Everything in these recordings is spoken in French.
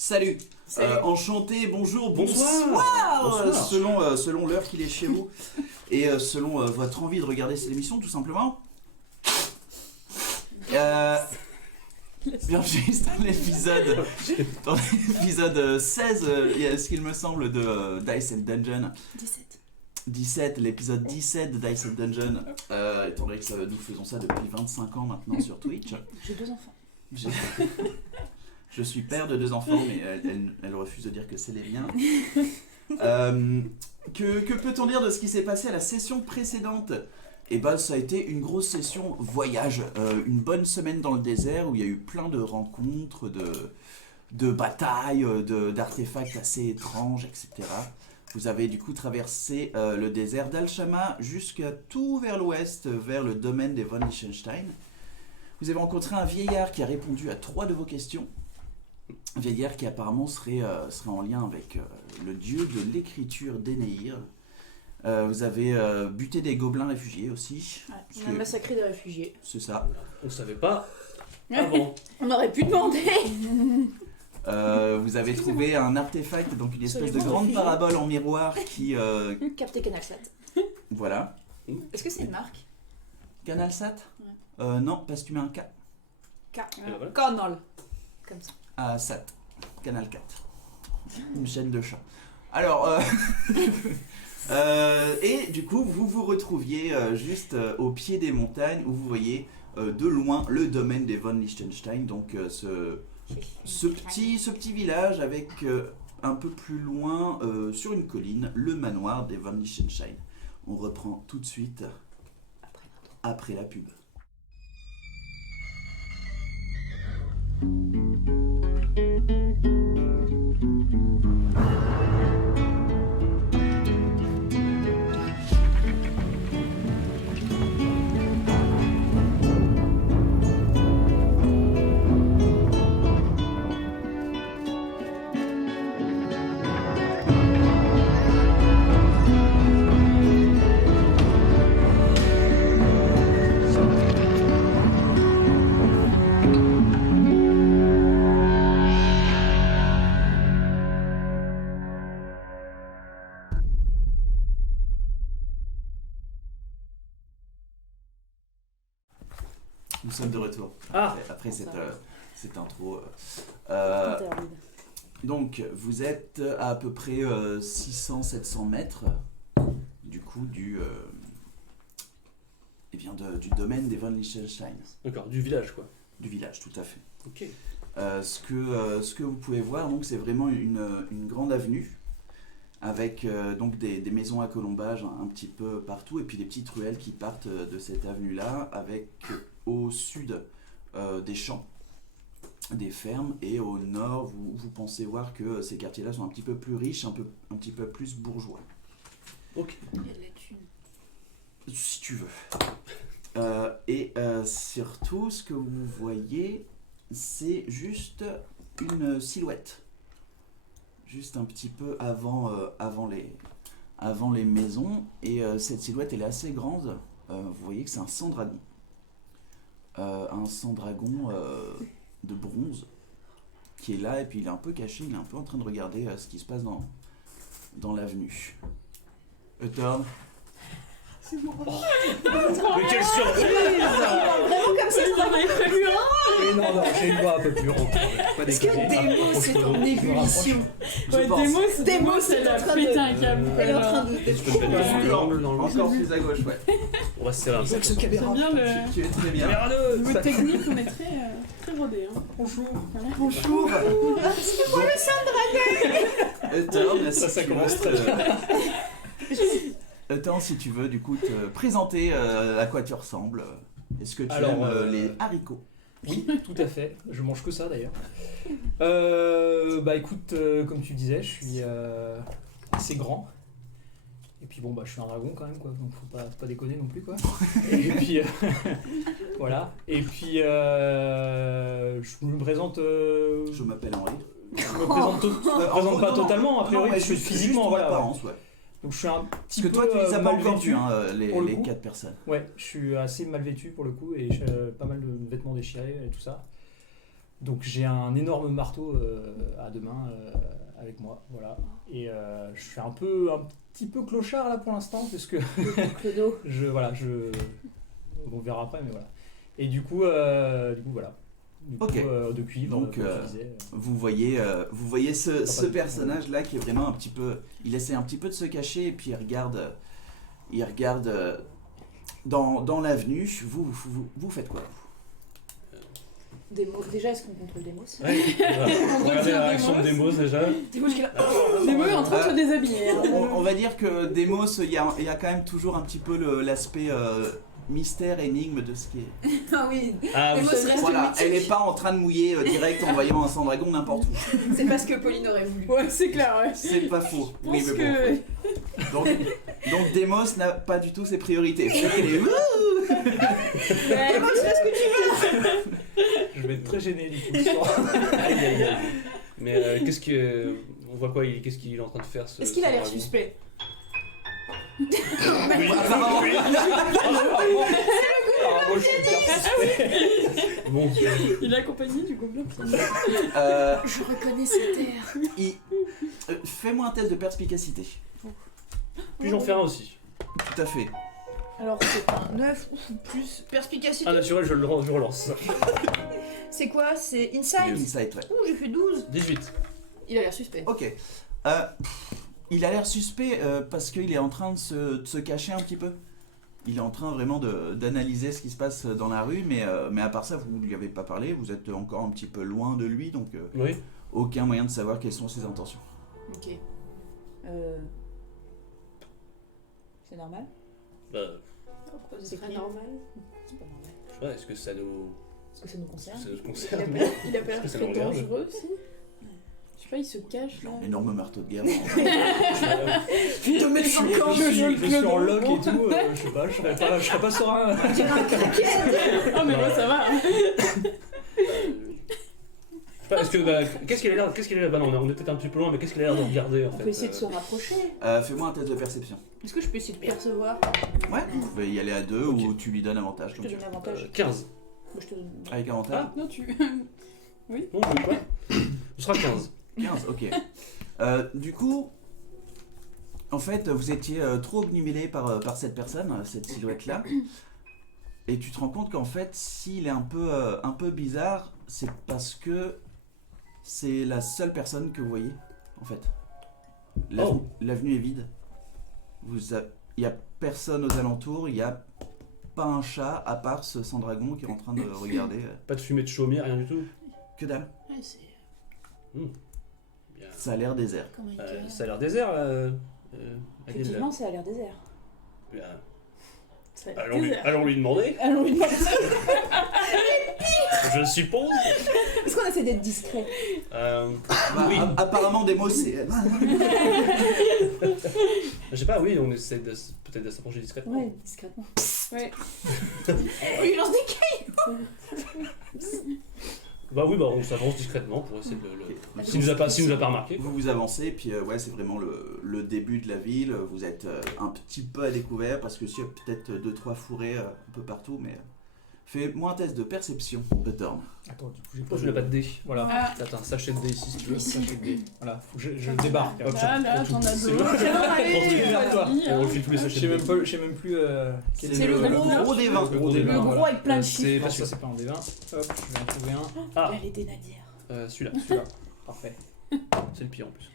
Salut. Enchanté, bonjour, bonsoir. Selon l'heure qu'il est chez vous et selon votre envie de regarder cette émission, tout simplement. Bienvenue dans l'épisode 16, ce qu'il me semble, de Dice and Dungeon. 17, l'épisode 17 de Dice and Dungeon. Étant donné que nous faisons ça depuis 25 ans maintenant sur Twitch. J'ai 2 enfants. Je suis père de 2 enfants, mais elle refuse de dire que c'est les miens. Que peut-on dire de ce qui s'est passé à la session précédente ? Eh ben, ça a été une grosse session voyage, une bonne semaine dans le désert où il y a eu plein de rencontres, de batailles, d'artefacts assez étranges, etc. Vous avez du coup traversé le désert d'Al-Shama jusqu'à tout vers l'ouest, vers le domaine des von Liechtenstein. Vous avez rencontré un vieillard qui a répondu à 3 de vos questions. Un vieillard qui apparemment serait en lien avec le dieu de l'écriture d'Eneir. Vous avez buté des gobelins réfugiés aussi. Ouais, on a massacré des réfugiés. C'est ça. On savait pas avant. On aurait pu demander. Vous avez trouvé un artefact, donc une espèce de grande parabole en miroir qui... Capté CanalSat. Voilà. Est-ce que c'est une marque ? CanalSat ? Non, parce que tu mets un K. Voilà. Canal. Comme ça. Ah, SAT. Canal 4. Une chaîne de chats. Alors, et du coup, vous vous retrouviez juste au pied des montagnes où vous voyez de loin le domaine des von Liechtenstein, donc ce petit village avec un peu plus loin, sur une colline, le manoir des von Liechtenstein. On reprend tout de suite après la pub. Nous sommes de retour. Après cette intro. Donc, vous êtes à peu près 600-700 mètres du coup du domaine des von Liechtenstein. D'accord, du village quoi. Du village, tout à fait. Ok. Ce que vous pouvez voir, donc, c'est vraiment une grande avenue avec donc des maisons à colombage un petit peu partout et puis des petites ruelles qui partent de cette avenue-là avec au sud des champs, des fermes, et au nord vous pensez voir que ces quartiers-là sont un petit peu plus riches, un petit peu plus bourgeois. Ok. Il y a de la thune. Si tu veux. Et surtout, ce que vous voyez, c'est juste une silhouette. Juste un petit peu avant les maisons. Et cette silhouette, elle est assez grande. Vous voyez que c'est un sang-dragon. Un sang-dragon de bronze qui est là, et puis il est un peu caché, il est un peu en train de regarder ce qui se passe dans l'avenue. Euthorn. C'est bon. Mais quelle surprise! Vraiment comme ça, c'est un prévu. Mais non, j'ai une voix un peu plus ronde. Est-ce que Démo, c'est en ébullition? Démo, c'est la pété un câble. Elle est en train de... Encore plus à gauche, ouais. On va se serrer un peu. C'est bien le Tu es très bien. niveau technique, on est très rodé. Hein. Bonjour. C'est moi le sang. Euthorn, Ça commence très bien. Euthorn, si tu veux, du coup, te présenter à quoi tu ressembles. Est-ce que tu aimes les haricots? Oui, tout à fait. Je mange que ça d'ailleurs. Bah écoute, comme tu disais, je suis assez grand. Et puis bon, bah je suis un dragon quand même, quoi. Donc faut pas déconner non plus, quoi. Et puis voilà. Et puis je me présente. Je m'appelle Henri. Je me présente pas totalement. A priori, je suis physiquement, voilà. Apparence, ouais. Donc je suis un Parce petit que peu toi, tu les as pas mal encore vêtu, vus, hein, pour le les coup. 4 personnes. Ouais, je suis assez mal vêtu pour le coup et j'ai pas mal de vêtements déchirés et tout ça. Donc j'ai un énorme marteau à deux mains avec moi, voilà. Et je suis un petit peu clochard là pour l'instant, parce que Clodo. on verra après, mais voilà. Et du coup voilà. Ok. De cuivre, Donc, comme tu disais. Vous voyez ce personnage-là qui est vraiment un petit peu... Il essaie un petit peu de se cacher et puis il regarde dans l'avenue. Vous faites quoi? Démo. Déjà, est-ce qu'on contrôle Demos? Ouais, on va regarder la réaction de Demos déjà. Demos qui est là. Nemo est en train de se déshabiller. hein. On va dire que Demos, il y a quand même toujours un petit peu l'aspect mystère, énigme de ce qui est... Ah oui. Ah oui. Demos reste Voilà, mythique. elle n'est pas en train de mouiller direct en voyant un sang-dragon n'importe où. C'est parce que Pauline aurait voulu. Ouais, c'est clair, ouais. C'est pas faux. Je Oui, pense mais que... bon. Donc Demos n'a pas du tout ses priorités. Elle est... Ouais, Demos, fais ce que tu veux. Je vais être très gêné du coup ce soir. Aïe, aïe, aïe. Mais qu'est-ce que. On voit quoi qu'est-ce qu'il est en train de faire ce. Est-ce qu'il a ce l'air dragon suspect? Apparemment, Moi je suis hyper suspect. Bon, il est accompagné du gobelin. Je reconnais cette air. fais-moi un test de perspicacité. puis j'en fais un aussi. Tout à fait. Alors, c'est un 9 plus perspicacité. Ah, naturel, je relance. C'est quoi? C'est Insight? Insight, ouais. Ouh, j'ai fait 12. 18. Il a l'air suspect. Ok. Il a l'air suspect parce qu'il est en train de se cacher un petit peu. Il est en train vraiment d'analyser ce qui se passe dans la rue, mais à part ça, vous ne lui avez pas parlé, vous êtes encore un petit peu loin de lui, donc Oui. aucun moyen de savoir quelles sont ses intentions. Ok. C'est normal? Bah, C'est très qui? normal. C'est pas normal. je sais pas, est-ce que ça nous. Est-ce que ça nous concerne? Ça nous Il a concerne pas il a pas l'air Est-ce que ça très nous regarde dangereux aussi. Je sais pas, il se cache là. Un énorme marteau de guerre. Putain, mais Je suis en lock et tout, je sais pas, je serais pas serein. Oh, mais moi ça va. Je sais pas, est-ce que. Bah, qu'est-ce qu'il a l'air. Bah non, on est peut-être un petit peu loin, mais qu'est-ce qu'il a l'air de regarder en On fait peut essayer de se rapprocher. Fais-moi un test de perception. Est-ce que je peux essayer de percevoir? Ouais, vous pouvez y aller à deux ou tu lui donnes avantage. Je Comme te tu donne veux. l'avantage. 15. Moi, je te donne. Avec avantage. Non, tu. Non, je veux pas. Ce sera 15. 15, ok. Du coup, en fait, vous étiez trop obnubilé par cette personne, cette silhouette-là. Et tu te rends compte qu'en fait, s'il est un peu bizarre, c'est parce que c'est la seule personne que vous voyez, en fait. L'avenue est vide. Il n'y a personne aux alentours, il n'y a pas un chat à part ce sang-dragon qui est en train de regarder. Pas de fumée de chaumière, rien du tout. Que dalle. Ouais, c'est. Bien. Ça a l'air désert. Comment il Ça a l'air désert là. Effectivement, ça a l'air désert. Bien. Ça Allons lui demander, Allons lui demander. je suppose. Est-ce qu'on essaie d'être discret? Oui. Apparemment, des mots, c'est. Je sais pas, oui, on essaie peut-être de s'approcher discrètement. Ouais, discrètement. Ouais. On lui lance des Bah oui, bah on s'avance discrètement pour essayer de le. S'il nous a pas remarqué. Vous vous avancez, puis ouais, c'est vraiment le début de la ville. Vous êtes un petit peu à découvert parce que s'il y a peut-être 2-3 fourrés un peu partout, mais fais-moi un test de perception, Buttern. Attends, du coup, Pourquoi je n'ai pas de dés? Voilà, Ah, T'as un sachet de dés ici si tu veux. sachet de dés. Voilà, faut que je débarque. Hop, là, là, prends t'en as tout. deux. C'est bon. Allez, vers toi. vas-y, On hein. refile tous les Je sachets sais de même, dés. je sais même plus quel C'est est le gros des 20. Le gros des Le 20. gros voilà. avec plein de C'est chiffres. Non, facile. ça c'est pas un D20. Hop, je vais en trouver un. Ah, Elle est dénadière. celui-là. Celui-là. Parfait. C'est le pire en plus.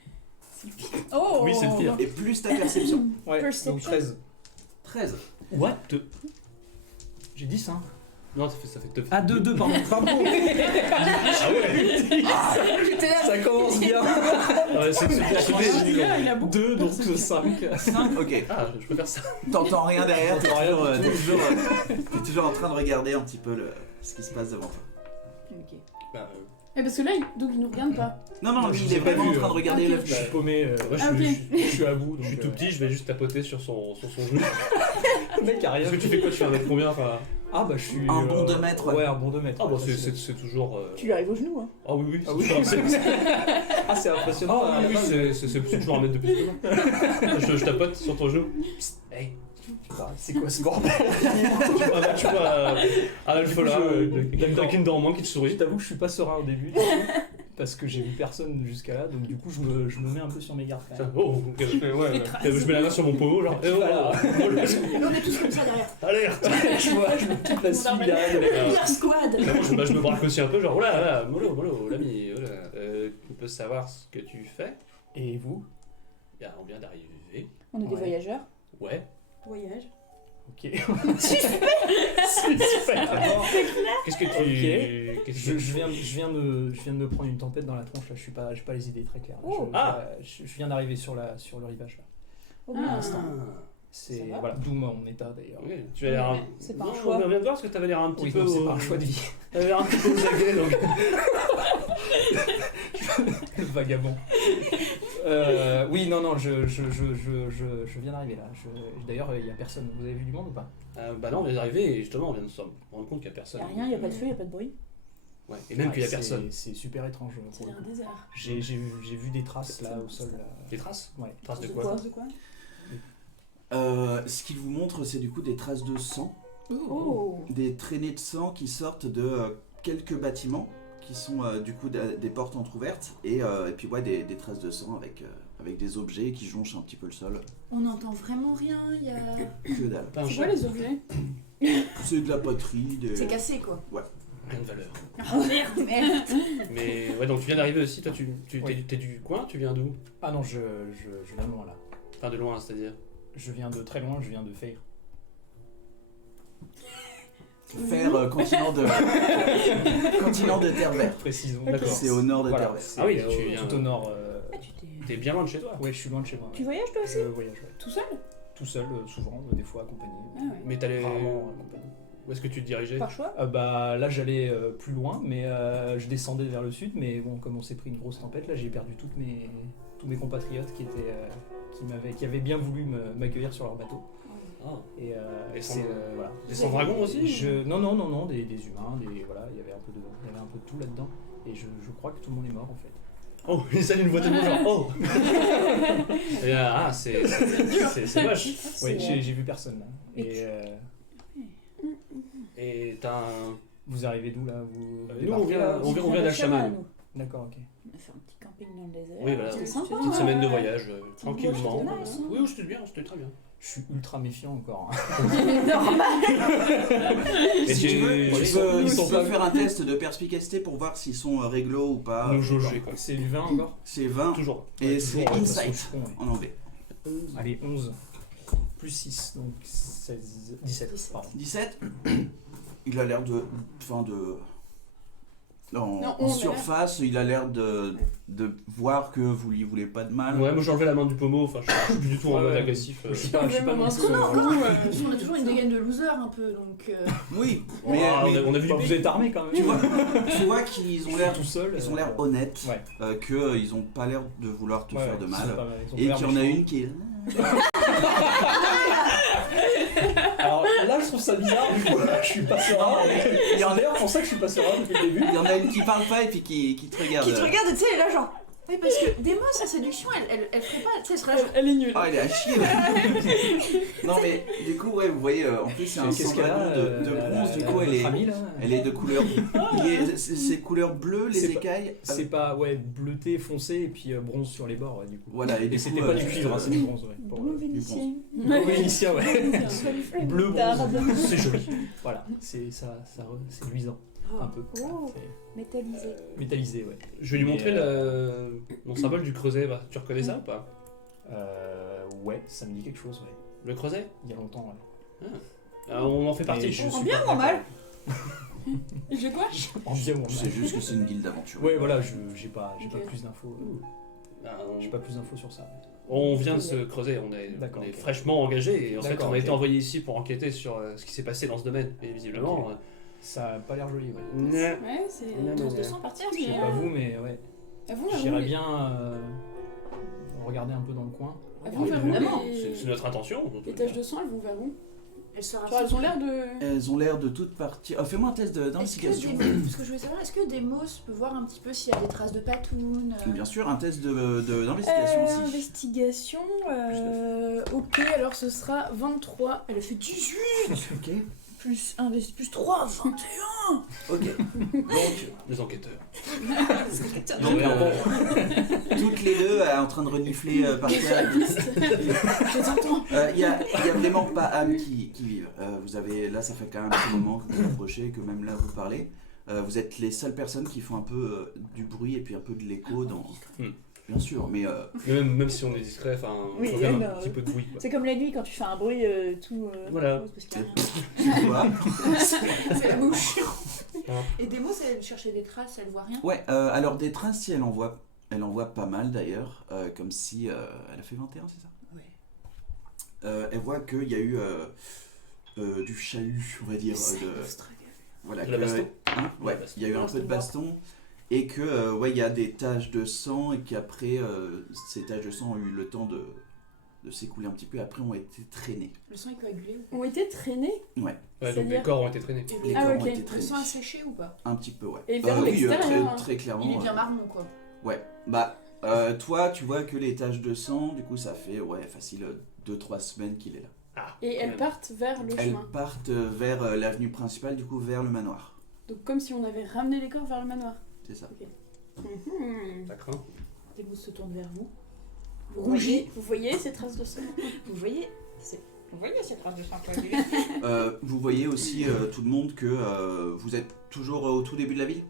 Oh. Oui, c'est le pire. Et plus ta perception. Ouais, Perception. donc 13. 13. What? J'ai 10, hein. Non, ça fait 2. Ah, 2, pardon. Ah ouais. J'étais là. Ça commence bien. Ouais, c'est Il a beaucoup 2, donc de 5. 5, ok. Ah, je préfère ça. T'entends rien derrière, t'es T'entends rien toujours, du tout. t'es toujours en train de regarder un petit peu ce qui se passe devant toi. Ok. Bah, Eh, parce que là, donc il nous regarde pas. Non, non, lui, Je il vous est ai pas vraiment en vu, train de regarder ok. l'avenue. Je suis paumé. ouais, Ah, ok. Je suis à bout. je suis tout petit, je vais juste tapoter sur son genou. Le mec a rien. Est-ce que tu fais quoi? Tu fais un mètre combien? Enfin. Ah, bah je suis. Un bon 2 mètres, ouais. Ouais, un bon 2 mètres. Ah, bah ouais, c'est toujours. Tu lui arrives au genou, hein. Ah oui, oui. Ah oui. Ah, c'est impressionnant. Ah oui, oui, c'est toujours un mètre de plus que moi. Je tapote sur ton genou. Psst, hey, Putain, c'est quoi ce bordel? Tu vois un alpha avec une dent en moins qui te sourit. Je t'avoue que je suis pas serein au début, parce que j'ai vu personne jusqu'à là, donc du coup je me mets un peu sur mes gardes quand même. Oh, je mets la main sur mon pommeau, genre. Voilà. On est tous comme ça derrière. Alerte. Tu vois, je mets toute la cible derrière les gars. Meilleure squad. Je me braque aussi un peu, genre, oh là, mollo, l'ami, oh là. On peut savoir ce que tu fais? Et vous? Bien, on vient d'arriver. On est des Ouais. voyageurs. Ouais. Voyage. Ok. Super. Qu'est-ce que tu. Ok. Qu'est-ce Je que... viens de me prendre une tempête dans la tronche là, j'ai pas les idées très claires. Oh. Je viens d'arriver sur le rivage là. Oh, Ah. bien. l'instant. Ça C'est va voilà, d'où mon état d'ailleurs. Oui, tu as l'air un... C'est pas un Non, choix. On vient de voir parce que t'avais l'air un petit Oui, peu... non, c'est pas un choix de vie. T'avais l'air un petit peu aux aguets, donc... Le vagabond. Oui, non, je viens d'arriver là. D'ailleurs, il y a personne. Vous avez vu du monde ou pas? Bah non, on vient d'arriver et justement, on vient de se rendre compte qu'il n'y a personne. Y'a rien, y'a pas de feu, y'a pas de bruit. Ouais, et même qu'il n'y a Ouais, personne. C'est super étrange. C'est pour le un coup. désert. J'ai vu des traces là au sol. Là. Des traces? Ouais. Traces de De quoi? De quoi? Ce qu'il vous montre, c'est du coup des traces de sang, Oh. des traînées de sang qui sortent de quelques bâtiments qui sont du coup des portes entrouvertes et puis ouais, des traces de sang avec des objets qui jonchent un petit peu le sol. On n'entend vraiment rien, y'a. Que dalle. Pas un C'est chat? quoi les objets? C'est de la poterie, des... C'est cassé quoi. Rien de valeur. Oh merde. Mais ouais, donc tu viens d'arriver aussi, toi Oui. t'es du coin, tu viens d'où? Ah non, je viens de loin là. Enfin de loin, c'est-à-dire? Je viens de très loin, je viens de Feyre. Faire continent de terre verte. Précisons. D'accord. C'est au nord de Voilà, terre verte. c'est, Ah oui, tu viens- tout au nord. Ah, tu t'es. T'es bien loin de chez toi. Ouais, je suis loin de chez moi. Tu Ouais. voyages toi aussi? Je voyage, ouais. Tout seul? Tout seul, souvent, des fois accompagné. Ah ouais. Mais t'allais... Rarement accompagné. Où est-ce que tu te dirigeais? Par choix? Bah là j'allais plus loin, mais je descendais vers le sud, mais bon comme on s'est pris une grosse tempête, là j'ai perdu tous mes compatriotes qui avaient bien voulu m'accueillir sur leur bateau. Ah. Et Et c'est voilà. Des sans dragons aussi? Non, des humains, voilà, il y avait un peu de tout là-dedans. Et je crois que tout le monde est mort en fait. Oh, il s'allume une voix de mots genre oh. Et ah, c'est moche. Oui, C'est- j'ai vu personne là. Et Et t'as un... vous arrivez d'où là vous Nous on vient d'Al-Shaman. nous. D'accord, ok. On a fait un petit camping dans le désert. Oui, voilà. C'était sympa. Petite semaine de ouais. voyage, tranquillement. C'était nice, hein. Oui, c'était bien, c'était très bien. Je suis ultra méfiant encore. Hein. Et Si tu veux, tu- ils tu sont peux pas- faire un test de perspicacité pour voir s'ils sont réglo ou pas. Nous jauger quoi. C'est du 20 encore. C'est 20 Toujours. et Ouais, c'est toujours, insight parce que je suis con, en anglais. ouais. Allez, 11. Plus 6, donc 16, 17. Pardon. 17. Il a l'air de... Enfin de... En, Non, en on a surface, il a l'air de voir que vous lui voulez pas de mal. Ouais, moi j'ai enlevé la main du pommeau, enfin je suis plus du tout en mode Ouais, agressif. Je suis pas non Parce plus, qu'on a euh, encore, On a toujours une dégaine de loser un peu donc. Oui, Oh, mais, on a vu Bah, du vous êtes armé quand même. tu vois qu'ils ont l'air... tout seul. Ils ont l'air honnêtes, Ouais. qu'ils ont pas l'air de vouloir te Ouais, faire de ils mal. sont pas mal, ils ont Et l'air qu'il y en a méchants. une qui est... Alors là, je trouve ça bizarre, du coup, je suis pas serein. Il y en a d'ailleurs pour ça que je suis pas serein depuis le début. Il y en a une qui parle pas et puis qui te regarde. Qui te regarde et tu sais, elle est là genre. Oui, parce que des mots, sa séduction, elle ferait pas. Tu sais, elle serait là genre. Elle est nulle. Ah, il est à chier là. Non mais du coup ouais, vous voyez, en plus c'est un Qu'est-ce qu'elle a sang de bronze, du coup votre amie, là elle est de couleur... C'est couleur bleue les C'est pas- écailles. C'est pas ouais, bleuté foncé et puis bronze sur les bords, ouais, du coup. Voilà, et Et du c'était coup, pas du cuivre, hein, c'est du bronze, ouais. Pour, Bleu du bronze. vénitien. Bleu vénitien, ouais. Bleu bronze. C'est joli. Voilà, c'est c'est luisant, un peu. Voilà, Oh. c'est Métallisé. métallisé, ouais. Je vais lui Mais, montrer mon symbole du creuset, bah. Tu reconnais ça ou pas? Ouais, ça me dit quelque chose, ouais. Le creuset? Il y a longtemps, ouais. On en fait Mais partie. je En suis bien pas ou en mal? Je quoi? En bien ou en C'est mal. juste que c'est une guilde d'aventure. Ouais, voilà, j'ai pas Ok. plus d'infos. Ah, J'ai pas plus d'infos sur ça. On vient de se creuser, on est D'accord, ok. fraîchement engagé et en fait D'accord, on a été ok. envoyé ici pour enquêter sur ce qui s'est passé dans ce domaine. Et visiblement, Ok. Ça a pas l'air joli, ouais. ouais. Ouais, c'est. Non, On se descend partir, Je sais mais. pas vous, mais ouais. Avoue, J'irais bien regarder un peu dans le coin. Avoue, vers où Évidemment. les- C'est notre intention. Les taches de sang, elles vont vers où? Elle sera Genre, elles ont l'air de. Elles ont l'air de toutes partir. Fais-moi un test Est-ce d'investigation. que ce que je voulais savoir, est-ce que Demos peut voir un petit peu s'il y a des traces de patounes Bien sûr, un test d'investigation aussi. Investigation. Ok, alors ce sera 23. Elle a fait 18 Ok. Plus 1, plus 3, 21. Ok. Donc, Les enquêteurs. donc toutes les deux en train de renifler par terre. Je les entends. Il y a vraiment pas âme qui vivent. Vous avez là, ça fait quand même un petit moment que vous approchez, que même là vous parlez. Vous êtes les seules personnes qui font un peu du bruit et puis un peu de l'écho dans. Bien sûr, mais Mais même si on est discret, enfin, Oui, on fait un alors, petit peu de bruit. Quoi. C'est comme la nuit quand tu fais un bruit tout. Voilà. parce qu'il y a rien. tu vois. C'est la bouche. Hein. Et Demos, elle cherchait des traces, elle voit rien. Ouais. Alors des traces, si elle en voit pas mal d'ailleurs, comme si elle a fait 21, c'est ça. Ouais. Elle voit qu'il y a eu du chahut, on va dire. Voilà. De la baston. Hein, ouais. Il y a eu un peu de baston. Et que ouais, il y a des taches de sang et qu'après ces taches de sang ont eu le temps de s'écouler un petit peu, après ont été traînées. Le sang est coagulé ou pas Ont été traînés. Ouais, Ouais, donc les C'est-à-dire corps ont été traînés. Et les Ah, corps ok. ont été Le traînés. sang a séché ou pas? Un petit peu, ouais. Et vers l'extérieur, très, hein. très clairement. Il est bien marron quoi. Ouais, bah toi tu vois que les taches de sang, du coup ça fait facile 2-3 semaines qu'il est là. Ah, Et elles partent vers le Elles chemin. partent vers l'avenue principale, du coup vers le manoir. Donc comme si on avait ramené les corps vers le manoir. C'est ça. Mhm. Ça craint. Demos se tourne vers vous. Vous voyez ces traces de sang. Vous voyez Vous voyez ces traces de sang coagulées. Vous voyez aussi tout le monde que vous êtes toujours au tout début de la ville.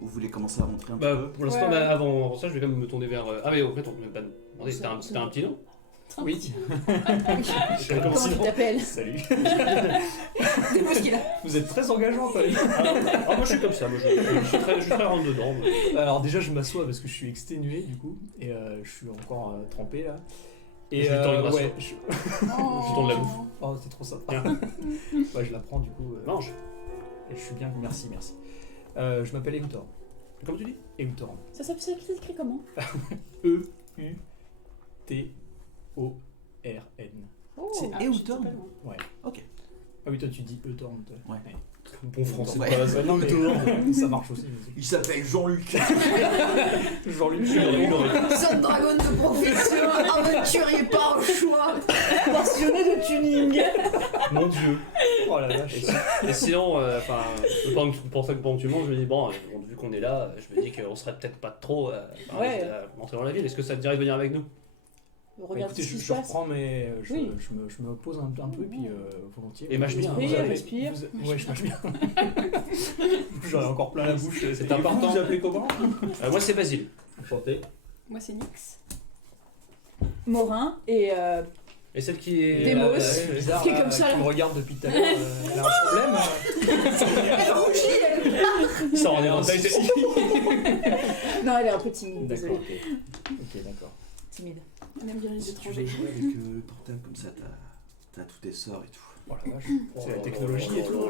Vous voulez commencer à rentrer un petit Bah, peu. pour l'instant, Ouais. bah, avant ça, je vais quand même me tourner vers. Ah, mais en fait, on peut même pas demander. C'était un petit nom. Oui. Comment tu t'appelles? Salut. Demos qu'il a. Vous êtes très engageant quand même. Ah, moi, je suis comme ça. Moi, je suis très rentre dedans. moi. Alors déjà je m'assois parce que je suis exténué du coup et je suis encore trempé là. Et Je lui tends une ration. ouais, Je tourne la bouffe. Oh c'est trop sympa. Tiens. Ouais, je la prends du coup. Mange. Et je suis bien, merci. Je m'appelle Eutor. Comme tu dis. Eutor. Ça s'écrit comment? E-U-T-O-R-N. Oh, C'est ah, Eutorn. j'étais pas loin. Ouais. Ok. Ah oui toi tu dis Eutorn. Toi. Ouais. Bon français de Ouais. base. Ouais, non mais ça marche aussi. Il s'appelle Jean-Luc. Jean-Luc. Son dragon de profession, aventurier par choix. Passionné de tuning. Mon dieu. Oh la vache. Et sinon, pendant que tu manges, je me dis, bon, vu qu'on est là, je me dis qu'on serait peut-être pas trop Ouais. rentrer dans la ville. Est-ce que ça te dirait de venir avec nous? Regarde Écoutez, ce qui se je passe. reprends mais Oui. je me pose un peu puis volontiers. Et mâche bien. Oui, Vous avez- respire. Ouais, je mâche bien. J'en ai encore plein la bouche. C'est important. Vous appelez comment? Moi, c'est Basile. Enchanté. Moi c'est Nix. Morin et Et celle qui est. Demos. C'est bizarre, Qui est comme ça, qui là. me regarde depuis tout à l'heure. Elle a un problème. Elle rougit, elle. Ça en est un peu. non, elle est un peu timide, D'accord, désolée. ok, d'accord. Timide. Elle aime bien les Si tu veux étrangers. jouer avec le portable comme ça, t'as tous tes sorts et tout. Oh la vache, c'est la technologie et tout.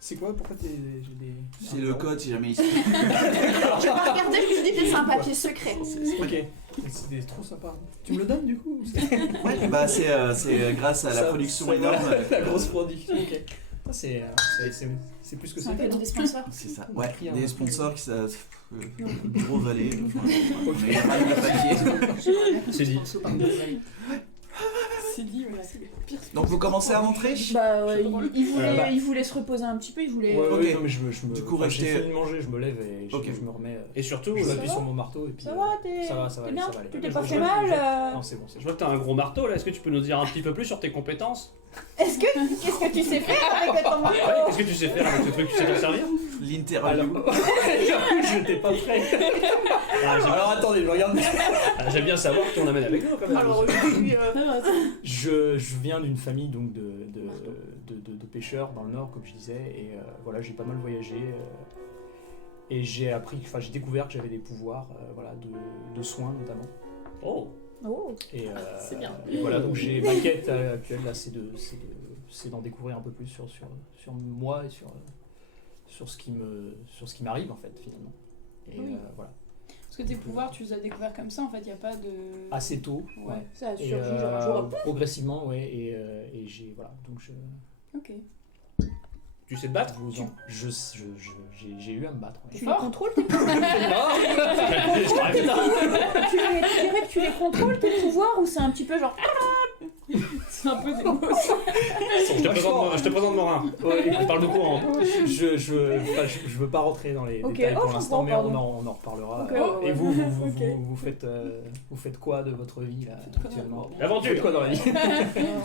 C'est quoi? Pourquoi j'ai des. C'est le code si jamais il se. Je vais pas regarder, je me dis peut-être c'est un papier secret. Ok, c'est trop sympa. Tu me le donnes du coup? Ouais, bah c'est grâce à la Ça- production ça- énorme. La grosse production, ok. Ah, c'est plus que C'est ça. un cadeau des sponsors. C'est ça. On a Ouais, pris un des peu. sponsors qui ça. Gros valet. Mais mal de papier. C'est dit. C'est dit, ouais. C'est pire. Donc vous commencez à rentrer. Bah ouais, Bah. il voulait se reposer un petit peu, il voulait. Ouais, Ok. ouais, non, mais je me. Du coup, enfin, j'ai restez- fini de manger, je me lève et Ok. je me remets. Et surtout, Je Ça m'appuie va sur mon marteau et puis. Ça va, t'es ça va t'es aller, bien? ça va aller. Tu t'es Je- pas je- fait je- mal Non, c'est bon, c'est je bon. vois que t'as un gros marteau là. Est-ce que tu peux nous dire un petit peu plus sur tes compétences? Qu'est-ce que tu sais faire avec ton marteau? Qu'est-ce que tu sais faire avec ce truc? Tu sais t'en servir? L'interview. Je n'étais pas prêt. Alors attendez, je regarde. Ah, j'aime bien savoir qui on amène avec nous quand même. Alors aujourd'hui, Je viens d'une famille donc de pêcheurs dans le nord, comme je disais, et voilà, j'ai pas mal voyagé. Et j'ai appris, enfin j'ai découvert que j'avais des pouvoirs voilà, de soins notamment. Oh. Oh, Et, c'est bien. et voilà, donc j'ai ma quête actuelle là, c'est d'en découvrir un peu plus sur moi et sur ce qui m'arrive en fait finalement. Et Oui. voilà. Parce que tes pouvoirs, tu les as découverts comme ça, en fait, il n'y a pas de... Assez tôt. Ouais, ça a Et, surgi genre un jour. progressivement, ouais. Et j'ai voilà. Donc Ok. Tu sais te battre j'ai eu à me battre. Ouais. Tu Tu les fort contrôles tes pouvoirs Je t'arrête là. Tu dirais que tu les contrôles tes pouvoirs ou c'est un petit peu genre... C'est un peu des mots. Je te présente Morin. Il parle de courant. Je veux pas rentrer dans les Ok, détails oh, pour je l'instant, comprends, mais pardon. on en reparlera. Ok, ouais, Et ouais. vous, Ok. vous faites quoi de votre vie là actuellement Vous L'aventure. faites quoi dans la vie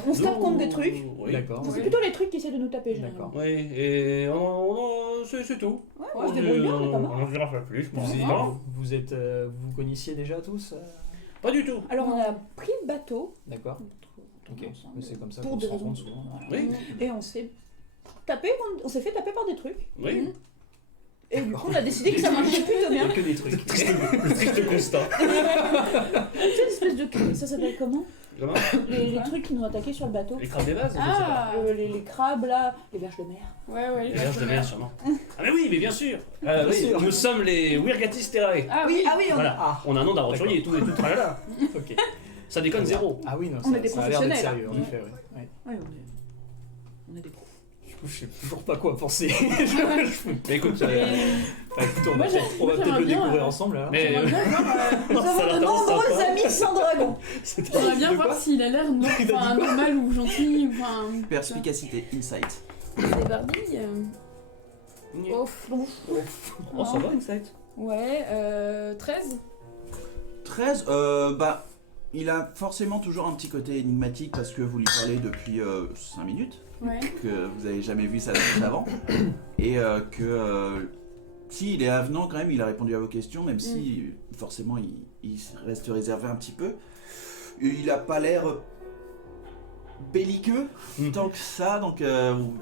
On se tape contre des trucs. Oui. D'accord. C'est plutôt les trucs qui essaient de nous taper, généralement. D'accord. Oui, et c'est tout. Ouais, on se débrouille bien, on est pas mal. On en dira pas plus. Vous, Bon, y- non, vous connaissiez déjà tous pas du tout. Alors on a pris le bateau. D'accord. Ok. Ensemble. C'est comme ça Pour qu'on des se rencontre raisons. souvent. Oui. Et on s'est fait taper par des trucs. Oui. Et du coup on a décidé que ça marchait plutôt Il n'y bien. a que des trucs. Le triste constat. Cette espèce de... Ça s'appelle comment Comment les trucs qui nous attaquaient sur le bateau. Les crabes des vases, je sais pas. Ah Les crabes là, les verges de mer. Ouais, Les verges de mer, sûrement. Ah mais oui, mais bien sûr. Oui, sûr. nous sommes les Wirgatis Terrae. Ah oui, Voilà. Ah. On a un nom d'aventurier et tout tralala. Ok. Ça déconne zéro. Ah oui, non, On ça, est des ça a l'air d'être professionnels, sérieux, en hein. effet, ouais. Ouais, on est des pros. Du coup, je sais toujours pas quoi penser. Mais écoute, Bah, écoute, on Moi, va peut-être moi, le j'aimerais bien, découvrir ensemble. Alors. mais Nous ça avons de l'intéresse nombreux pas. amis sans dragon. j'aimerais bien De voir quoi s'il a l'air enfin, normal ou gentil. Enfin, Perspicacité, insight. des barbilles. Ouf. Oh, ça va, Insight. Ouais, 13. 13, bah, il a forcément toujours un petit côté énigmatique parce que vous lui parlez depuis 5 minutes, Ouais. que vous avez jamais vu sa tête avant, et que si il est avenant quand même, il a répondu à vos questions, même si forcément il reste réservé un petit peu. Il a pas l'air belliqueux tant que ça, donc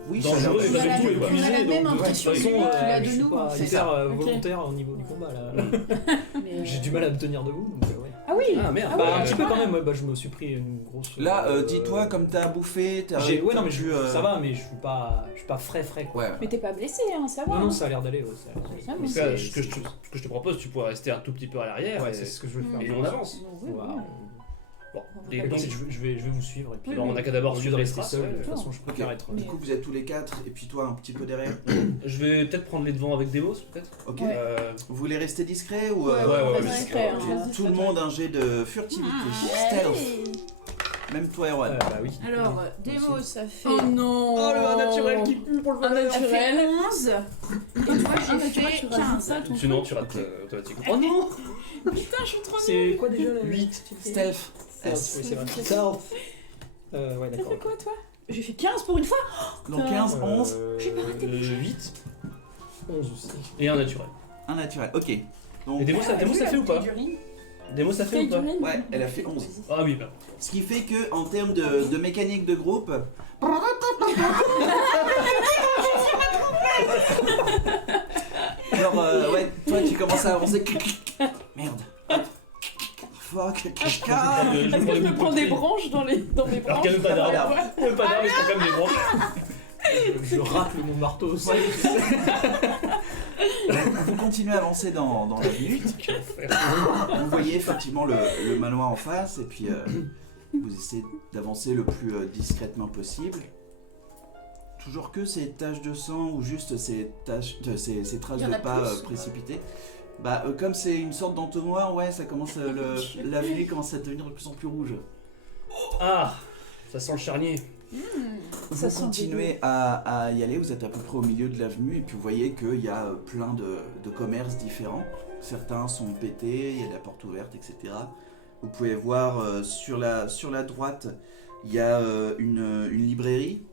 oui, ça a l'air Dangereux, de- il va tout, on a la même donc, impression de toute façon, qu'il a je de suis nous, pas en fait. hyper Ok. volontaire au niveau du combat là. Mais, J'ai du mal à me tenir debout, donc ouais. Ah oui. Ah merde. Bah, un petit peu quand même, ouais, bah, je me suis pris une grosse. Là, dis-toi, comme t'as bouffé, t'as Ouais, non, mais dû, ça va, mais je suis pas frais quoi. Ouais, Mais t'es pas blessé, hein, ça va. Non, hein. ça a l'air d'aller, ouais. Ça a l'air d'aller. Ça va, Donc, c'est- ce que je te propose, tu pourrais rester un tout petit peu à l'arrière. Ouais, et- c'est ce que je veux faire. Et on avance. Oui, oui. Voilà. Bon, Et donc, donc, je vais vous suivre. Et puis, Oui, bon, on a qu'à d'abord au lieu de suivre les rester traces. seul, ouais. de toute façon, je préfère être. Du coup, vous êtes tous les 4, et puis toi un petit peu derrière. Je vais peut-être prendre les devants avec Demos, peut-être. Ok. Ouais. Vous voulez rester discret ou Ouais, ouais, on ouais, reste ouais, discret, ouais. hein. tout le monde un jet de furtivité, stealth, même toi Erwan. Bah oui. Alors, Demo, ça fait. Oh non. Oh, le naturel qui pue pour le Un bonheur. naturel. 11. Et toi, j'ai fait 15. Sinon, tu rates automatiquement. Oh non Putain, je suis trop nulle. C'est quoi déjà la 8, stealth. S. Oui, c'est vrai. Stealth. Ouais, T'as d'accord. fait quoi, toi? J'ai fait 15 pour une fois. Donc 15, 11, J'ai pas raté. 8 11 aussi. et un naturel. un naturel. Ok. Donc, Et Demos, ça fait ou pas Demos, ça fait ou pas ouais, elle a fait 11. Ah oui, bah. Ce qui fait que en termes de mécanique de groupe. Genre, ouais, toi tu commences à avancer. Merde. Fuck. Est-ce que je me prends des branches dans les Alors branches? qu'elle pas Voilà. d'arbre. Le pas d'arbre, il faut quand même des branches. Je racle mon marteau aussi. Ouais. Vous continuez à avancer dans l'avenue. Vous voyez effectivement le manoir en face et puis vous essayez d'avancer le plus discrètement possible. Toujours que ces taches de sang ou juste ces traces Il y en de a pas plus. précipités. Bah comme c'est une sorte d'entonnoir, ouais, ça commence l'avenue commence à devenir de plus en plus rouge. Ah, ça sent le charnier. Ça Vous sent continuez à y aller, vous êtes à peu près au milieu de l'avenue et puis vous voyez qu'il y a plein de commerces différents. Certains sont pétés, il y a de la porte ouverte, etc. Vous pouvez voir sur la droite, il y a une librairie.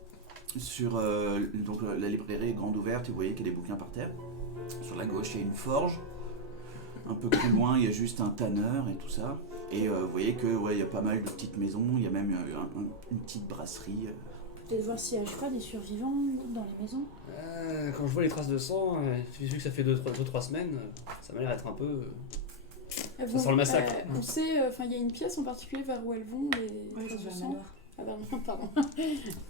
Donc la librairie est grande ouverte et vous voyez qu'il y a des bouquins par terre. Sur la gauche, il y a une forge. Un peu plus loin, il y a juste un tanneur et tout ça. Et vous voyez que il y a pas mal de petites maisons, il y a même une petite brasserie. Peut-être voir s'il y a, je sais pas, des survivants dans les maisons. Quand je vois les traces de sang, vu que ça fait 2-3 semaines, ça m'a l'air d'être un peu. Ça sent le massacre. On sait, enfin, il y a une pièce en particulier vers où elles vont, les traces de sang. Ah, pardon.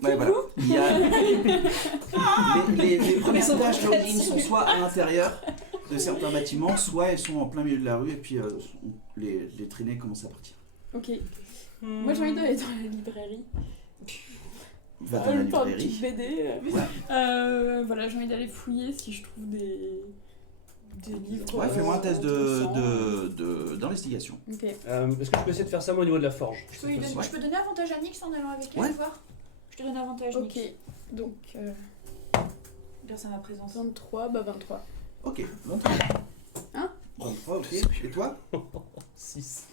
Ouais, voilà. Il y a les premières tâches login sont soit à l'intérieur, de certains bâtiments, soit elles sont en plein milieu de la rue et puis les traînées commencent à partir. Ok. Moi j'ai envie d'aller dans la librairie. Va dans la Une librairie. petite BD. Ouais. Voilà, j'ai envie d'aller fouiller si je trouve des livres. Ouais, fais-moi un test d'investigation. Ok. Est-ce que je peux essayer de faire ça moi au niveau de la forge? Je peux, lui donner, je peux donner avantage à Nix en allant avec elle Ouais. voir. Je te donne avantage Ok. Nix. Donc Grâce à ma présence. 23, bah 23. Ok, 23. Hein 23, ok. Et toi? 6.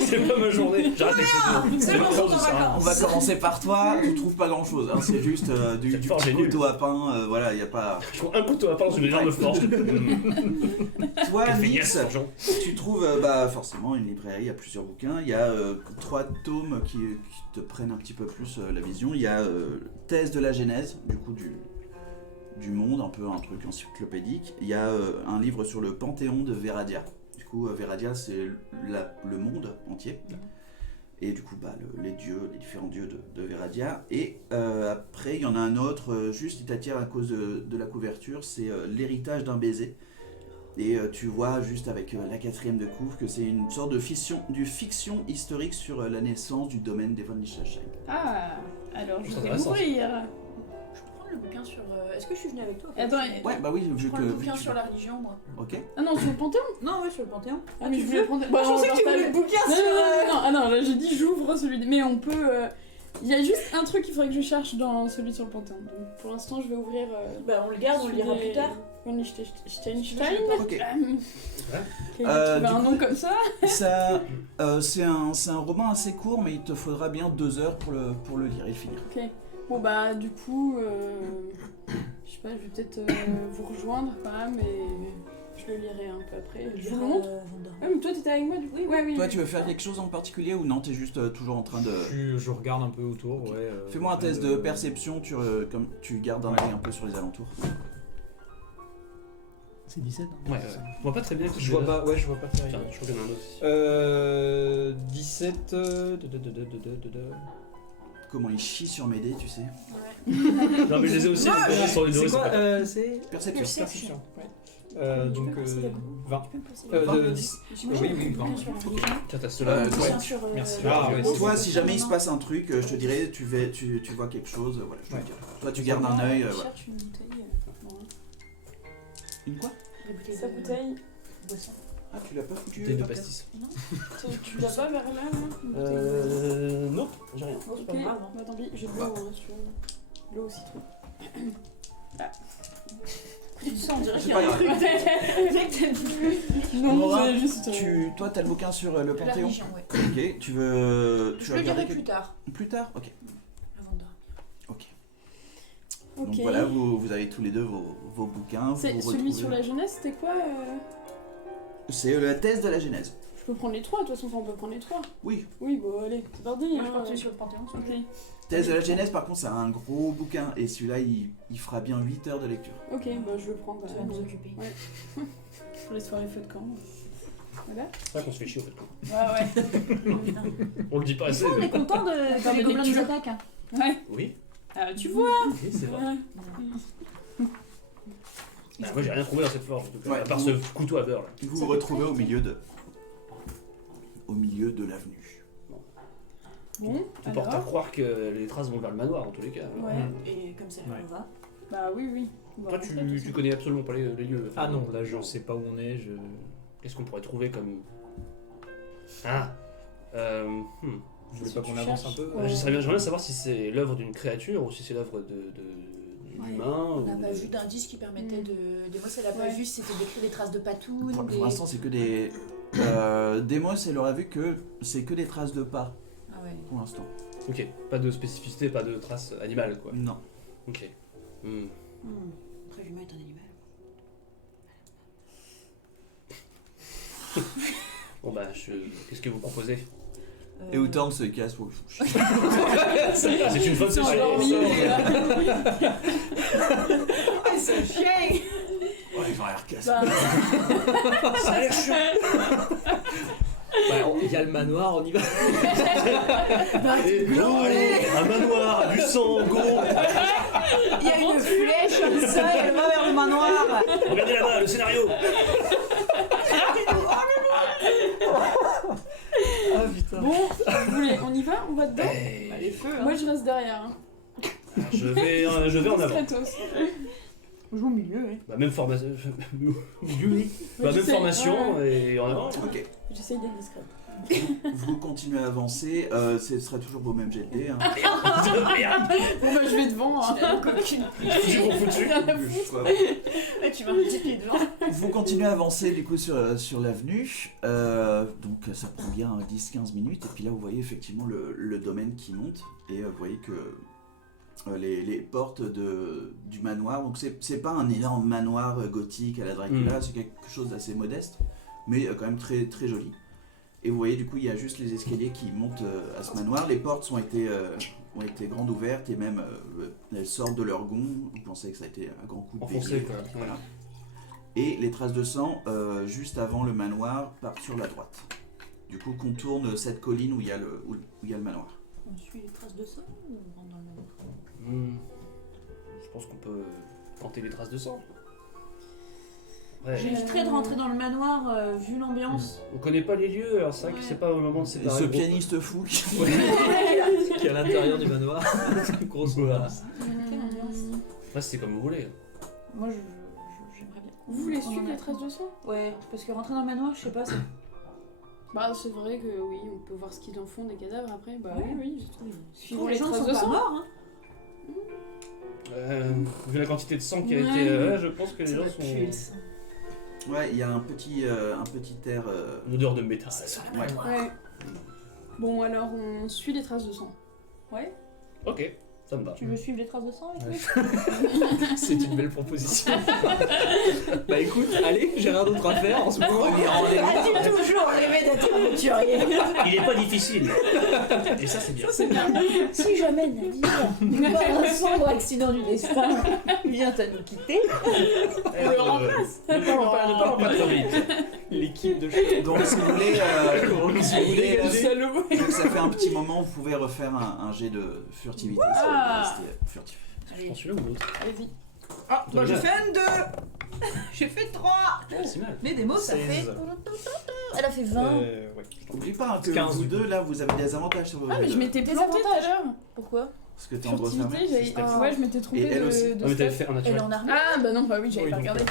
C'est pas ma journée. J'arrête avec C'est bon, ma on forge, s'en ça sert à rien. On va commencer par toi. Tu trouves pas grand-chose. Hein. C'est juste du Cette petit forge est nulle. couteau à pain. Voilà, il y a pas. Je trouve un couteau à part dans une énorme forge. Toi, Quel fait Nix, yes, forgeron. tu trouves forcément une librairie, il y a plusieurs bouquins, il y a 3 tomes qui te prennent un petit peu plus la vision, il y a Thèse de la Genèse, du coup du monde, un peu un truc encyclopédique, il y a un livre sur le Panthéon de Veradia, du coup Veradia c'est le monde entier, et du coup les dieux, les différents dieux de Veradia, et après il y en a un autre, juste il t'attire à cause de la couverture, c'est L'héritage d'un baiser. Et tu vois juste avec la 4e de couvre que c'est une sorte de fiction historique sur la naissance du domaine des Von Liechtenstein. Ah, alors je C'est vais intéressant, l'ouvrir. Je peux prendre le bouquin sur. Est-ce que je suis venue avec toi Attends, Ouais, bah oui, Je vu prends que. le vu bouquin que tu- sur la religion, moi. Ok. Ah non, sur le Panthéon. Non, ouais, sur le Panthéon. Ah, mais je voulais prendre. Moi, je Bon, pensais que tu partage. voulais le bouquin Non, sur. non, non, ah non, là j'ai dit j'ouvre celui mais on peut. Il y a juste un truc qu'il faudrait que je cherche dans celui sur le Panthéon. Donc pour l'instant, je vais ouvrir. Bah, on le garde, on le lira plus tard. Von Liechtenstein. Ok. Ok, du un coup- nom comme ça. Ça, c'est un roman assez court, mais il te faudra bien 2 heures pour le lire et le finir. Ok. Bon bah du coup, je sais pas, je vais peut-être vous rejoindre quand même et je le lirai un peu après. Je vous le montre. Ouais, mais toi t'étais avec moi du coup. Ouais, oui. Toi, tu veux faire quelque chose en particulier ou non? T'es juste toujours en train de. Je regarde un peu autour, ouais. Fais-moi un test de perception, comme tu gardes un œil un peu sur les alentours. C'est 17 hein. Ouais, je vois pas très bien. Je vois pas, ouais, je vois pas très Tiens, bien. je crois qu'il y en a un autre aussi. 17. Comment il chie sur mes dés, tu sais? Non, mais je les ai aussi. les sur les deux, C'est quoi pas- C'est Perception. perception. Ouais. Donc Tu peux passer la 20. Tu peux me passer 10. J'ai Oui, oui, bouquin vraiment. sur la religion. Tiens, t'as ceux-là. Ouais. Merci. Ah, ouais, toi, si jamais il se passe un truc, je te dirais, tu vois quelque chose, voilà, je te le dirai. Toi, tu gardes un œil, Je voilà. cherche une bouteille. Bon, Une quoi? sa bouteille. Ah, tu l'as pas foutu Bouteille de par terre? pastis. Tu l'as pas vers là, là une bouteille de- Non, j'ai rien. Oh, c'est Ok, pas grave. hein. bah tant pis, j'ai de l'eau hein, si tu veux. De l'eau au citron. Ah. Ça, on dirait C'est qu'il y pas a un grave. truc. Non, Nora, c'est juste. Toi, t'as le bouquin sur le La Panthéon? religion, ouais. Ok, tu veux Je le regarder lirai plus tard, plus tard? Ok. avant de dormir. Ok. Ok. Donc voilà, vous avez tous les deux vos bouquins. C'est vous celui retrouvez- sur la jeunesse, c'était quoi C'est la thèse de la Genèse. Je peux prendre les trois, de toute façon, on peut prendre les trois. Oui. Oui, bon, allez, c'est parti. Moi, je hein. prends celui sur le Panthéon. s'il vous plaît. Ok, Thèse de la Genèse, par contre, c'est un gros bouquin et celui-là, il fera bien 8 heures de lecture. ok, bah je le prends quand Tu vas même. nous occuper. Pour les soirées feu de camp. Voilà. C'est vrai qu'on se fait chier en fait. Ouais, On le dit pas assez. On mais- est content de Faire que les des gobelins nous lectures. attaquent. hein. ouais. Ouais. Oui, Ah, tu vois. oui, c'est vrai. Ouais. Bah, moi j'ai rien trouvé dans cette forge, en tout cas, Ouais. à part ce couteau à beurre là. Vous vous retrouvez au milieu de l'avenue. Bon, Tout porte à alors. croire que les traces vont vers le manoir en tous les cas. Ouais. Et comme ça, Ouais. on va. Bah oui, oui. On va Toi rentrer, de toute tu façon. connais absolument pas les lieux. Ah non, là je sais pas où on est. Qu'est-ce qu'on pourrait trouver comme. Ah Je voulais Si pas tu qu'on avance un cherches. peu. Ouais. J'aimerais bien savoir si c'est l'œuvre d'une créature ou si c'est l'œuvre d'humain. On n'a ou pas de- vu d'indices qui permettaient de. Demos, elle a pas Ouais. vu si c'était d'écrire des traces de patounes. Pour des- l'instant, c'est que des. Demos, elle aura vu que c'est que des traces de pas Ah ouais. pour l'instant. Ok, pas de spécificité, pas de traces animales quoi. Non. Ok. Après, l'humain est un animal. Bon bah, qu'est-ce que vous proposez? Et Hawthorne se casse. C'est une bonne C'est session. endormi, là. Ah, c'est chien. Ouais, ils ont l'air casse. Bah, Ça a l'air chiant. Bah, Il y a le manoir, on y va. Et go, un manoir, du sang, go. Il y a une flèche comme ça, elle va vers le manoir. Regardez là-bas, le scénario. Ah putain. Bon, vous voulez, on y va? On va dedans? Les feux, hein. Moi je reste derrière. Hein. Je vais en avant. Stratos. On joue au milieu, oui. Bah, même formation. Bah, même j'essaie, formation et en avant. Ok. J'essaye d'être discrète. Vous continuez à avancer, ce sera toujours vos mêmes jet de dés. Hein. Bon bah je vais devant. Hein. Foutu pour foutu. Rien à foutre. Soit- Tu vas me dire devant. Vous continuez à avancer du coup sur l'avenue, donc ça prend bien 10-15 minutes, et puis là vous voyez effectivement le domaine qui monte, et vous voyez que les portes du manoir, donc c'est pas un énorme manoir gothique à la Dracula, c'est quelque chose d'assez modeste, mais quand même très, très joli. Et vous voyez du coup il y a juste les escaliers qui montent à ce manoir, les portes ont été grandes ouvertes, et même elles sortent de leur gond, vous pensez que ça a été un grand coup de Enfoncé, bélier, quoi. voilà. Et les traces de sang, juste avant le manoir, partent sur la droite. Du coup, contourne cette colline où il y a le manoir. On suit les traces de sang ou on rentre dans le manoir? Je pense qu'on peut tenter les traces de sang. Ouais. J'éviterais de rentrer dans le manoir vu l'ambiance. On connaît pas les lieux, alors c'est vrai que Ouais. c'est pas au moment de Et séparer. ce le groupe. pianiste fou qui... Qui est à l'intérieur du manoir. Grosse Voilà. Quelle ambiance. Après, c'était comme vous voulez. Moi, j'aimerais bien. Vous voulez On suivre en a- les traces de sang? Ouais, parce que rentrer dans le manoir, je sais pas, c'est... Bah c'est vrai que oui, on peut voir ce qu'ils en font des cadavres après. Bah Ouais. oui. Suivons les les gens traces sont de pas sang. morts, hein. Vu la quantité de sang qui a Ouais. été. je pense que les Ça gens va sont. puer le sang. Ouais, il y a un petit air... Une odeur de métal. ouais. Ouais. Bon alors on suit les traces de sang. Ouais. Ok, ça me va. Tu veux suivre les traces de sang avec lui? C'est une belle proposition. Bah écoute, allez, j'ai rien d'autre à faire en ce moment. As-tu toujours rêvé d'être aventurier? Il est pas difficile. Et ça, c'est bien. Si jamais Nadir, par un sombre accident du destin, vient à nous quitter, On le remplace. Ne parlons pas trop vite. L'équipe de chef. Donc si vous voulez, si vous voulez Salaud. vu que ça fait un petit moment, vous pouvez refaire un jet de furtivité. si vous Ah. restez furtif. Je prends celui-là ou l'autre. Allez-y. Ah, bah, j'ai fait un 2. J'ai fait 3. C'est mal. Les démos, ça 16. fait... Elle a fait 20. Ouais. N'oublie pas hein, que 15. vous deux, là, vous avez des avantages sur vos Ah mais jets je de- m'étais Des plantée tout à avantages. l'heure. Pourquoi? Parce que t'es en gros Furtivité, fermé. j'avais... C'était Ouais, je m'étais trompée Et elle de... aussi. de Non, mais t'avais stat. fait un Elle est naturel. en armure. Ah bah non, bah oui, j'avais Oui, pas donc, regardé.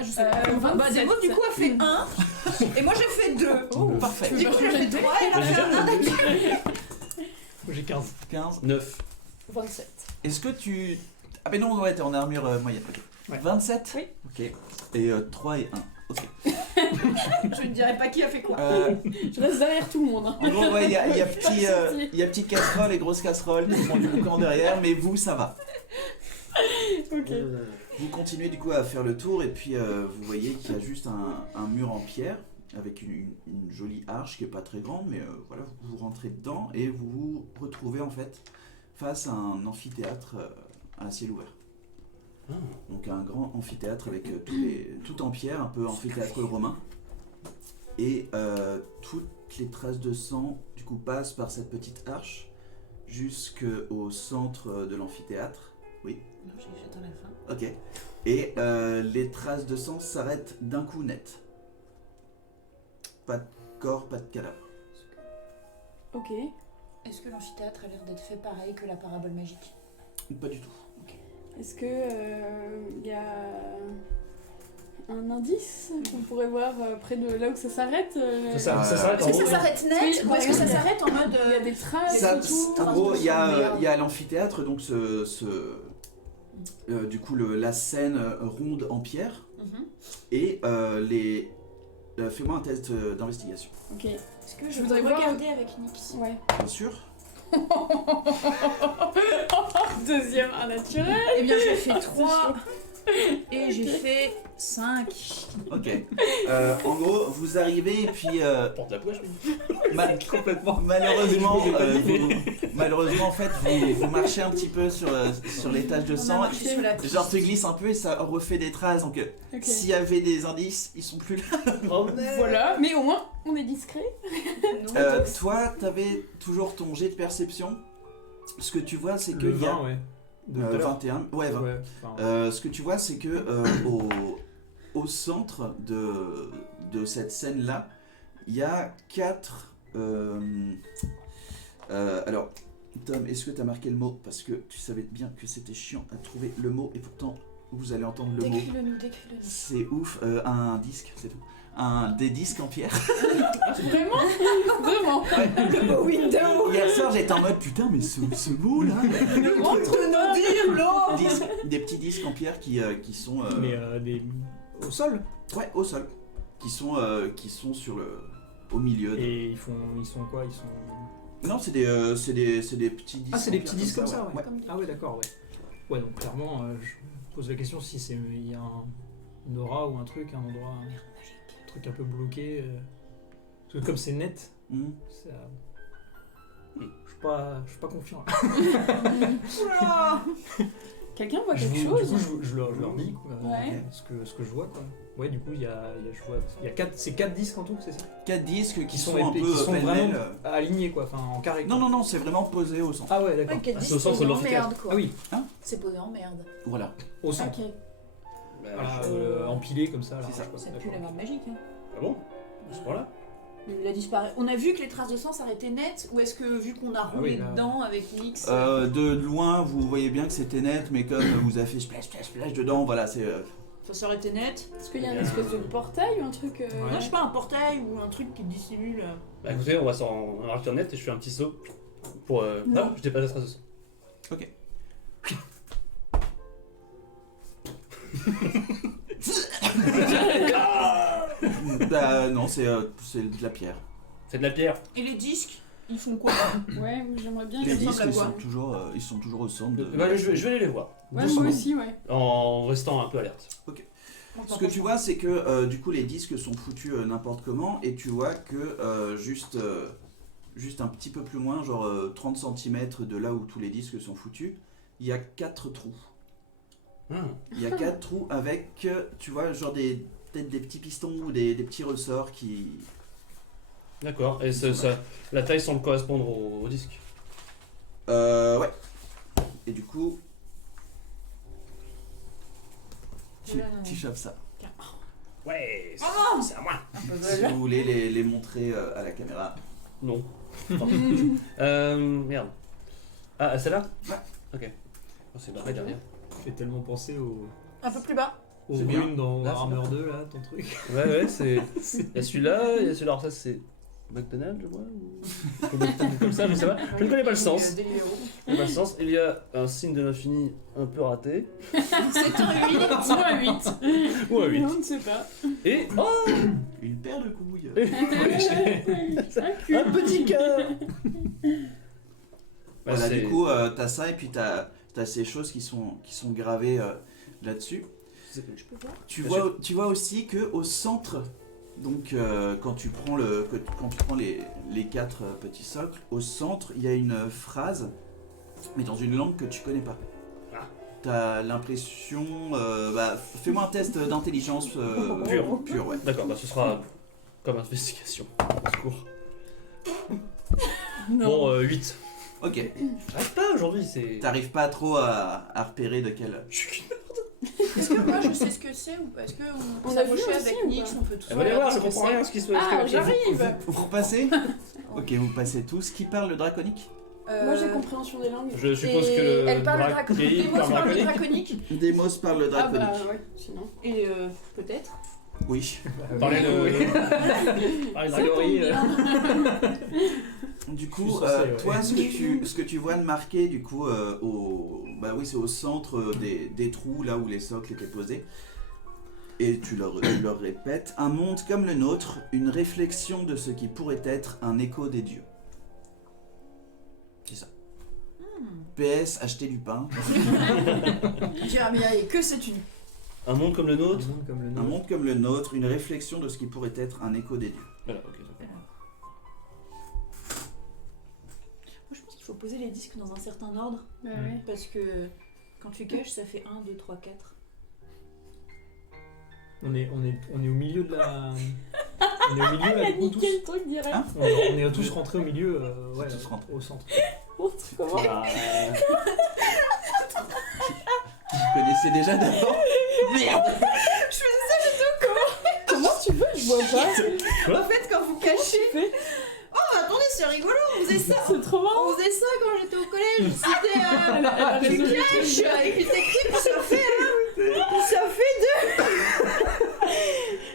Je sais pas. Bah, 27, Démo, du coup, a fait 1. Et moi, j'ai fait 2. Oh, parfait. Du coup, j'ai fait 3 et elle a fait 1. J'ai 15. 15. 9. 27. Est-ce que tu... Ah ben non, ouais, t'es en armure moyenne. Ok. Ouais. 27 Oui. Ok. Et 3 et 1. Ok. Je ne dirais pas qui a fait quoi. Je reste derrière tout le monde. Hein. En gros, ouais, il y a Pas petite casserole et grosse casserole qui sont du camp derrière, mais vous, ça va. Ok. Vous continuez du coup à faire le tour, et puis vous voyez qu'il y a juste un mur en pierre avec une jolie arche qui est pas très grande, mais voilà, vous rentrez dedans et vous vous retrouvez en fait face à un amphithéâtre à ciel ouvert. Donc un grand amphithéâtre avec tout en pierre, un peu amphithéâtre romain. Et toutes les traces de sang du coup passent par cette petite arche jusqu'au centre de l'amphithéâtre. Oui, J'attends la fin. ok. Et les traces de sang s'arrêtent d'un coup net. Pas de corps, pas de cadavre. Ok. Est-ce que l'amphithéâtre a l'air d'être fait pareil que la parabole magique? Pas du tout. Est-ce que y a un indice qu'on pourrait voir près de là où ça s'arrête Ça s'arrête en Est-ce que haut. ça s'arrête net Oui, ou est-ce que ça par exemple, s'arrête en mode... Il y a des traces Ça, et tout. en gros, il y a Merde. l'amphithéâtre, donc du coup la scène ronde en pierre, Mhm. et fais-moi un test d'investigation. Ok. Est-ce que Je je voudrais voudrais voir- regarder avec Nix? Ouais. Bien sûr. Deuxième un naturel. Eh bien, j'ai fait 3. Et j'ai fait 5. Ok. En gros, vous arrivez et puis Porte la poche, Complètement. malheureusement, malheureusement en fait, vous marchez un petit peu sur les taches de On a sang. marché sur la piste. Genre tu glisses un peu et ça refait des traces. Donc Ok. s'il y avait des indices, ils sont plus là. Oh merde. Voilà, mais au moins, on est discret. Toi, t'avais toujours ton jet de perception. Ce que tu vois, c'est que Le il y a 20, ouais. De tout à l'heure. 21. Ouais, 20. Ouais, enfin, Ce que tu vois, c'est que au centre de cette scène-là, il y a 4. Alors, Tom, est-ce que tu as marqué le mot? Parce que tu savais bien que c'était chiant à trouver le mot, et pourtant, vous allez entendre le mot. Décris-le-nous. C'est ouf. Un disque, c'est tout. Des disques en pierre. Vraiment Vraiment Le beau window. Hier soir, j'étais en mode putain, mais ce mot-là. Le grand nous dire l'eau. Des petits disques en pierre qui sont. mais au sol. Ouais, au sol. Qui sont sur au milieu. Et ils sont quoi? Ils sont. Non, c'est des petits disques. Ah, c'est en des pierre petits disques comme ça, ouais. ouais. Ah ouais, d'accord, ouais. Ouais, donc clairement, je pose la question si il y a une aura ou un truc, un endroit, un truc un peu bloqué. Parce que comme c'est net, Mhm. ça... je suis pas confiant. Quelqu'un voit Du quelque coup, chose je leur dis quoi, Ouais. ce que je vois quoi. Ouais, du coup, il y a 4 disques en tout, c'est ça? 4 disques qui sont épais, un peu qui sont pêle-mêle. vraiment alignés quoi, enfin en carré. quoi. Non, c'est vraiment posé au centre. Ah ouais, d'accord. Ok, c'est au centre de en l'amphithéâtre. merde quoi. Ah oui, C'est posé en merde. Voilà. au centre. Ok. Bah, Voilà, je- empilé comme ça. C'est ça. large, quoi. Ça pue la D'accord. merde magique. Hein. Ah bon À ce point-là Il a disparu. On a vu que les traces de sang s'arrêtaient net ou est-ce que vu qu'on a roulé oui, là, dedans avec Nix De loin, vous voyez bien que c'était net, mais comme vous avez fait splash dedans, voilà, c'est. ça s'arrêtait net? Est-ce qu'il y a une espèce de portail ou un truc Ouais. Non, je sais pas, un portail ou un truc qui dissimule. Bah écoutez, on va s'en marquer en net et je fais un petit saut pour. Non. Ah, je dépasse la trace de sang. Bah non, c'est de la pierre. C'est de la pierre. Et les disques, ils font quoi? Ouais, j'aimerais bien Les que ça disques, ressemble à ils quoi sont toujours au centre de. Bah, je vais aller les voir. Ouais, doucement. moi aussi, ouais. En restant un peu alerte. Ce que tu vois, c'est que du coup les disques sont foutus n'importe comment, et tu vois que juste un petit peu plus loin, genre 30 cm de là où tous les disques sont foutus, il y a 4 trous. Il y a 4 trous avec, tu vois, genre peut-être des petits pistons ou des petits ressorts qui. D'accord. Et la taille semble correspondre au disque. Ouais. Et du coup, tu chopes ça. Ouais, Oh c'est à moi. Un peu Si vol. vous voulez les montrer à la caméra. Non. Merde. Ah, celle-là Ouais. Ok. Oh, c'est vrai derrière. Fait tellement penser Un peu plus bas. aux C'est bien. runes dans Là, c'est Armor 2 là, ton truc. Ouais, c'est. Il y a celui-là, il y a celui-là. Alors, ça, c'est. McDonald's, je vois ou peut-être comme ça, je sais pas. Je ne connais pas le sens. Je connais pas le sens. Il y a un signe de l'infini un peu raté. C'est un 8. Ou un 8. Ou un 8. On ne sait pas. Et. Oh Une paire de couilles. Un cul. Un petit cœur. Bah, Voilà, c'est- du coup, t'as ça et puis t'as ces choses qui sont gravées là-dessus. Je peux voir. Tu vois aussi que au centre, donc quand tu prends les 4 petits socles, au centre il y a une phrase, mais dans une langue que tu connais pas. Ah. T'as l'impression, fais-moi un test d'intelligence pure, ouais. D'accord, bah ce sera comme investigation. Au secours. Non. Bon, 8. Ok. J'arrive pas aujourd'hui, c'est. T'arrives pas trop à repérer de quel. Je suis. Est-ce que moi je sais ce que c'est ou pas? Est-ce qu'on On peut a vu s'approcher aussi avec ou Nix? pas On peut tout Elle va les regarder voir, je ce que comprends c'est. rien ce qui se Ah, passe. j'arrive. Vous repassez. Ok, vous passez tous. Qui parle le draconique? Moi j'ai compréhension des langues. Je suppose Et que le. elle parle le draconique. Drakeï Et moi je parle parle le draconique. draconique. Demos parle le Ah draconique. bah ouais, sinon. Et peut-être. Oui. Parlez le. Parlez Grégory, Du Je coup, suis censé, ouais. toi, ce que tu vois de marqué, du coup, c'est au centre des trous, là où les socles étaient posés. Et tu leur répètes, un monde comme le nôtre, une réflexion de ce qui pourrait être un écho des dieux. C'est ça. PS, acheter du pain. Jérémia, et que sais-tu? Un monde comme le nôtre. Un monde comme le Un nôtre. monde comme le nôtre, une réflexion de ce qui pourrait être un écho des dieux. Voilà, ok, d'accord. Moi, je pense qu'il faut poser les disques dans un certain ordre. Bah ouais. Parce que quand tu caches, ça fait 1, 2, 3, 4. On est au milieu de la. On est au milieu là, Elle a du coup, niqué tous. le truc direct. Hein On est tous rentrés au milieu, ouais, Tous rentrés. au centre. Comment Ah, Vous connaissez déjà d'abord? Merde! Comment tu veux? Je vois pas. Quoi? En fait, quand vous cachez. fais Oh, attendez, c'est rigolo, on faisait ça. C'est trop marrant. On faisait ça quand j'étais au collège. C'était Elle a tu résolu le caches truc. et puis t'écris, ça fait.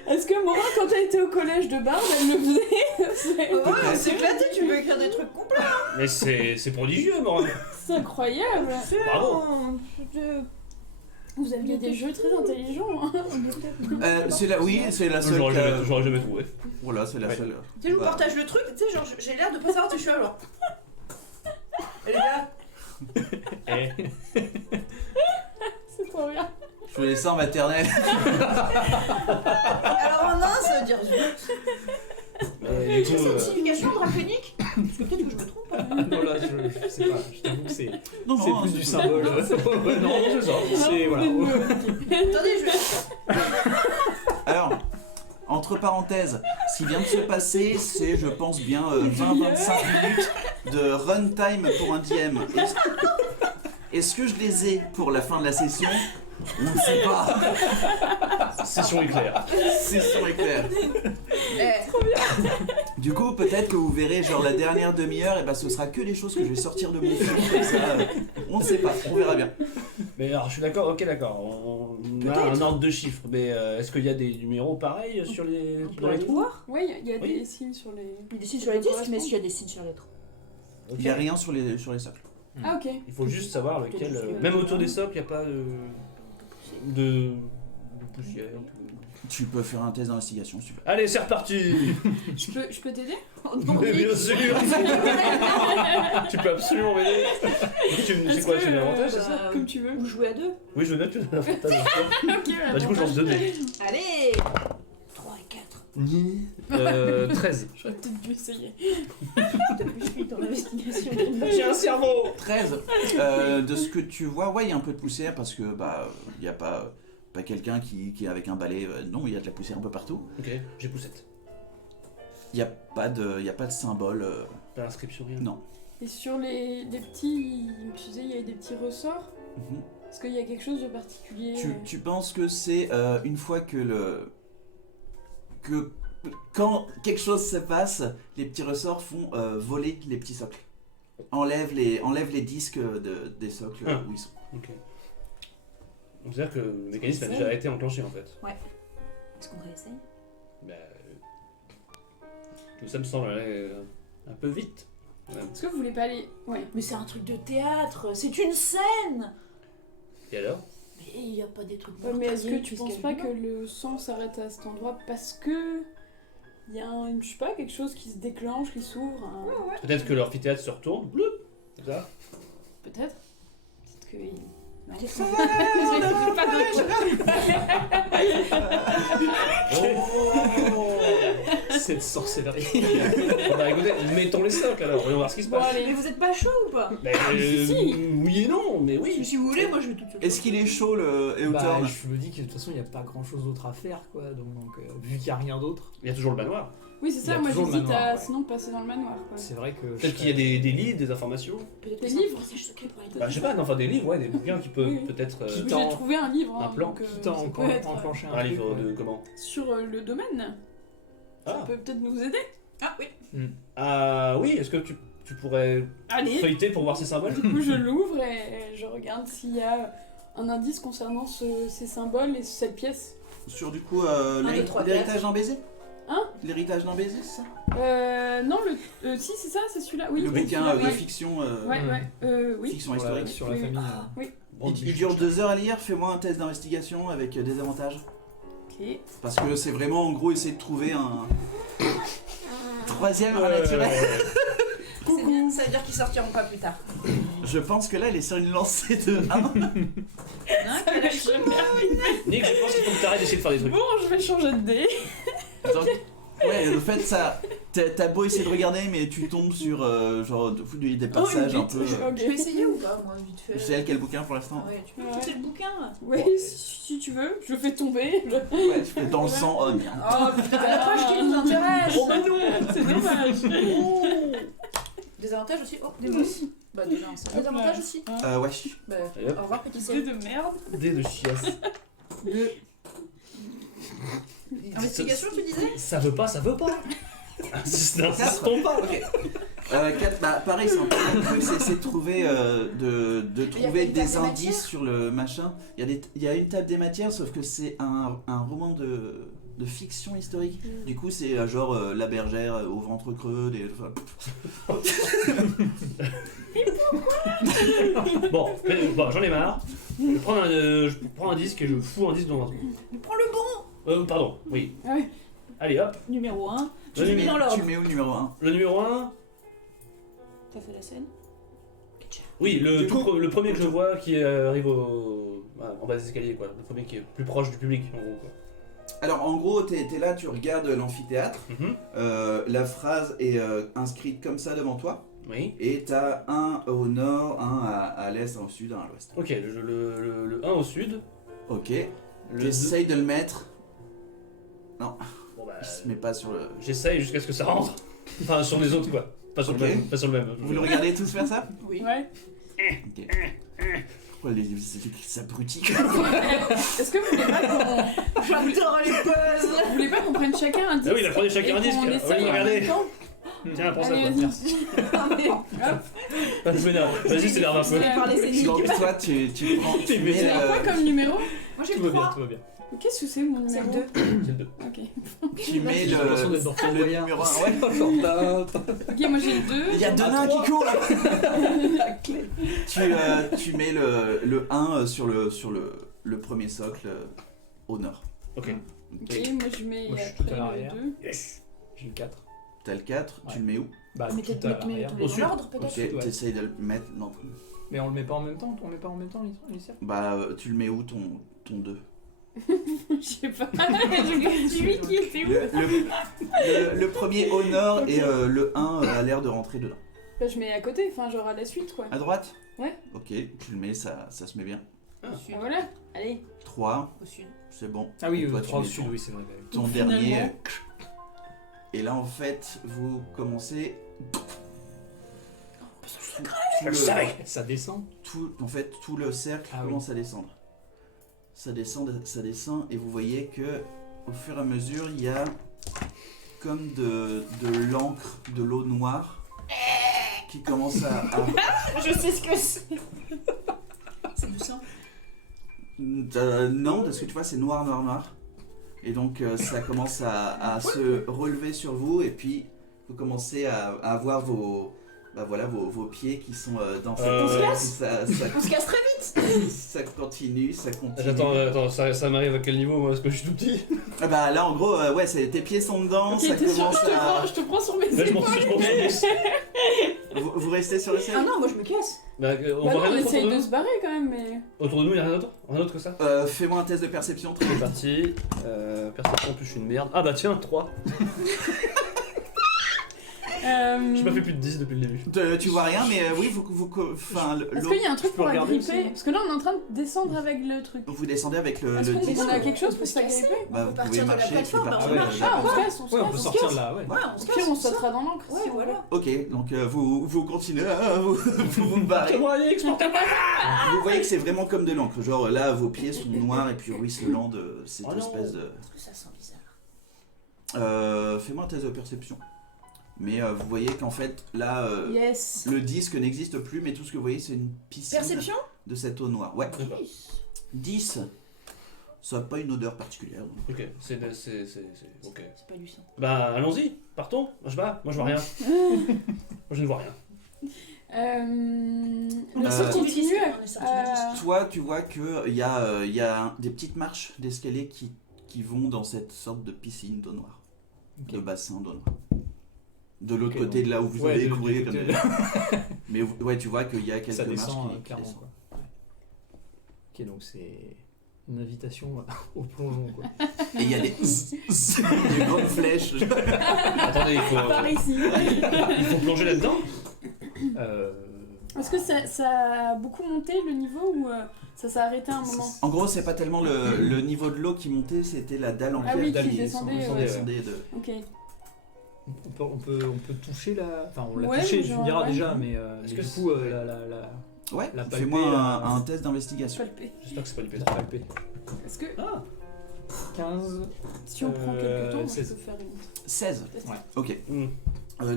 Est-ce que Morin, quand elle était au collège de Barbe, elle le faisait? Ouais, on s'est éclaté, tu peux écrire des trucs complets. mais c'est prodigieux, Morin. C'est incroyable. Bravo. Vous aviez des jeux très intelligents. Hein. C'est la, oui, c'est la seule. J'aurais jamais trouvé. Voilà, c'est la Ouais. seule. Tu sais, je vous Bah, partage le truc, tu sais, genre j'ai l'air de pas savoir si je suis là, genre. Et les gars, Eh. C'est trop bien. Je faisais ça en maternelle. alors en un, ça veut dire zut. Du coup, C'est une signification draconique. Parce que peut-être que je me trompe. Non, là, je sais pas, je t'avoue que c'est Non, c'est plus du symbole. ouais, non, c'est ça. C'est voilà. Attendez, je vais. Alors, entre parenthèses, ce qui vient de se passer, c'est, je pense bien, 20-25 minutes de runtime pour un DM. Est-ce que je les ai pour la fin de la session? On ne sait pas. Session éclair. Session éclair. Eh, Du coup, peut-être que vous verrez, genre la dernière demi-heure, et ben ce sera que des choses que je vais sortir de mon film. Comme ça, on ne sait pas, on verra bien. Mais alors, je suis d'accord, ok, d'accord. On a un ordre de chiffres, mais est-ce qu'il y a des numéros pareils sur les, on peut dans les aller trous? voir. Oui, il y a Oui. des signes sur les. Il y a des signes sur les disques, mais s'il y a des signes sur les trous. Ok. Il n'y a rien sur les socles. Ah, ok. Il faut juste savoir lequel. Peut-être Même autour des socles, il n'y a pas de poussière. Tu peux faire un test d'investigation si tu veux. Allez, c'est reparti. Je peux t'aider? Mais bien sûr. Tu peux absolument m'aider. C'est quoi, tu as l'avantage, c'est ça? Comme tu veux. Vous jouez à deux. Oui, je veux bien que tu aies l'avantage. Ok, Bah, du coup, je lance 2 dés. Allez 3 et 4. 13. J'aurais peut-être dû essayer. Je suis dans l'investigation. J'ai un cerveau. 13. De ce que tu vois, ouais, il y a un peu de poussière parce que bah il n'y a pas quelqu'un qui est avec un balai. Non, il y a de la poussière un peu partout. Ok, j'ai poussette. Il n'y a pas de symbole. Pas d'inscription, rien. Non. Et sur les petits. Tu sais, il y avait des petits ressorts. Mhm. Est-ce qu'il y a quelque chose de particulier? Tu penses que c'est une fois que quand quelque chose se passe, les petits ressorts font voler les petits socles. Enlève les disques des socles Ah. où ils sont. Ok. C'est-à-dire que le mécanisme a déjà été enclenché en fait. Est-ce qu'on réessaye? Bah, tout ça me semble aller un peu vite. Est-ce que vous voulez pas aller. Ouais. Mais c'est un truc de théâtre, c'est une scène! Et alors? Mais il n'y a pas des trucs. Ouais, mais est-ce que meurtriers tu jusqu'à penses pas humain que le sang s'arrête à cet endroit parce que. Il y a je sais pas, quelque chose qui se déclenche, qui s'ouvre? Peut-être que l'amphithéâtre se retourne. Bloup. Comme ça. Peut-être? Peut-être que. Non. C'est ça. Pas d'autre. Cette sorcellerie. Bon, bah écoutez, mettons les socles alors, voyons voir ce qui se Bon, passe. allez. Mais vous êtes pas chaud ou pas? Bah, si. oui et non, mais oui. Si vous voulez, moi je vais tout de suite. Est-ce qu'il est chaud le Bah, Euthorn? je me dis que de toute façon, il n'y a pas grand chose d'autre à faire, quoi. Donc vu qu'il n'y a rien d'autre, Il y a toujours le manoir. Oui, c'est Il y ça, a moi toujours le j'hésite manoir, à ouais. sinon passer dans le manoir. Quoi. c'est vrai que. Peut-être qu'il y a des livres, des informations. Peut-être Des que c'est un livres passage secret pour aller Bah, je sais pas, non, enfin des livres, ouais, des bouquins qui peuvent Oui, oui. peut-être. Qui Oui, t'en- j'ai trouvé un livre. un hein, plan donc, Quitte à ça peut être, enclencher Un un livre truc, de ouais. comment? sur le domaine. Ça Ah. peut peut-être nous aider. Ah oui. Ah oui, est-ce que tu pourrais Allez, feuilleter pour voir ces symboles? du coup je l'ouvre et je regarde s'il y a un indice concernant ces symboles et cette pièce. Sur du coup deux, trois, l'héritage d'un baiser? Hein? L'héritage d'un baiser, c'est ça? Non, si c'est ça, c'est celui-là. Oui, Le c'est bouquin celui-là, de ouais. fiction, Oui. fiction Sur la- historique. Sur la Oui. famille. Oui. Bon, Il dure 2 heures à lire, fais-moi un test d'investigation avec des avantages. Ok. Parce que c'est vraiment en gros essayer de trouver un troisième Ouais, naturel. C'est coup. Ça veut dire qu'ils sortiront pas plus tard. Je pense que là, elle est sur une lancée de 1. Hein, quel âge Nick, je pense qu'il faut que t'arrêtes d'essayer de faire des trucs. Bon, je vais changer de dé. Donc, ouais, le fait, ça. T'as beau essayer de regarder, mais tu tombes sur genre des passages un peu. Ok. Tu veux essayer ou pas, moi, vite fait? C'est elle qui a le bouquin pour l'instant. Ouais, tu peux C'est le bouquin. Oui, si tu veux, je fais tomber. Ouais, tu fais dans le sang. Oh merde. Oh putain, la page qui nous intéresse! Oh, mais non, c'est dommage. Des avantages aussi? Oh, des mousses. Bah, déjà, ça. Des avantages aussi? Ouais. Bah, Allez, hop. au revoir, petit Dé ciel. de merde. Dés de chiasse. Investigation, tu disais? Ça veut pas. N'insistons pas. Ok. 4, bah pareil, c'est un peu le truc, c'est de trouver, de Il y a trouver une table des des indices matières sur le machin. Il y a une table des matières, sauf que c'est un roman de fiction historique. Du coup, c'est genre la bergère au ventre creux, Bon, j'en ai marre. Je prends un disque et je fous un disque dans un truc. Prends le bon! Pardon, oui. Ah oui. Allez hop. Numéro 1. Le tu, numéro, mets, tu mets où le numéro 1? le numéro 1. T'as fait la scène? Oui, Du coup- le premier que je vois qui arrive en bas des escaliers, quoi. Le premier qui est plus proche du public, en gros, quoi. Alors en gros, t'es là, tu regardes l'amphithéâtre, Mhm. la phrase est inscrite comme ça devant toi, Oui. et t'as un au nord, un à l'est, un au sud, un à l'ouest. Ok, le 1 au sud. Ok, Le t'essayes de le mettre, Bon, bah, il se met pas sur le... j'essaye jusqu'à ce que ça rentre. Enfin, sur les autres, quoi. Pas sur Ok. le même. Pas sur le même. Vous le regardez tous faire ça? Oui. Ouais. Ok. Pourquoi c'est écrit ça abruti? Est-ce que vous voulez pas qu'on... J'adore les puzzles! Vous voulez pas qu'on prenne chacun un disque? Ah oui, il a pris chacun un disque. On Ouais, essaye en regardez. même temps. Tiens, prends ça, Allez, quoi. vas-y. Vas-y, vas-y, s'énerve un peu. Par les énigmes. Donc toi, tu prends... Tu mets C'est quoi le... comme numéro? Moi j'ai Tout le va bien, 3. tout va bien. Qu'est-ce que c'est mon C'est numéro? le 2. C'est le 2. Ok. Tu mets J'ai l'impression d'être le... dans Fort le Boyard. numéro 1, ouais. Ok, moi j'ai le 2. Il y a deux nains qui courent là. Tu mets le 1 sur le premier socle au nord. Ok. Ok, moi je mets Moi, je suis tout à après l'arrière. le 2. Yes. J'ai le 4. T'as le 4, tu Ouais. le mets où? Bah, Mais tout peut-être à mettre l'arrière. tous les Au dans sud. l'ordre peut-être? Ok, sud, ouais. t'essayes de le mettre... Non. Mais on le met pas en même temps? On met pas en même temps les cercles? Bah tu le mets où ton 2? Je sais pas. J'ai lui qui était où? Le premier au nord et le 1 a l'air de rentrer dedans. Bah, je mets à côté, enfin genre à la suite quoi. À droite? Ouais. Ok, tu le mets, ça se met bien. Au sud. Ah, voilà, allez. 3, Au sud. c'est bon. Ah oui, Toi, 3 au tu mets sud, ton- oui, c'est vrai. Ton Donc, dernier. finalement- Et là en fait, vous commencez. Je le savais. Ça descend. Tout le cercle Ah oui. commence à descendre. Ça descend, et vous voyez que au fur et à mesure, il y a comme de l'encre, de l'eau noire qui commence à... Je sais ce que c'est. C'est du sang. Non, parce que tu vois, c'est noir, noir, noir. Et donc ça commence à se relever sur vous, et puis vous commencez à avoir vos pieds qui sont dans cette... On se casse ça On se casse très vite. ça continue, ça continue. Attends, ça m'arrive à quel niveau, moi, parce que je suis tout petit? Ah bah là en gros, ouais, tes pieds sont dedans, Ok, ça t'es sûr, commence à... je te prends sur mes Là, je m'en épaules. suis. Vous restez sur le Ah cercle? non, moi je me casse. Bah, on Bah voit non, rien on d'autre essaye autour de de se barrer quand même, mais... nous? Autour de nous, y'a rien d'autre? Rien d'autre que ça? Fais-moi un test de perception. C'est parti. Perception, en plus, je suis une merde. Ah bah tiens, 3. J'ai pas fait plus de 10 depuis le début. Tu vois rien, mais oui, enfin, Est-ce qu'il y a un truc peux pour regarder agripper? aussi. Parce que là on est en train de descendre avec le truc. vous descendez avec le Est-ce qu'on 10. a quelque chose On peut pour se casser. s'agripper? Bah, On vous peut pouvez partir de la marcher, plateforme, tu bah, peux on partir marche. de la Ah, on se plateforme. casse, on se Ouais, on casse. peut on se sortir casse. de là, ouais. Ouais, on se Au pire, casse. on c'est ça. sautera dans l'encre. Ouais, si on voilà. veut. Ok, donc vous continuez, vous barrez. Moi, Alex, porte-moi. Vous voyez que c'est vraiment comme de l'encre. Genre là, vos pieds sont noirs et puis ruisselants de cette Oh non. espèce de... Est-ce que ça sent bizarre? Fais-moi un test de perception. Mais vous voyez qu'en fait, là, Yes. le disque n'existe plus, mais tout ce que vous voyez, c'est une piscine Perception? de cette eau noire. Ouais, D'accord. 10. Ça n'a pas une odeur particulière. Ok, c'est. Ok. C'est pas du sang. Bah, allons-y, partons. Moi, je vois rien. Moi, je ne vois rien. Le Euh, saut continue. On est sorti du disque. Toi, tu vois qu'il y a des petites marches d'escalier qui vont dans cette sorte de piscine d'eau noire, de bassin d'eau noire. De l'autre Ok, côté donc- de là où vous Ouais, avez de- couru. du comme- côté- Mais ouais, tu vois qu'il y a quelques Ça marches descend qui clairement descendent. quoi. Ouais. Ok, donc c'est une invitation au plongeon quoi. Et il y a des grandes flèches. Attendez, Par ici. il faut plonger là-dedans. Est-ce que ça a beaucoup monté le niveau ou ça s'est arrêté à un moment? En gros, c'est pas tellement le niveau de l'eau qui montait, c'était la dalle en Ah pierre oui, dalle qui qui descendait. descend, Ouais. descendait de... Ok. On peut toucher la. Enfin, on l'a Ouais, touché, tu genre, me diras ouais. déjà, mais Est-ce du que coup, c'est- Ouais, La palpée, fais-moi là. un test d'investigation. Palpé. J'espère que c'est pas du la pétard. palpée. Est-ce que 15. si on prend quelques temps, moi, je 16. peux faire une 16. test. Ouais. Ok.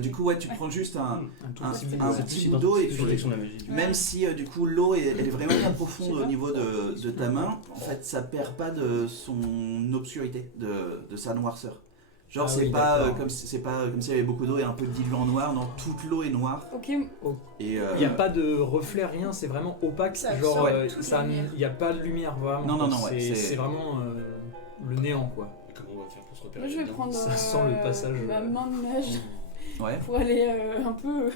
Du coup, ouais, tu prends juste un tout un petit petit bout bout de- petit bout d'eau et puis protection de la magie. même si du coup l'eau elle est vraiment pas profonde Je sais au pas. niveau de ta main, en fait ça perd pas de son obscurité, de sa noirceur. Genre Ah c'est oui, pas d'accord. c'est pas comme s'il y avait beaucoup d'eau et un peu dilué en noir, non, toute l'eau est noire Ok. et Il n'y a pas de reflet, rien, c'est vraiment opaque. Ça Genre, absorbe toute ça, lumière. il n'y a pas de lumière vraiment. Non, non, quoi. non, ouais, c'est c'est- vraiment le néant quoi. Mais comment on va faire pour se repérer Moi, je vais là-dedans prendre Ça sent le passage, ma main de mage Ouais. pour aller un peu.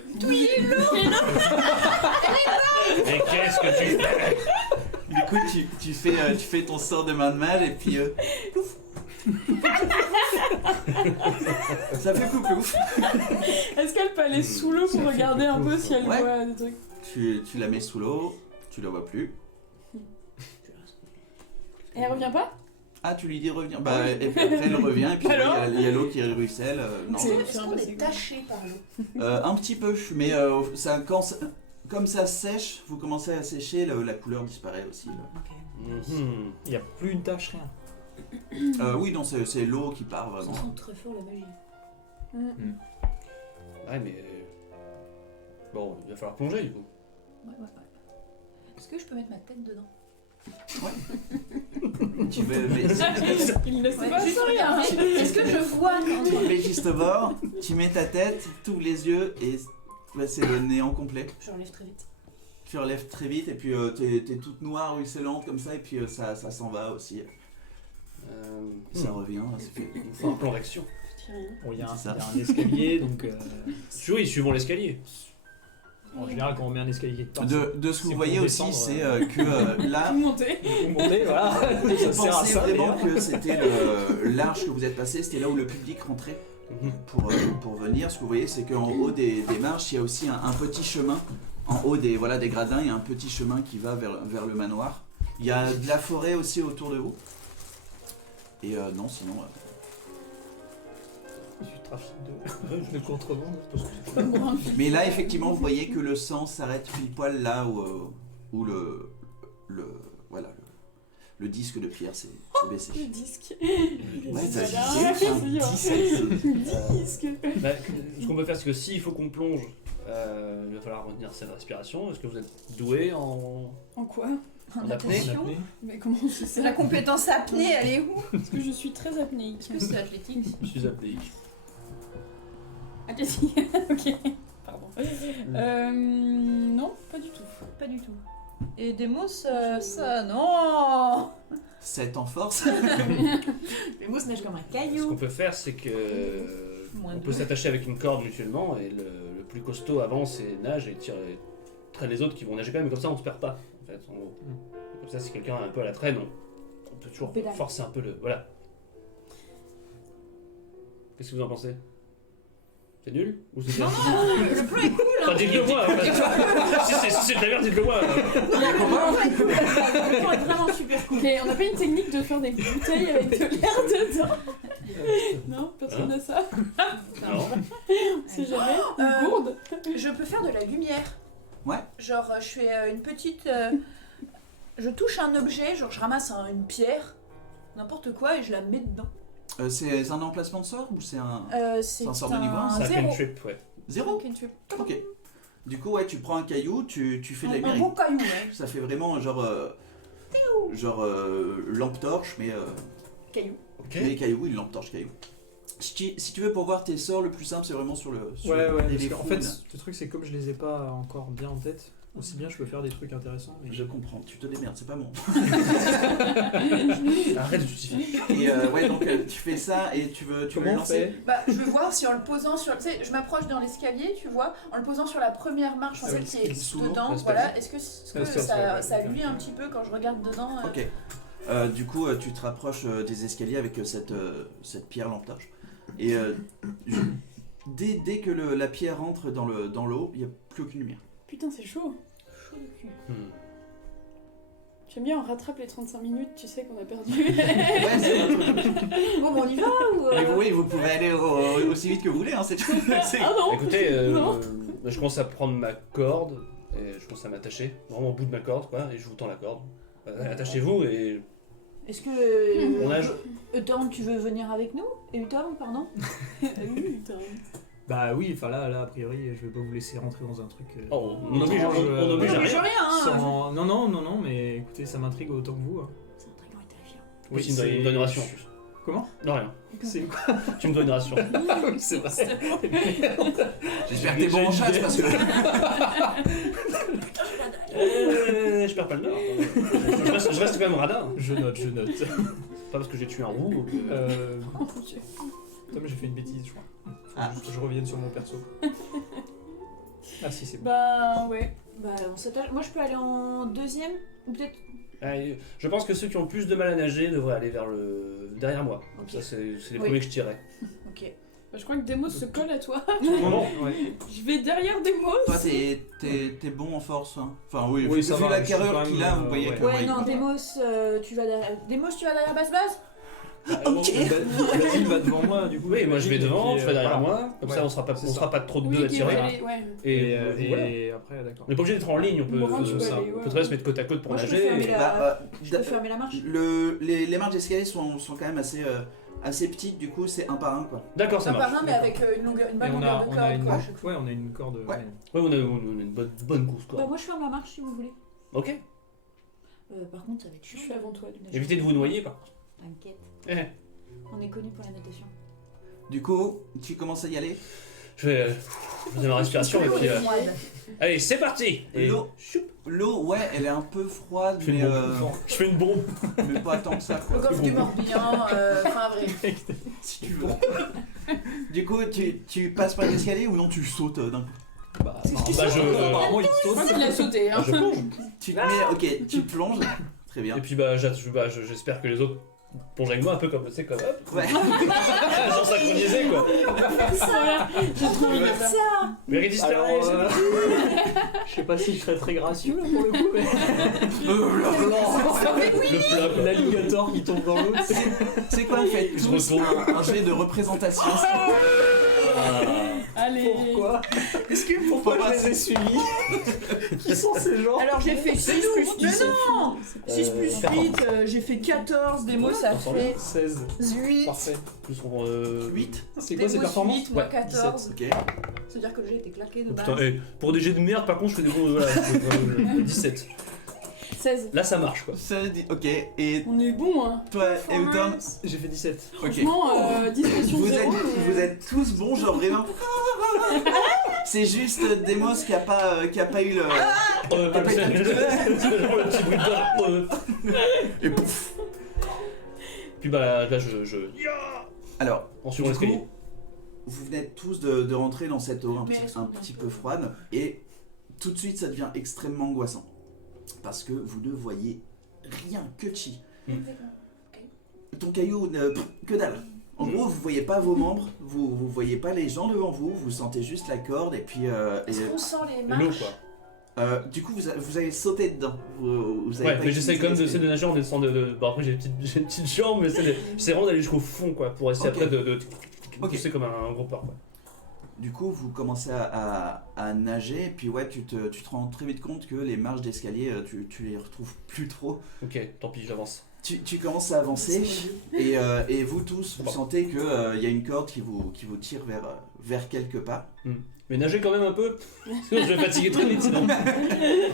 Mais qu'est-ce que tu fais? Du coup tu fais ton sort de main de mage et puis plouf. Ça fait plouf. Est-ce qu'elle peut aller sous l'eau pour Ça fait regarder un peu plouf. si elle Ouais. voit des trucs? Tu la mets sous l'eau, tu la vois plus. Et elle revient pas? Ah, tu lui dis reviens. Bah, et puis après elle revient et puis Alors il y a l'eau qui ruisselle. Non. C'est- Est-ce qu'on est taché par l'eau? Un petit peu, mais comme ça sèche, vous commencez à sécher, la couleur disparaît aussi. Là. Mhm. Il n'y a plus une tache, rien. Oui, non, c'est l'eau qui part Ça vraiment. sent très fort la magie. Ouais, mais. Bon, il va falloir plonger du coup. Ouais. Est-ce que je peux mettre ma tête dedans? Tu veux, mais, Il ne sait Ouais, pas, juste c'est rien. regarder. Est-ce que je vois quand tu mets juste au bord, tu mets ta tête, tu ouvres les yeux et ouais, c'est le néant complet. J'enlève très vite. Tu relèves très vite et puis t'es toute noire, ruisselante comme ça et puis ça s'en va aussi. Ça revient, c'est fait. Il faut un plan d'action. Je dis rien. Bon, il y a C'est ça. un escalier, donc Oui, suivons l'escalier. en général, quand on met un escalier quelque part, De ce que c'est vous pour voyez aussi, descendre, c'est que là, Tout monter. vous montez, voilà. je Ça sert à pensais ça, vraiment d'ailleurs. que c'était l'arche que vous êtes passé, c'était là où le public rentrait pour venir. Ce que vous voyez, c'est qu'en haut des marches, il y a aussi un petit chemin. En haut des gradins, il y a un petit chemin qui va vers le manoir. Il y a de la forêt aussi autour de vous. Et non, sinon... Du trafic de contrebande. Mais là, effectivement, vous voyez que le sang s'arrête pile poil là où le disque de pierre s'est baissé. Le disque. Ouais, t'as Voilà. visé un disque. Disque. Bah, ce qu'on peut faire, c'est que s'il faut qu'on plonge, il va falloir retenir cette respiration. Est-ce que vous êtes doué en En quoi? En apnée. natation. Mais comment c'est C'est ça? la compétence apnée, elle est où? Parce que je suis très apnéique. Est-ce que c'est athlétique? Je suis apnéique. Athlétique. Ok. Pardon. Non, pas du tout. Pas du tout. Et Demos, ça, non! 7 en force. Le mousse nage comme un Ce caillou. qu'on peut faire, c'est que Moins on de peut s'attacher avec une corde mutuellement et le plus costaud avance et nage et tire traîne les autres qui vont nager quand même. Mais comme ça, on se perd pas. En fait, en gros. Et comme ça, si quelqu'un est un peu à la traîne, on peut toujours On pédale. forcer un peu le. Voilà. Qu'est-ce que vous en pensez? C'est nul? Ou c'est bien? Le plan est cool, hein! Enfin, dites-le moi! Si c'est de la merde, dites-le moi! Le temps est vraiment super cool. Ok, on n'a pas une technique de faire des bouteilles avec de l'air dedans? Non, personne n'a ça. Non. C'est jamais. Une gourde. Je peux faire de la lumière. Ouais. Genre, je fais une petite. Je touche un objet, genre je ramasse une pierre, n'importe quoi, et je la mets dedans. C'est un emplacement de sort ou c'est un... C'est un sort de niveau, C'est un zéro. cantrip, ouais. Zéro? Cantrip. Ok. Du coup, ouais, tu prends un caillou, tu fais de la Un lumière. bon caillou, ouais. Ça fait vraiment genre lampe torche, mais Caillou. Ok. mais caillou, une lampe torche caillou. Si tu veux, pour voir tes sorts, le plus simple, c'est vraiment sur le. Sur Ouais, les parce qu'en fait, founes. le truc, c'est comme je les ai pas encore bien en tête, aussi bien je peux faire des trucs intéressants. Mais... Je comprends, tu te démerdes, c'est pas bon. Arrête de justifier. Et ouais, donc tu fais ça et tu veux Comment on lancer. fait Bah, je veux voir si en le posant sur. Tu sais, je m'approche dans l'escalier, tu vois, en le posant sur la première marche, en Ah celle oui, qui est souvent, dedans, l'espace. voilà. Est-ce que L'espace, ça, ouais, ça ouais. luit un petit peu quand je regarde dedans Ok. Du coup, tu te rapproches des escaliers avec cette pierre lampe torche. Et dès que la pierre rentre dans l'eau, il n'y a plus aucune lumière. Putain, c'est chaud. Chaud le cul. Hmm. J'aime bien, on rattrape les 35 minutes, tu sais qu'on a perdu. Ouais, c'est un truc. Bon, on y va ou Mais oui, vous pouvez aller aussi vite que vous voulez. Hein, c'est Ah non Écoutez, Non. je commence à prendre ma corde et je commence à m'attacher, vraiment au bout de ma corde, quoi, et je vous tends la corde. Attachez-vous et Est-ce que. on a. Eutorn, tu veux venir avec nous Eutorn, pardon Oui, putain. Bah oui, enfin là, a priori, je vais pas vous laisser rentrer dans un truc. Oh, on oblige à On rien. n'oblige rien, hein Sans- Non, mais écoutez, ça m'intrigue autant que vous. Hein. C'est intriguant et terrifiant. Oui, tu me donnes une ration en plus. Comment Non, rien. C'est quoi Tu me donnes une ration. Oui, c'est vrai. J'espère que t'es bon en chasse parce que. Je perds pas le nord. Je reste quand même radin. Je note. Pas parce que j'ai tué un roux. Oh mon Dieu. Tom, j'ai fait une bêtise, je crois. Faut Ah. juste que je revienne sur mon perso. Ah si, c'est bon. Bah ouais. Bah, on s'attache. Moi, je peux aller en deuxième Ou peut-être. Je pense que ceux qui ont le plus de mal à nager devraient aller vers derrière moi. Ok. Ça, c'est les Oui. premiers que je tirerai. Ok. Bah, je crois que Demos se colle à toi. Non, Ouais. Je vais derrière Demos. Toi, t'es bon en force. Hein. Enfin, oui, Oui, ça vu va, la je suis carrure quand qu'il même, a, vous voyez que. Ouais, non, Demos, tu vas derrière. Demos, tu vas derrière Basse. Vas-y, va devant moi, du coup. Oui, moi je vais devant, tu vas derrière voilà. moi. Comme Ouais, ça, on sera pas trop de deux Oui, à qui tirer. va aller, ouais. Et, Et, voilà. et après, d'accord. On n'est pas obligé d'être en ligne, on peut, Laurent, tu peux ça. aller, on ouais. peut très bien se mettre côte à côte pour Moi, je peux nager. fermer et- la- Bah, Je peux fermer la marche les marches d'escalier sont quand même assez petites, du coup, c'est un par un quoi. D'accord, ça Un par marche. un, mais avec une bonne Et on longueur a, de on a corde, une, quoi, à chaque fois. ouais, on a une corde. Ouais. Ouais, on a une bonne course Bah, quoi. moi, je ferme la marche si vous voulez. Ok. Par contre, ça va être Je chaud. suis avant toi. du coup. Évitez de vous noyer par contre. T'inquiète. Eh, On est connu pour la natation. Du coup, tu commences à y aller. je vais poser ma respiration et puis. Allez, c'est parti. Et L'eau, ouais, elle est un peu froide, je fais mais, une bombe. Je fais une bombe. mais pas tant que ça Le quoi. coffre du Morbihan, enfin vrai. Si tu veux. Du coup, tu passes par l'escalier ou non, tu sautes d'un coup. Bah, apparemment, il saute. Moi, il a sauté. Hein. Je plonge. Ok, tu plonges. Très bien. Et puis j'espère que les autres plongent avec moi un peu comme hop. Ouais. Genre synchronisé quoi. Voilà. J'ai trop envie de faire ça. Mais disparaît. Alors, je sais pas si je serais très gracieux là pour le coup, mais Le plat. l'alligator qui tombe dans l'eau. C'est quoi, en fait Je tous retourne. un jet de représentation. Allez. Pourquoi Pourquoi je les ai suivis Qui sont ces gens Alors, j'ai fait 6 plus 10. Mais non 6 plus 40. 8, j'ai fait 14. Demos, ça fait 16. 8. Parfait. Plus 8. C'est quoi ces Demos performances 8, moi Ouais, 14. Ok. C'est-à-dire que le jet était claqué de Oh, base. putain, pour des jets de merde, par contre, je fais des bons. Voilà, 17. 16. Là, ça marche quoi. Ça dit. Ok. Et On est bon, hein. toi, Euton. J'ai fait 17. Ok. Franchement, discrétion Vous zéro. vous êtes tous bons, genre vraiment. C'est juste Demos qui a pas eu le. Comme ça, le petit bruit de Et pouf. Puis bah là, je. Alors, En du suivant l'escalier. coup, vous venez tous de rentrer dans cette eau Mais elles sont un un petit peu peu froide et tout de suite ça devient extrêmement angoissant parce que vous ne voyez rien que chi. Ton caillou, que dalle. En gros, vous voyez pas vos membres, vous voyez pas les gens devant vous, vous sentez juste la corde et puis. Est-ce qu'on sent les L'eau marches quoi. Du coup, vous avez sauté dedans. Vous avez Ouais, pas mais j'essaie utilisé quand même l'escalier. de nager en descendant de. Bon, après, j'ai une petite jambe, mais j'essaie vraiment d'aller jusqu'au fond quoi, pour essayer Ok. après de Ok. pousser comme un gros porc quoi. Du coup, vous commencez à nager, et puis ouais, tu te rends très vite compte que les marches d'escalier, tu les retrouves plus trop. Ok, tant pis, j'avance. Tu commences à avancer, et vous tous, vous sentez qu'il y a une corde qui vous tire vers quelques pas. Mais nager quand même un peu, sinon je vais fatiguer très vite sinon.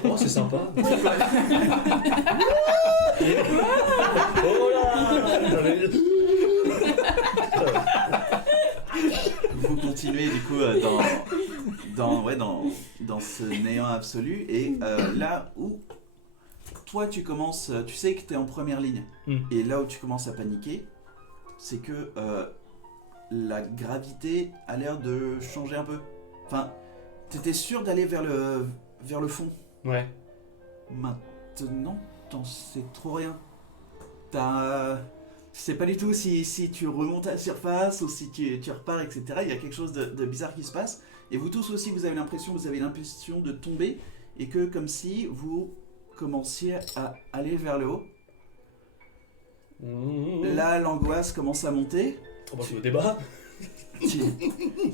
Oh, c'est sympa. Oh là. Vous continuez du coup dans ce néant absolu et là où toi tu commences, tu sais que tu es en première ligne et là où tu commences à paniquer, c'est que la gravité a l'air de changer un peu. Enfin, t'étais sûr d'aller vers le fond. Ouais. Maintenant, t'en sais trop rien. Tu sais pas du tout si tu remontes à la surface ou si tu repars, etc. Il y a quelque chose de bizarre qui se passe. Et vous tous aussi, vous avez l'impression de tomber et que comme si vous commenciez à aller vers le haut. Là, l'angoisse commence à monter. Oh bah, je me débat.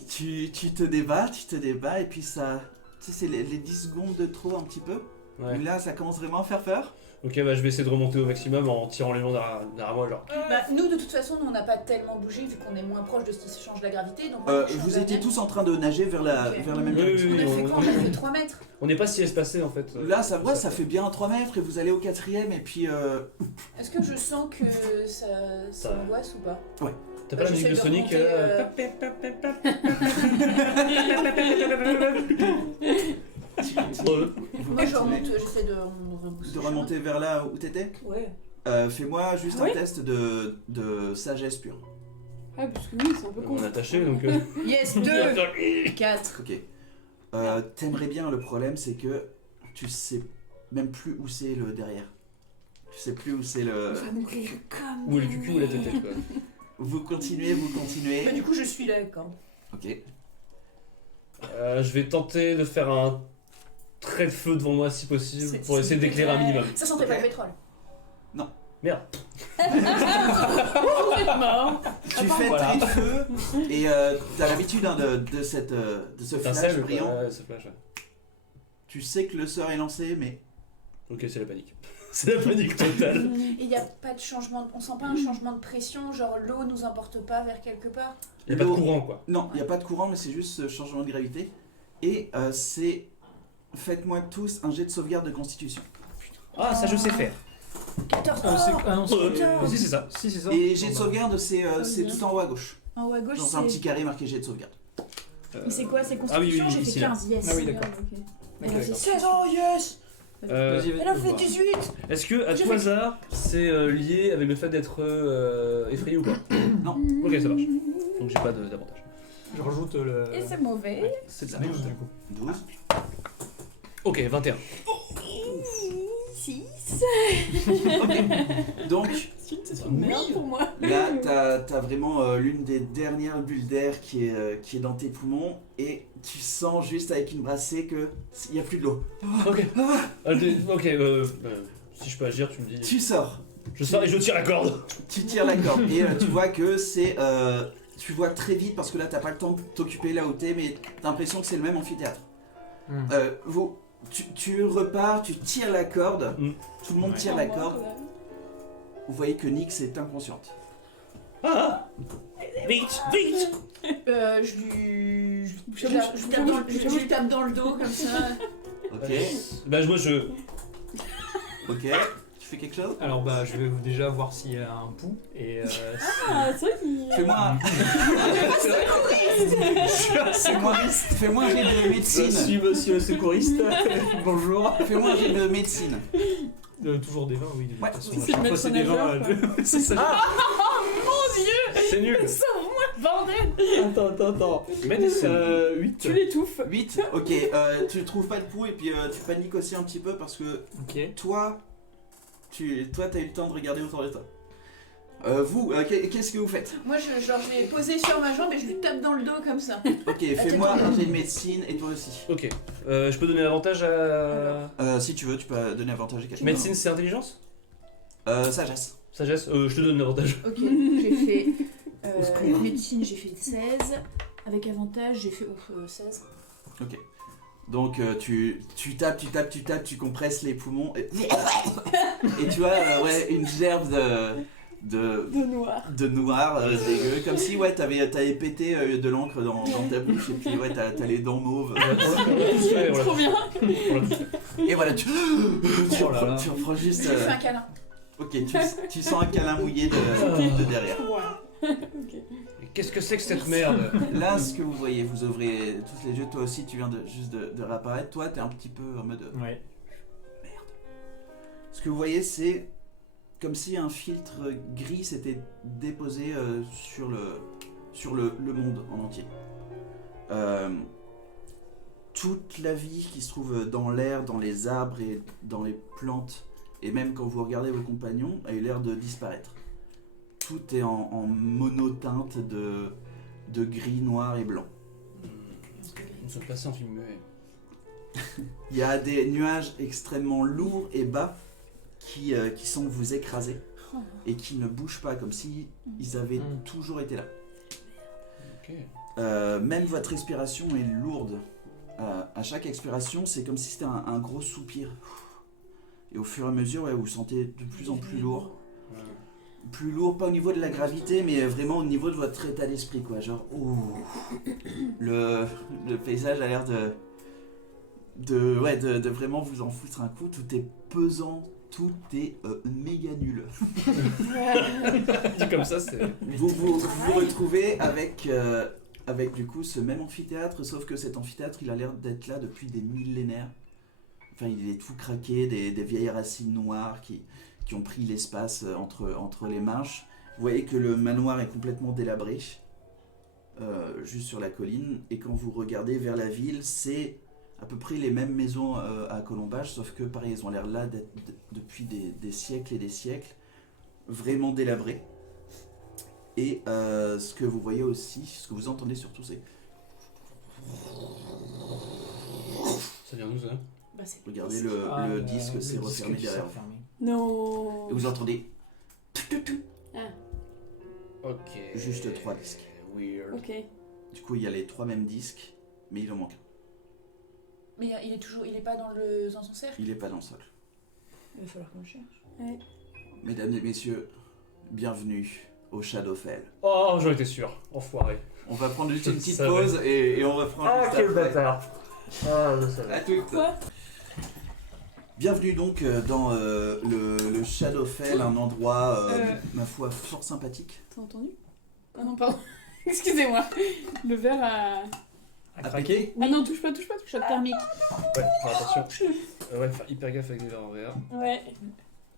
Tu te débats et puis ça... Tu sais, c'est les 10 secondes de trop un petit peu. Ouais. Là, ça commence vraiment à faire peur. Ok, bah je vais essayer de remonter au maximum en tirant les longs derrière moi, genre. Bah, nous, de toute façon, nous, on n'a pas tellement bougé vu qu'on est moins proche de ce qui change la gravité. Donc Vous étiez tous en train de nager vers la même Oui, direction. oui, On a fait oui, quoi? On a fait 3 mètres. On n'est pas si espacé en fait. Là, ça fait bien 3 mètres et vous allez au 4ème et puis... Est-ce que je sens que ça m'angoisse ou pas? T'as pas la musique de j'essaie de Sonic Moi, je remonte, j'essaie de remonter vers là où t'étais. Ouais. Fais-moi juste un test de sagesse pure. Ah, parce que oui, c'est un peu con. On est attaché donc. Yes, 2 4. Ok. T'aimerais bien, le problème c'est que tu sais même plus où c'est le derrière. Tu sais plus où c'est le... Ou le cucu ou la tête quoi. Vous continuez. Bah, du coup, je suis là quand. Ok. Je vais tenter de faire un trait de feu devant moi si possible pour essayer d'éclairer un minimum. Ça sentait pas le pétrole. Merde. Mort. Tu fais voilà. très de feu et t'as l'habitude de ce flash Pincelle, brillant. ouais, ce flash, ouais. Tu sais que le sort est lancé, mais Ok, c'est la panique. C'est la panique totale. Et il n'y a pas de changement, on sent pas un changement de pression, genre l'eau nous emporte pas vers quelque part. Il n'y a pas de courant quoi. non, il n'y a pas de courant, mais c'est juste ce changement de gravité. Et c'est... Faites-moi tous un jet de sauvegarde de constitution. Ah, ça je sais faire. 14. Ah non, c'est... Si, c'est ça. Si, c'est ça. Et jet de sauvegarde, c'est tout en haut à gauche. En haut à gauche, Dans un petit carré marqué jet de sauvegarde. Mais c'est quoi? C'est Ah oui, constitution? oui, J'ai ici, fait là. 15, yes. Ah oui, d'accord. Elle a fait d'accord. 16 ans, yes. Euh, Elle a fait 18. Est-ce que, à tout hasard, c'est lié avec le fait d'être effrayé ou pas? Non. Ok, ça marche. Donc j'ai pas d'avantage. Je rajoute le... Et c'est mauvais. C'est de la 12 merde. du coup. 12. Ok, 21. 6. Donc, C'est une merde pour moi. là, t'as vraiment l'une des dernières bulles d'air qui est dans tes poumons et tu sens juste avec une brassée que il n'y a plus de l'eau. Ok. Ok, si je peux agir, tu me dis. Tu sors, Je sors et je tire la corde. tu tires la corde et tu vois que c'est... tu vois très vite parce que là t'as pas le temps de t'occuper là où t'es, mais t'as l'impression que c'est le même amphithéâtre. Tu repars, tu tires la corde, tout le monde Ouais. tire la corde. Vous voyez que Nyx est inconsciente. Ah! Vite, vite! Je lui tape dans le dos comme ça. Ok, Bah moi je... ok. Tu fais quelque chose? Alors bah je vais déjà voir s'il y a un pouls et... Ah, c'est vrai qu'il... Fais-moi fais-moi un jet de Je médecine. suis monsieur secouriste. Bonjour. Fais-moi un jet de médecine. toujours des vins, oui. De toute Ouais. façon, C'est à chaque le fois, c'est des maître vins. nageur, C'est ça. C'est nul. Bordel. Attends. Médecine. 8. Tu l'étouffes. 8, ok. Tu trouves pas le pouls et puis tu paniques aussi un petit peu parce que Ok. toi, t'as eu le temps de regarder autour de toi. Vous, qu'est-ce que vous faites? Moi, je l'ai posé sur ma jambe et je lui tape dans le dos comme ça. Ok, fais-moi un jet de médecine et toi aussi. Ok. Je peux donner l'avantage à... Si tu veux, tu peux donner avantage à quelqu'un. Médecine c'est intelligence? Sagesse. Sagesse? Je te donne l'avantage. Ok, j'ai fait Au secours. médecine, j'ai fait 16. Avec avantage, j'ai fait 16. Ok. Donc tu tapes, tu compresses les poumons et tu vois une gerbe De noir. de noir dégueu, comme si t'avais pété de l'encre dans ta bouche et puis t'as les dents mauves. Trop bien. Et voilà, tu Oh là là. reprends juste... Je lui fais un câlin. Ok, tu sens un câlin mouillé de derrière. Ouais. Ok. Qu'est-ce que c'est que cette merde? Là, ce que vous voyez, vous ouvrez tous les yeux. Toi aussi, tu viens juste de réapparaître. Toi, t'es un petit peu en mode Ouais. merde. Ce que vous voyez, c'est comme si un filtre gris s'était déposé sur le monde en entier. Toute la vie qui se trouve dans l'air, dans les arbres et dans les plantes, et même quand vous regardez vos compagnons, a eu l'air de disparaître. Tout est en monoteinte de gris, noir et blanc. Nous sommes passés en film muet. Il y a des nuages extrêmement lourds et bas qui semblent vous écraser et qui ne bougent pas, comme si ils avaient toujours été là. Ok. Même votre respiration est lourde. À chaque expiration, c'est comme si c'était un gros soupir. Et au fur et à mesure, ouais, vous vous sentez de plus en plus lourd. Ouais. Plus lourd, pas au niveau de la gravité, mais vraiment au niveau de votre état d'esprit, quoi. Genre, ouh, le paysage a l'air de vraiment vous en foutre un coup. Tout est pesant, tout est méga nul. Dit comme ça, c'est. Vous retrouvez avec du coup ce même amphithéâtre, sauf que cet amphithéâtre, il a l'air d'être là depuis des millénaires. Enfin, il est tout craqué, des vieilles racines noires qui ont pris l'espace entre les marches. Vous voyez que le manoir est complètement délabré, juste sur la colline. Et quand vous regardez vers la ville, c'est à peu près les mêmes maisons à Colombage, sauf que pareil, elles ont l'air là d'être depuis des siècles et des siècles, vraiment délabrées. Et ce que vous voyez aussi, ce que vous entendez surtout, c'est... Ça vient d'où ça? Bah, c'est Regardez le disque, c'est refermé qui s'est derrière. refermé. Non. Et vous entendez Ok. juste 3 disques. Weird. Ok. Du coup, il y a les 3 mêmes disques, mais il en manque un. Mais il est pas dans son cercle. Il est pas dans le socle. Il va falloir qu'on cherche. Ouais. Mesdames et messieurs, bienvenue au Shadowfell. Oh, j'en étais sûr. Enfoiré. On va prendre juste une Je petite savais. pause et on reprend Ah, juste quel après. bâtard. Ah, je savais. À toutes. Quoi? Bienvenue donc dans le Shadowfell, un endroit, ma foi, fort sympathique. T'as entendu? Ah non, pardon. Excusez-moi. Le verre a... À craquer. Ah non, touche pas. Choc thermique. Ouais, faire attention. Ouais, faire hyper gaffe avec les verres en verre. Ouais.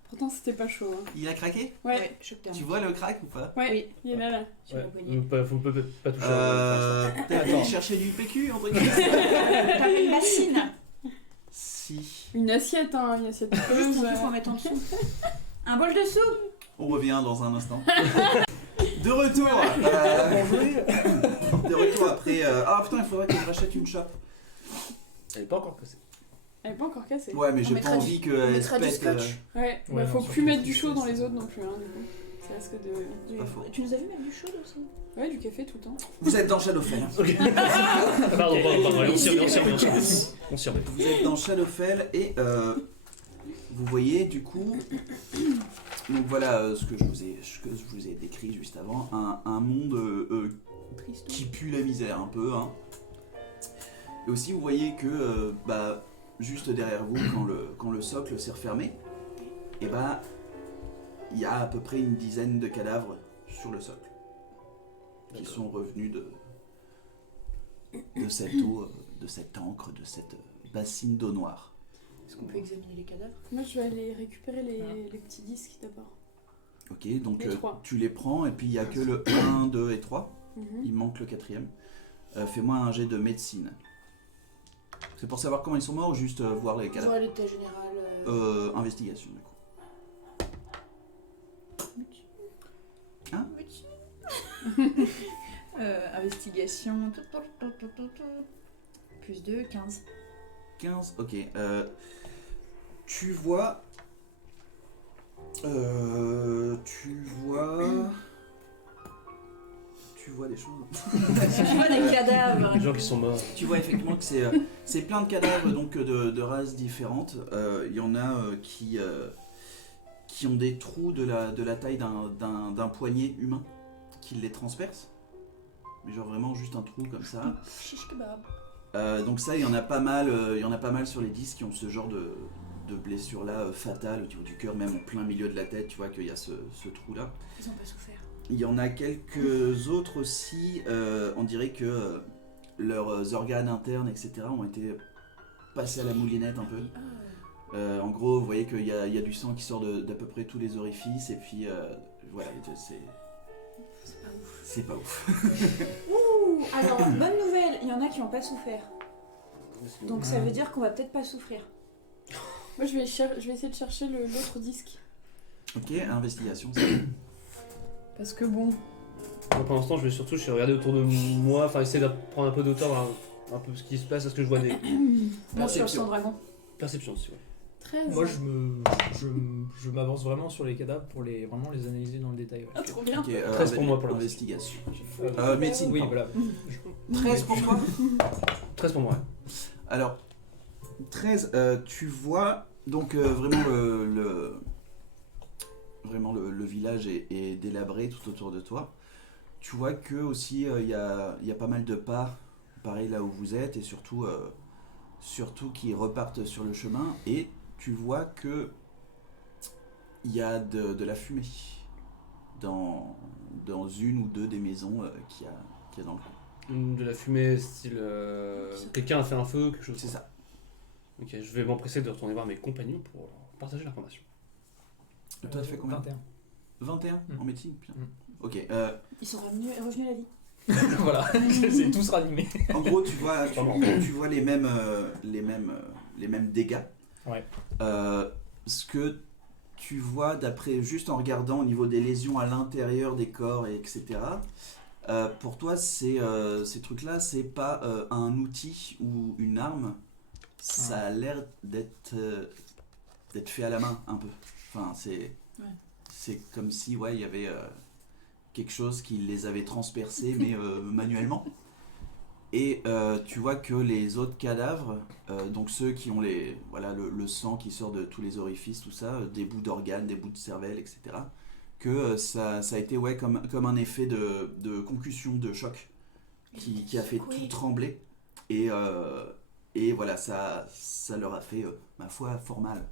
Pourtant, c'était pas chaud. Hein. Il a craqué? Ouais. Choc Tu thermique. vois le crack ou pas? Ouais. Oui. Il est là. Sur Ouais, le poignet. faut peut-être pas toucher. Peut-être Attends. aller chercher du PQ, entre guillemets. T'as une bassine. Si. Une assiette, hein. Une assiette Juste creuse. il faut mettre en dessous. Un bol de soupe. On revient dans un instant. De retour de retour après... Ah putain, il faudrait que je rachète une chope. Elle est pas encore cassée. Elle est pas encore cassée. Ouais, mais On j'ai mettra pas du- envie On qu'elle se mettra du pète. scotch. Ouais. Ouais, Bah, non, faut surtout plus mettre que du c'est- chaud dans les autres non plus, hein, du coup. Ça risque de... Pas faux. Tu nous as vu mettre du chaud aussi? Ouais, du café tout le temps. Vous êtes dans Shadowfell. Ok. Pardon, on s'y remet. On s'y remet. Vous êtes dans Shadowfell et vous voyez du coup, donc voilà ce que je vous ai décrit juste avant, un monde Triste. qui pue la misère un peu. Hein. Et aussi vous voyez que juste derrière vous, quand le socle s'est refermé, et il y a à peu près une dizaine de cadavres sur le socle qui sont revenus de cette eau, de cette encre, de cette bassine d'eau noire. Est-ce qu'on peut examiner les cadavres? Moi, je vais aller récupérer les petits disques d'abord. Ok, donc Les 3. tu les prends et puis il n'y a que le 1, 2 et 3. Il manque le 4e. Fais-moi un jet de médecine. C'est pour savoir comment ils sont morts ou juste voir les cadavres? Voir l'état général. Investigation du coup. Hein? Investigation. Plus 2, 15. 15, ok. Tu vois... Tu vois des choses. Tu vois des cadavres. Les gens qui sont morts. Tu vois effectivement que c'est plein de cadavres donc de races différentes. Il y en a qui ont des trous de la taille d'un poignet humain qui les transperce. Mais genre vraiment juste un trou comme ça. Shish kebab. Donc ça, il y en a pas mal sur les disques qui ont ce genre de blessure là fatale au niveau du cœur, même en plein milieu de la tête. Tu vois qu'il y a ce trou là. Ils ont pas souffert. Il y en a quelques autres aussi. On dirait que leurs organes internes, etc., ont été passés à la moulinette un peu. En gros, vous voyez qu'il y a du sang qui sort d'à peu près tous les orifices, et puis voilà, c'est pas ouf. Ouh, alors, bonne nouvelle, il y en a qui n'ont pas souffert. Donc ça veut dire qu'on va peut-être pas souffrir. Moi, je vais essayer de chercher l'autre disque. Ok, investigation. Parce que bon. Moi, pour l'instant, je vais surtout regarder autour de moi, enfin essayer de prendre un peu d'auteur, un peu ce qui se passe, est-ce que je vois des Moi, sur son dragon. perceptions aussi, ouais. 13. Moi, je m'avance vraiment sur les cadavres pour vraiment les analyser dans le détail. Ouais. Ah, trop bien. Ok, 13 pour moi pour l'instant. investigation. Euh, Médecine, Oui, pardon. voilà. 13 pour toi. 13 pour moi, ouais. Alors, 13, tu vois donc vraiment le village est délabré tout autour de toi. Tu vois que aussi il y a pas mal de pas, pareil là où vous êtes, et surtout qui repartent sur le chemin, et tu vois que il y a de la fumée dans une ou deux des maisons qu'il y a dans le coin. De la fumée, style. Quelqu'un a fait un feu, quelque chose. C'est ça. Ok, je vais m'empresser de retourner voir mes compagnons pour partager l'information. Toi, tu fais combien 21. 21 en médecine. Putain. Mm. Ok. Ils sont revenus à la vie. Voilà, c'est tous ranimés. En gros, tu vois Vraiment. les mêmes dégâts. Ouais. Ce que tu vois d'après, juste en regardant au niveau des lésions à l'intérieur des corps, etc. Pour toi, ces trucs-là, c'est pas un outil ou une arme. Ça a l'air d'être fait à la main un peu. Enfin, c'est comme si il y avait quelque chose qui les avait transpercés, mais manuellement. Et tu vois que les autres cadavres, donc ceux qui ont le sang qui sort de tous les orifices, tout ça, des bouts d'organes, des bouts de cervelle, etc., que ça a été comme un effet de concussion, de choc, qui a fait tout trembler. Et voilà, ça leur a fait, ma foi, fort mal.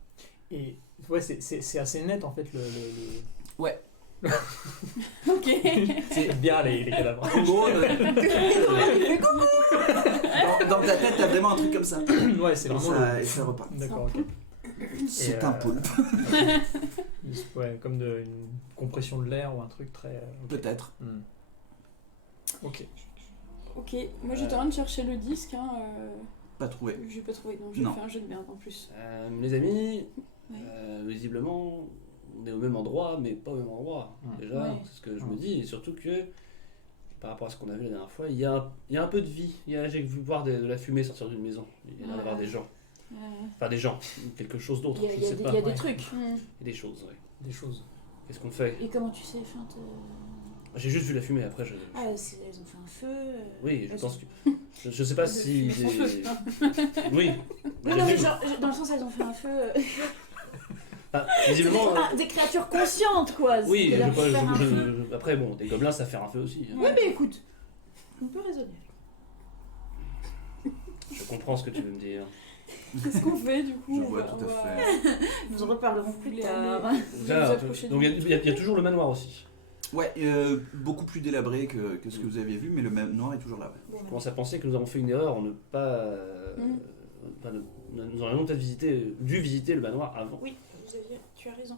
Et ouais, c'est assez net en fait le... Ouais. Ok. C'est bien les cadavres. En gros, dans ta tête, t'as vraiment un truc comme ça. Ouais, c'est Et vraiment et ça repart. D'accord, ok. C'est Et, un poulpe. Ouais, comme une compression de l'air ou un truc très... ok. Peut-être. Hmm. Ok. Ok, moi j'étais en train de chercher le disque. Hein, Pas trouvé. j'ai pas trouvé, donc j'ai Non. fait un jeu de merde en plus. Les amis, Ouais. visiblement, on est au même endroit, mais pas au même endroit. Ouais. Déjà, Ouais. c'est ce que je me dis, et surtout que, par rapport à ce qu'on a vu la dernière fois, il y a un peu de vie. J'ai vu voir de la fumée sortir d'une maison. Il y a l'air d'avoir des gens. Enfin, des gens, quelque chose d'autre, Il y a, je il y a sais des- pas. il y a des ouais. trucs. Il y a des choses, ouais. Des choses. Qu'est-ce qu'on fait? Et comment tu sais, J'ai juste vu la fumée, après je... Ah, elles ont fait un feu. Oui, je elles pense ont- que... Je sais pas si... Sans feu. Oui. Non, non, mais genre, dans le sens, elles ont fait un feu. Enfin, visiblement... Des créatures conscientes, quoi. Oui, C'était là pour faire un feu. après bon, des gobelins ça fait un feu aussi. hein. Ouais, mais écoute, on peut raisonner. Je comprends ce que tu veux me dire. Qu'est-ce qu'on fait du coup? Je On vois va- tout on à va- fait. Nous en reparlerons Vous plus voulez tard. aller- Déjà, vous approchez donc du- il y a toujours le manoir aussi. Ouais, beaucoup plus délabré que ce que vous aviez vu, mais le même noir est toujours là. Ouais. Bon, Je commence à penser que nous avons fait une erreur en ne pas... Mm. enfin, nous aurions peut-être dû visiter le manoir avant. Oui, tu as raison.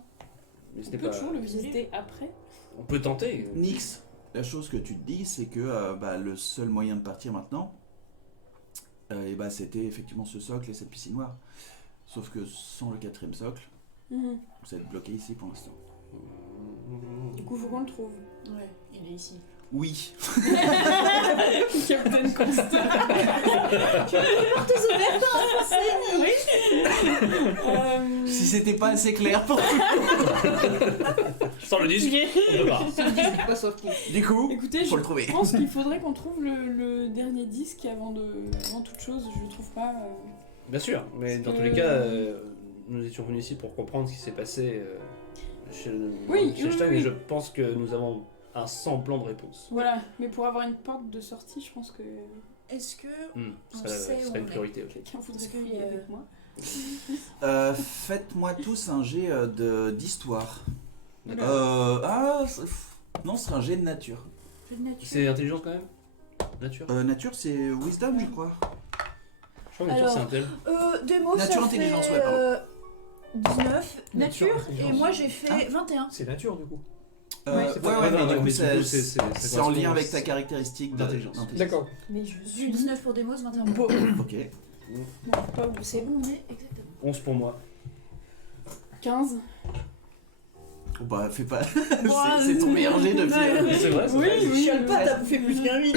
Mais ce On n'est peut pas... toujours le visiter après. On peut tenter. Nix, la chose que tu te dis, c'est que le seul moyen de partir maintenant, c'était effectivement ce socle et cette piscine noire. Sauf que sans le 4ème socle, Mhm. vous êtes bloqué ici pour l'instant. Du coup, faut qu'on le trouve. Ouais, il est ici. Oui. Captain Constant. Euh, Si c'était pas assez clair pour Sans le disque, on peut pas. Du coup, Écoutez, faut je le trouver. pense qu'il faudrait qu'on trouve le dernier disque avant toute chose. Je le trouve pas. Bien sûr, mais dans tous les cas, nous étions venus ici pour comprendre ce qui s'est passé chez Oui, Stein, oui. et je pense que nous avons un semblant de réponse. Voilà, mais pour avoir une porte de sortie, je pense que Est-ce que Ce On serait, sait ce où serait une on est. priorité. oui. quelqu'un voudrait Est-ce que, prier avec moi. Faites-moi tous un jet d'histoire. D'accord. Non, ce sera un jet de nature. Jeu de nature. C'est intelligence quand même. Nature. Nature, c'est wisdom, je crois. Je crois que nature c'est Alors, un tel. Démo, Nature, ça intelligence, fait, ouais, pardon. 19, Nature, nature, intelligence. et moi j'ai fait 21. C'est nature du coup. Ouais, c'est ouais, pas- mais ouais, du coup, mais c'est du coup, ça en correspond lien à- avec ta caractéristique d'intelligence. D'accord. Mais je J'ai eu 19 pour Demos, 21 pour Ok. Pas où c'est bon, mais exactement. 11 pour moi. 15. Oh, bah, fais pas. Moi, c'est ton meilleur jet depuis. C'est vrai, c'est Oui, vrai. oui. Chiale pas, t'as bouffé plus qu'un 8.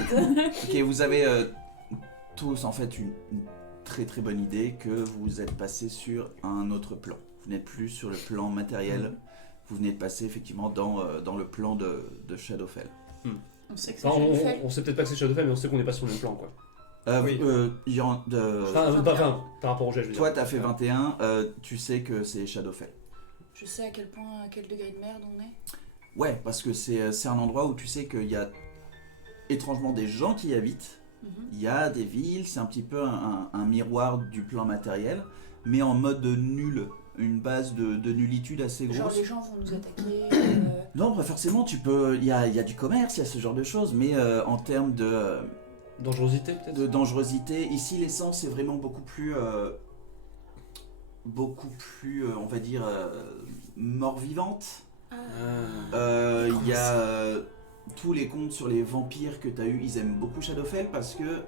Ok, vous avez tous en fait une très très bonne idée que vous êtes passé sur un autre plan. Vous n'êtes plus sur le plan matériel. Vous venez de passer effectivement dans le plan de Shadowfell. On sait que c'est Enfin, fait. on sait peut-être pas que c'est Shadowfell, mais on sait qu'on n'est pas sur le même plan quoi. Oui. Par rapport au jet, je veux dire. Toi, t'as fait 21, tu sais que c'est Shadowfell. Je sais à quel point, à quel degré de merde on est. Ouais, parce que c'est un endroit où tu sais qu'il y a étrangement des gens qui y habitent. Il y a des villes, c'est un petit peu un miroir du plan matériel, mais en mode nul, une base de nullitude assez grosse. Genre les gens vont nous attaquer. Non, pas forcément, il y a du commerce, il y a ce genre de choses, mais en termes Dangerosité peut-être. de dangerosité, ici l'essence est vraiment beaucoup plus, on va dire, mort-vivante. Il y a tous les contes sur les vampires que tu as eu, ils aiment beaucoup Shadowfell parce que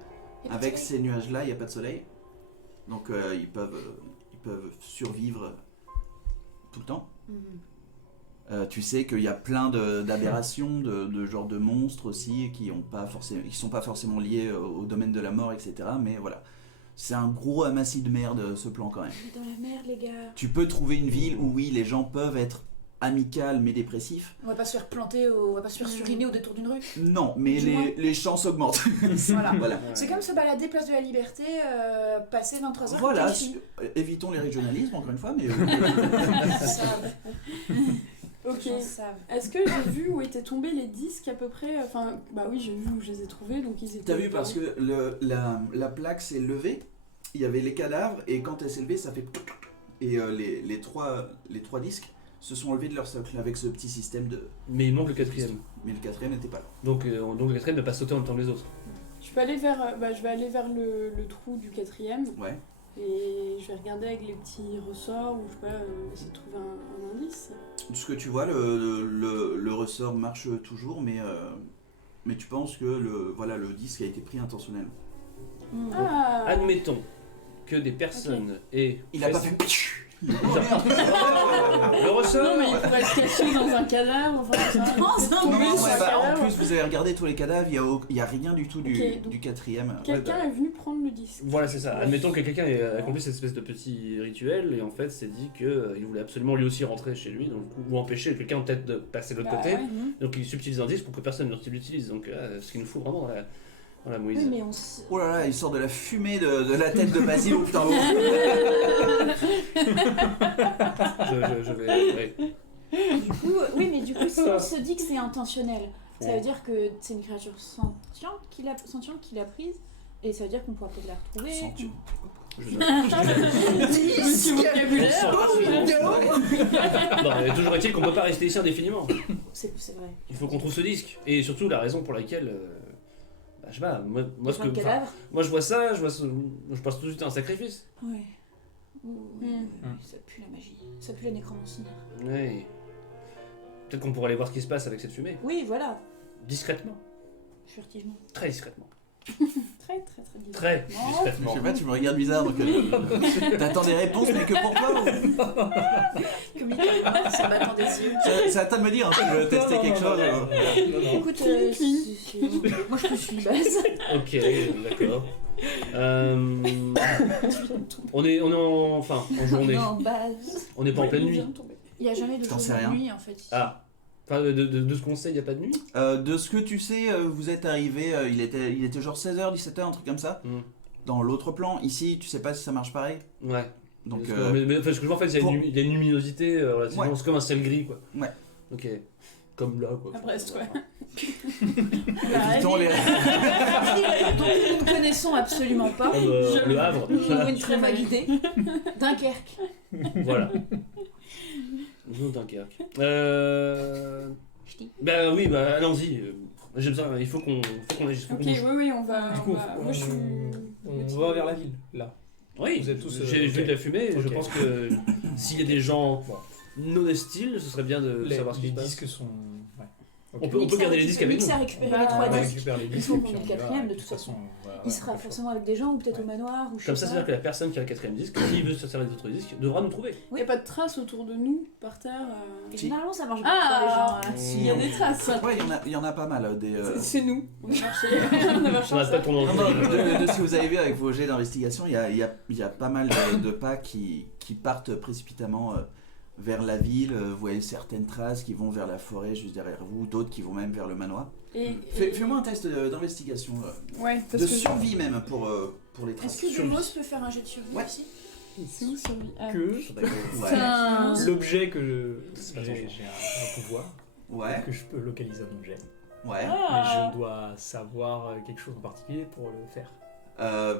avec ces nuages-là, il n'y a pas de soleil. Donc ils peuvent survivre tout le temps. Tu sais qu'il y a plein d'aberrations, de genres de monstres aussi qui sont pas forcément liés au domaine de la mort, etc. Mais voilà, c'est un gros amassis de merde ce plan quand même. On est dans la merde, les gars. Tu peux trouver une ville où oui, les gens peuvent être amicaux mais dépressifs. On va pas se faire planter, on va pas se faire suriner au détour d'une rue. Non, mais Du moins. les chances augmentent. Voilà. Voilà. C'est comme se balader place de la Liberté, passer 23h. Voilà, évitons les régionalismes encore une fois, mais Ok. Gens savent. Est-ce que j'ai vu où étaient tombés les disques à peu près? Enfin, bah oui, j'ai vu où je les ai trouvés, donc ils étaient. t'as vu parce que la plaque s'est levée, il y avait les cadavres et quand elle s'est levée, ça fait et les trois disques se sont levés de leur socle avec ce petit système de. Mais il manque le quatrième. Mais le quatrième n'était pas là. Donc le quatrième ne pas sauter en même temps que les autres. Je peux aller vers, je vais aller vers le trou du quatrième Ouais. et je vais regarder avec les petits ressorts ou je sais pas, essayer de trouver un indice. Ce que tu vois, le ressort marche toujours, mais tu penses que le disque a été pris intentionnellement. Ah. Admettons que des personnes aient. Il a pas fait. Le Non ressort. mais il pourrait se cacher dans un cadavre, enfin ça. Dans un Peut-être Non, tomber non, sur ouais, un bah, en cadavre. plus, vous avez regardé tous les cadavres, il y a rien du tout Ok, donc- du quatrième. Quelqu'un est venu prendre le disque. Voilà, c'est ça. Admettons que quelqu'un ait accompli cette espèce de petit rituel et en fait s'est dit qu'il voulait absolument lui aussi rentrer chez lui, donc, ou empêcher quelqu'un peut-être de passer de l'autre Bah côté. ouais. Donc il subtilise un disque pour que personne ne l'utilise. Donc ce qu'il nous faut vraiment dans la Moïse. Oui, mais on s- Oh là là, il sort de la fumée de la tête de Basile, oh putain. Je vais. Ouais. Oui, mais du coup, si on se dit que c'est intentionnel, ça veut dire que c'est une créature sentiente qui l'a prise, et ça veut dire qu'on pourra peut-être la retrouver. Sentiente. Petit vocabulaire. Non, mais toujours est-il qu'on peut pas rester ici indéfiniment. C'est vrai. Il faut qu'on trouve ce disque. Et surtout la raison pour laquelle. Je sais pas, moi, Moi, ce que, enfin, cadavre. moi je vois ça, je pense tout de suite à un sacrifice. Ouais. Hmm. Ça pue la magie. Ça pue la nécromancie. Ouais. Peut-être qu'on pourrait aller voir ce qui se passe avec cette fumée. Oui, voilà. Discrètement. Furtivement. Très discrètement. Très très très bizarre. Très Je discrètement. sais pas, tu me regardes bizarre, donc t'attends des réponses, mais que pour toi ou... Comme il ça m'attend des yeux. C'est à toi de me dire, hein, si tu veux tester quelque chose. Écoute, moi je te suis base. Ok, d'accord. On est en journée. Non, base. On n'est pas en pleine nuit. Il y a jamais de T'en jour sais de rien. nuit en fait. Ici. Ah. Enfin, de ce qu'on sait, il n'y a pas de nuit. De ce que tu sais, vous êtes arrivé, il était genre 16h, 17h, un truc comme ça. Dans l'autre plan, ici, tu sais pas si ça marche pareil. Ouais. Donc, Mais enfin, ce que je vois en fait, il y a une luminosité relativement. Ouais. C'est comme un ciel gris quoi. Ouais. Ok. Comme là quoi. À Brest, ouais. évitons les... dont nous ne connaissons absolument pas. Comme le Havre. Ou Voilà. une très vague idée. Dunkerque. Voilà. Nous, Dunkerque. Bah oui, bah allons-y. J'aime ça, il faut qu'on agisse. faut qu'on Ok, bouge. oui, on va. Du coup, Moi, je suis. on va vers la ville, là. Oui, Vous êtes tous, j'ai vu ok. de la fumée et je Ok. pense que s'il y a des gens Bon. non hostiles, ce serait bien de savoir ce qui Les se passe. disques sont... Ouais. On peut garder les disques avec Nix nous. a récupéré Bah, les 3 On disques. récupère les Il disques faut et qu'on puis ait on le y va. quatrième, de De toute façon. voilà, Il sera voilà, forcément avec des gens, ou peut-être au manoir, ou je Comme sais ça, pas. c'est-à-dire que la personne qui a le 4ème disque, qui veut se servir de votre disque, devra nous trouver. Il n'y a pas de traces autour de nous, par terre. Et Si. généralement, ça marche bien Ah, pour les gens. il y a des traces. Ouais, il y en a pas mal. C'est nous. On a marché. On a marché Ça n'arrête pas de tourner Non, en non, rond. de ce que vous avez vu avec vos jets d'investigation, il y a pas mal de pas qui partent précipitamment vers la ville. Vous voyez certaines traces qui vont vers la forêt juste derrière vous, d'autres qui vont même vers le manoir. Fais-moi un test d'investigation, Ouais, parce de que. survie même pour les traces. Est-ce que Demos peut faire un jet de survie Ouais. aussi C'est où survie Ah. Que Ouais. Putain. l'objet que C'est pas j'ai ton un pouvoir, Ouais, que je peux localiser un objet. ouais. Mais je dois savoir quelque chose en particulier pour le faire.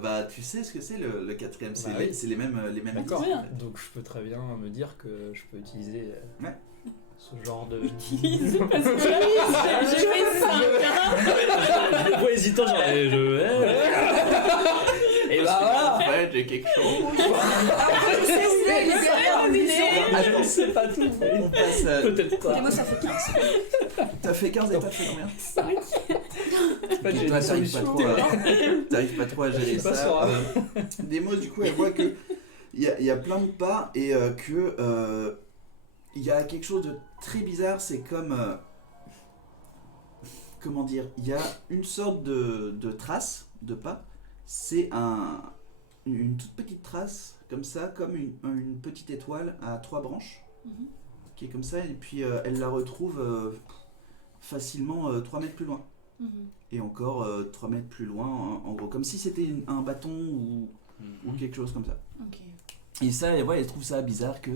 Bah, tu sais ce que c'est le quatrième, c'est Bah les, oui. c'est les mêmes D'accord. disques, en fait. Donc je peux très bien me dire que je peux utiliser Ouais. ce genre de... Utilise parce que j'ai fait ça. Je le vois hésitant, genre, Et bah voilà. En fait, j'ai quelque chose. Je sais pas tout. On passe. peut-être pas. Demos, ça fait 15. T'as fait 15 et t'as fait combien? C'est pas que j'ai Toi, une t'arrives pas trop à gérer Je suis pas ça. serein. Demos, du coup, elle voit que il y a plein de pas et que il y a quelque chose de très bizarre. C'est comme comment dire, il y a une sorte de trace de pas. C'est une toute petite trace comme ça, comme une petite étoile à 3 branches Mhm. qui est comme ça, et puis elle la retrouve facilement 3 mètres plus loin. Mhm. Et encore 3 mètres plus loin, en gros, comme si c'était un bâton ou quelque chose comme ça. Ok. Et ça, ouais, elle trouve ça bizarre que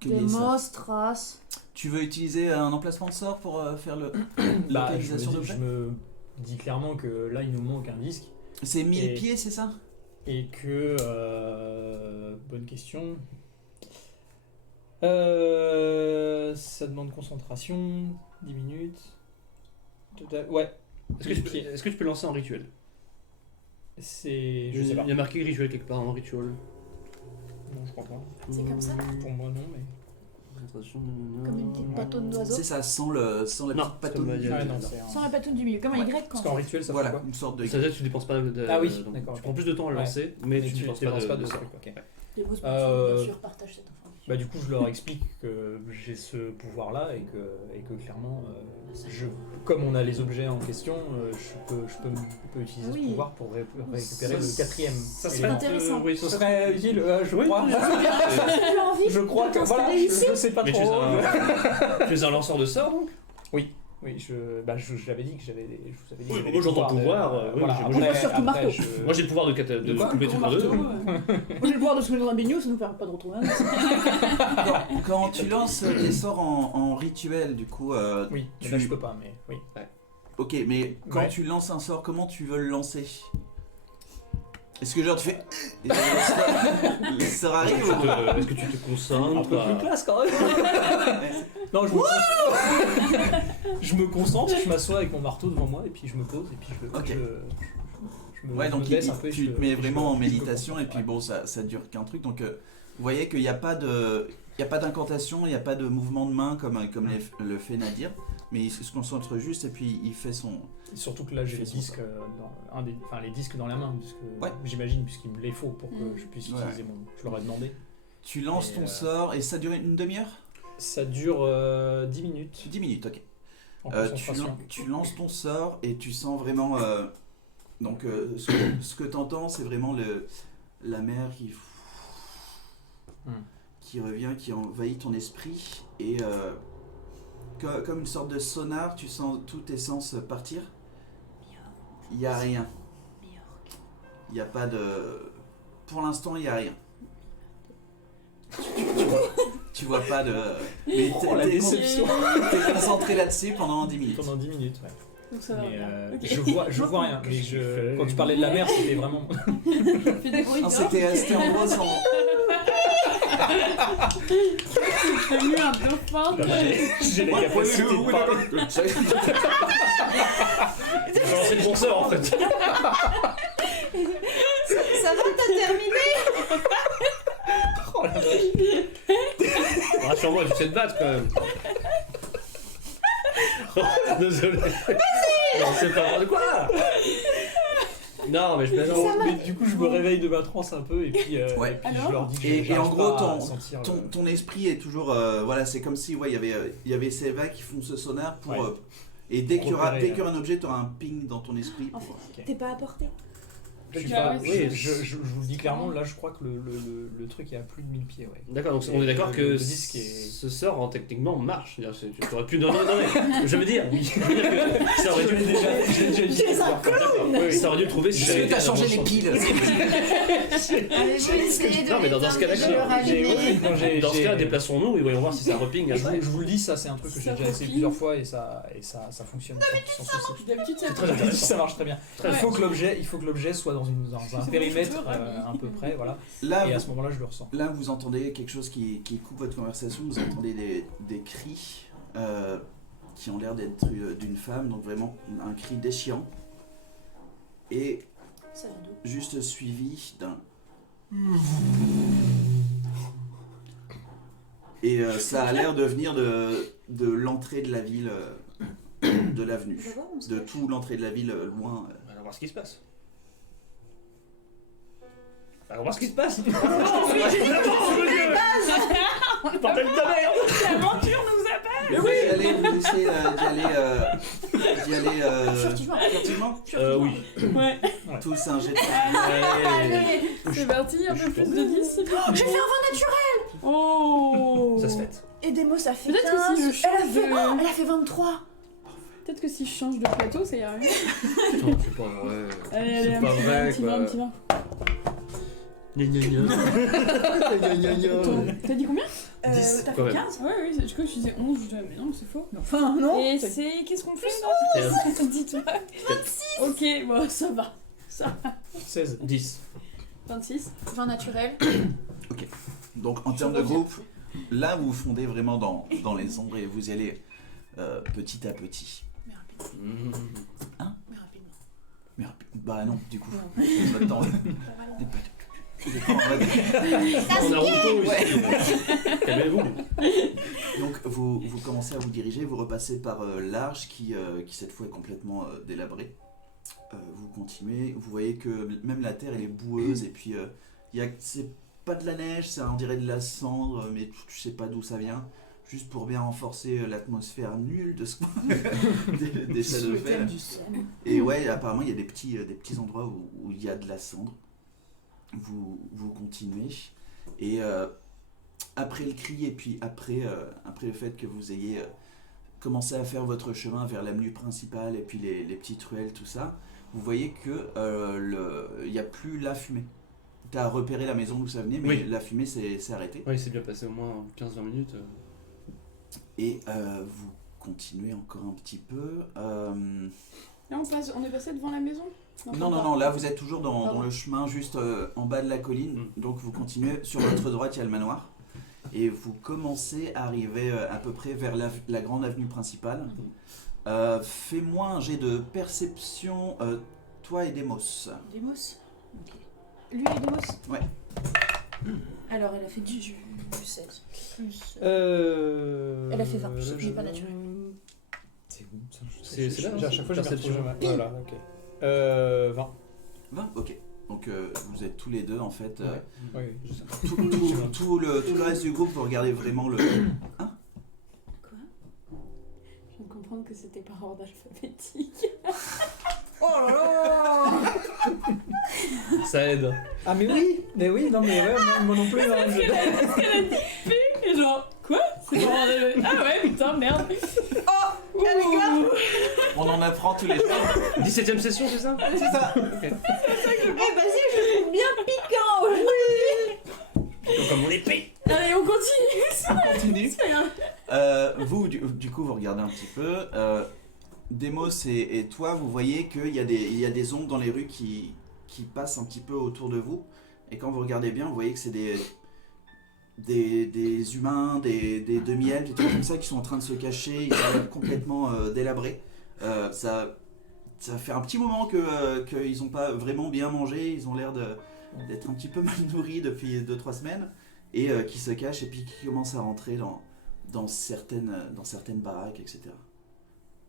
qu'il y ait ça. Demos, trace. Tu veux utiliser un emplacement de sort pour faire le Bah, localisation je d'objet? me dis clairement que là il nous manque un disque C'est 1000 Et- pieds, c'est ça? et que bonne question. Ça demande concentration, 10 minutes. Ouais, Est-ce que tu peux lancer un rituel? c'est. Je sais pas. Il y a marqué rituel quelque part, un rituel. Non, je crois pas. C'est comme ça Pour moi, non, mais. Comme une petite patonne d'oiseau. C'est ça, sans Non, la petite c'est patone. comme, du- Ouais, non, c'est un- Sans la patonne du milieu, comme un Ouais. Y Parce quand qu'en rituel, ça fait Voilà, quoi une sorte de. Ça veut dire que tu dépenses pas de. Ah oui, donc, d'accord, Tu ok. prends plus de temps à le Ouais. lancer, mais tu tu dépenses dépenses pas de ce ça. truc, ok. Demos, Euh, bien sûr, partage cette information. Bah, du coup, je leur explique que j'ai ce pouvoir-là et que clairement, comme on a les objets en question, je peux utiliser Oui. ce pouvoir pour récupérer Ça, le quatrième. Ça C'est serait intéressant. oui, Ce serait utile, je crois. Tu as envie Je crois de que voilà, t'installer ici je sais pas Mais tu es trop. tu es un lanceur de sorts donc? Oui, je l'avais dit que j'avais des. Je vous avais dit que Oui, j'avais moi, des j'entends pouvoirs pouvoir, de- oui, voilà, j'ai- après- moi, j'ai pas sur tout après, marteau. je- Moi j'ai le pouvoir de couper tout par deux. Moi j'ai le pouvoir de soulever dans un bignou, ça nous permet pas de retrouver un os. Quand tu lances les sorts en rituel, du coup. Oui, mais tu- là je peux pas, mais oui. Ok, mais quand Ouais. tu lances un sort, comment tu veux le lancer? Est-ce que genre tu fais. Et le sort arrive Est-ce ou... que tu te Un concentres peu plus classe quand même. Non, je me concentre, je m'assois avec mon marteau devant moi et puis je me pose et puis je Ok. me Ouais, donc me baisse un peu et tu je- te mets et je vraiment me- en je me méditation et concentre, puis ouais. bon, ça dure qu'un truc. Donc vous voyez qu'il n'y a pas d'incantation, il n'y a pas de mouvement de main comme le fait Nadir, mais il se concentre juste et puis il fait son. Et surtout que là j'ai Fais les son disques, les disques dans la main, puisque Ouais. j'imagine puisqu'il me les faut pour que je puisse Ouais. utiliser mon. Je leur ai demandé. Tu lances Et, ton sort et ça dure une demi-heure? Ça dure 10 minutes 10 minutes, ok. en Tu concentration. lances ton sort et tu sens vraiment. Donc, ce que tu entends, c'est vraiment la mer qui revient, qui envahit ton esprit. Et comme une sorte de sonar, tu sens tous tes sens partir. Il n'y a rien. Il n'y a pas de. Pour l'instant, il n'y a rien. Tu vois pas de. Mais Oh, la déception. t'es concentré là-dessus pendant 10 minutes. Pendant 10 minutes, ouais. Donc ça va Mais, bien. Ok. je vois rien. Mais quand tu parlais de la mer, c'était vraiment. Fais des bruits. Non, c'était en gros son. C'est devenu un dauphin. J'ai la capacité de parler. C'est le penseur en fait. Ça va, t'as terminé? Oh la vache. Rassure-moi, tu sais te battre quand même. Désolé. Non, c'est pas de quoi. Non, mais je plaisante. Mais du coup, je me réveille de ma transe un peu et puis, Ouais. et puis Alors je leur dis que Et j'arrive en gros, pas à sentir ton esprit est toujours. Voilà, c'est comme si il y avait Selva qui font ce sonar pour. Ouais. Et dès qu'il y aura Repérer, un objet, tu auras un ping dans ton esprit. En Pour, fait, t'es pas à portée. Je suis Ah pas. ouais, Oui, je vous le dis clairement, là je crois que le truc est à plus de 1000 pieds. Ouais. D'accord, donc on est d'accord que Le disque est- ce sort techniquement marche. C'est-à-dire, tu aurais pu. Non, mais je veux dire, oui. Je veux dire que ça aurait dû le trouver. D'accord, oui, ça aurait dû le trouver si Est-ce j'avais que été t'as à changé la les recherche. piles Allez, je vais essayer de Non, mais dans ce cas-là, l'éteindre et de le rallumer. Dans ce cas, déplaçons-nous et voyons voir si ça reping. Je vous le dis, ça c'est un truc que j'ai Ça déjà essayé replie. plusieurs fois et ça fonctionne. Sans souci. D'habitude, ça Très bien, ça marche très bien. Très Il bien. faut que l'objet soit dans un périmètre à peu près, voilà. Là, Et à ce moment-là, je le ressens. Là, vous entendez quelque chose qui coupe votre conversation, vous entendez des cris qui ont l'air d'être d'une femme, donc vraiment un cri déchirant. Et Ça vient d'où? juste suivi d'un... Et ça a l'air de venir de l'entrée de la ville, de l'avenue. On va voir, on se De cache. tout l'entrée de la ville, loin. On va voir ce qui se passe. On va voir ce qui se passe. Bordel de ta merde. l'aventure nous appelle. Vous essayez d'y aller Furtivement. furtivement. Oui. Ouais. Tous un jet de... Allez, c'est parti, un peu plus de 10. J'ai fait un vin naturel. Oh. Ça se fait. Et Demo, ça fait Peut-être 15. que si je change de... Elle a fait 23. Peut-être que si je change de plateau, ça ira mieux. Putain, c'est pas vrai. Allez, C'est un pas petit vrai, vin, un petit quoi. vin, un petit vin. Gna gna gna. T'as dit combien? 10, T'as quand fait même. 15? Ouais, oui, je crois que je disais 11, je disais, mais non, c'est faux. Enfin, non. Et c'est... Qu'est-ce qu'on fait là? dis-toi. 26. Ok, bon, ça va. 16. 10. 26. Vin naturel. Donc en termes de groupe, là vous fondez vraiment dans les ombres et vous y allez petit à petit. Mais rapidement. Mais rapidement. Mais bah non, du coup. Non. Votre temps. On a Naruto ici. Calmez-vous. Donc vous commencez à vous diriger, vous repassez par l'Arche qui cette fois est complètement délabrée. Vous continuez, vous voyez que même la terre elle est boueuse et puis c'est pas de la neige, c'est on dirait de la cendre, mais tu sais pas d'où ça vient. Juste pour bien renforcer l'atmosphère nulle de ce des Shadowfell. Et ouais, apparemment il y a des petits endroits où il y a de la cendre. Vous continuez et après le cri et puis après le fait que vous ayez commencé à faire votre chemin vers l'avenue principale et puis les petites ruelles, tout ça, vous voyez que il n'y a plus la fumée. Tu as repéré la maison d'où ça venait, mais Oui. la fumée s'est arrêtée. Oui, il s'est bien passé au moins 15-20 minutes. Et vous continuez encore un petit peu. Là, on est passé devant la maison? Non, là vous êtes toujours dans Pardon. le chemin juste en bas de la colline. Mm. Donc vous continuez, sur votre droite il y a le manoir. Et vous commencez à arriver à peu près vers la grande avenue principale. Fais-moi un jet de perception, toi et Demos. Demos. Ok. Lui et Demos. Ouais. Alors, elle a fait 18 plus 16. Plus. Elle a fait 20, je suis pas naturel. C'est où ça? C'est là, À chaque fois, j'ai perception. Voilà, ok. 20. 20. Ok. Donc vous êtes tous les deux en fait. Oui, je sais. Tout le reste du groupe, vous regardez vraiment le. Hein? Quoi? Je viens de comprendre que c'était par ordre alphabétique. Oh là là. Ça aide. Ah, mais oui, non, mais ouais, moi non plus. Parce qu'elle a dit P et genre, quoi? C'est par ordre alphabétique. Ah ouais, putain, merde. Oh, les gars. On en apprend tous les jours. 17ème session, c'est ça? C'est ça. Eh, vas-y, je trouve bien piquant aujourd'hui. Comme mon épée. Allez, on continue. On continue. C'est rien. Vous, du coup, vous regardez un petit peu. Demos et toi, vous voyez qu'il y a des ombres dans les rues qui passent un petit peu autour de vous. Et quand vous regardez bien, vous voyez que c'est des humains, des demi-elfes, des trucs comme ça qui sont en train de se cacher, ils sont complètement délabrés. Ça fait un petit moment qu'ils n'ont pas vraiment bien mangé, ils ont l'air d'être un petit peu mal nourris depuis 2-3 semaines, et qui se cachent et puis qui commencent à rentrer dans certaines baraques, etc.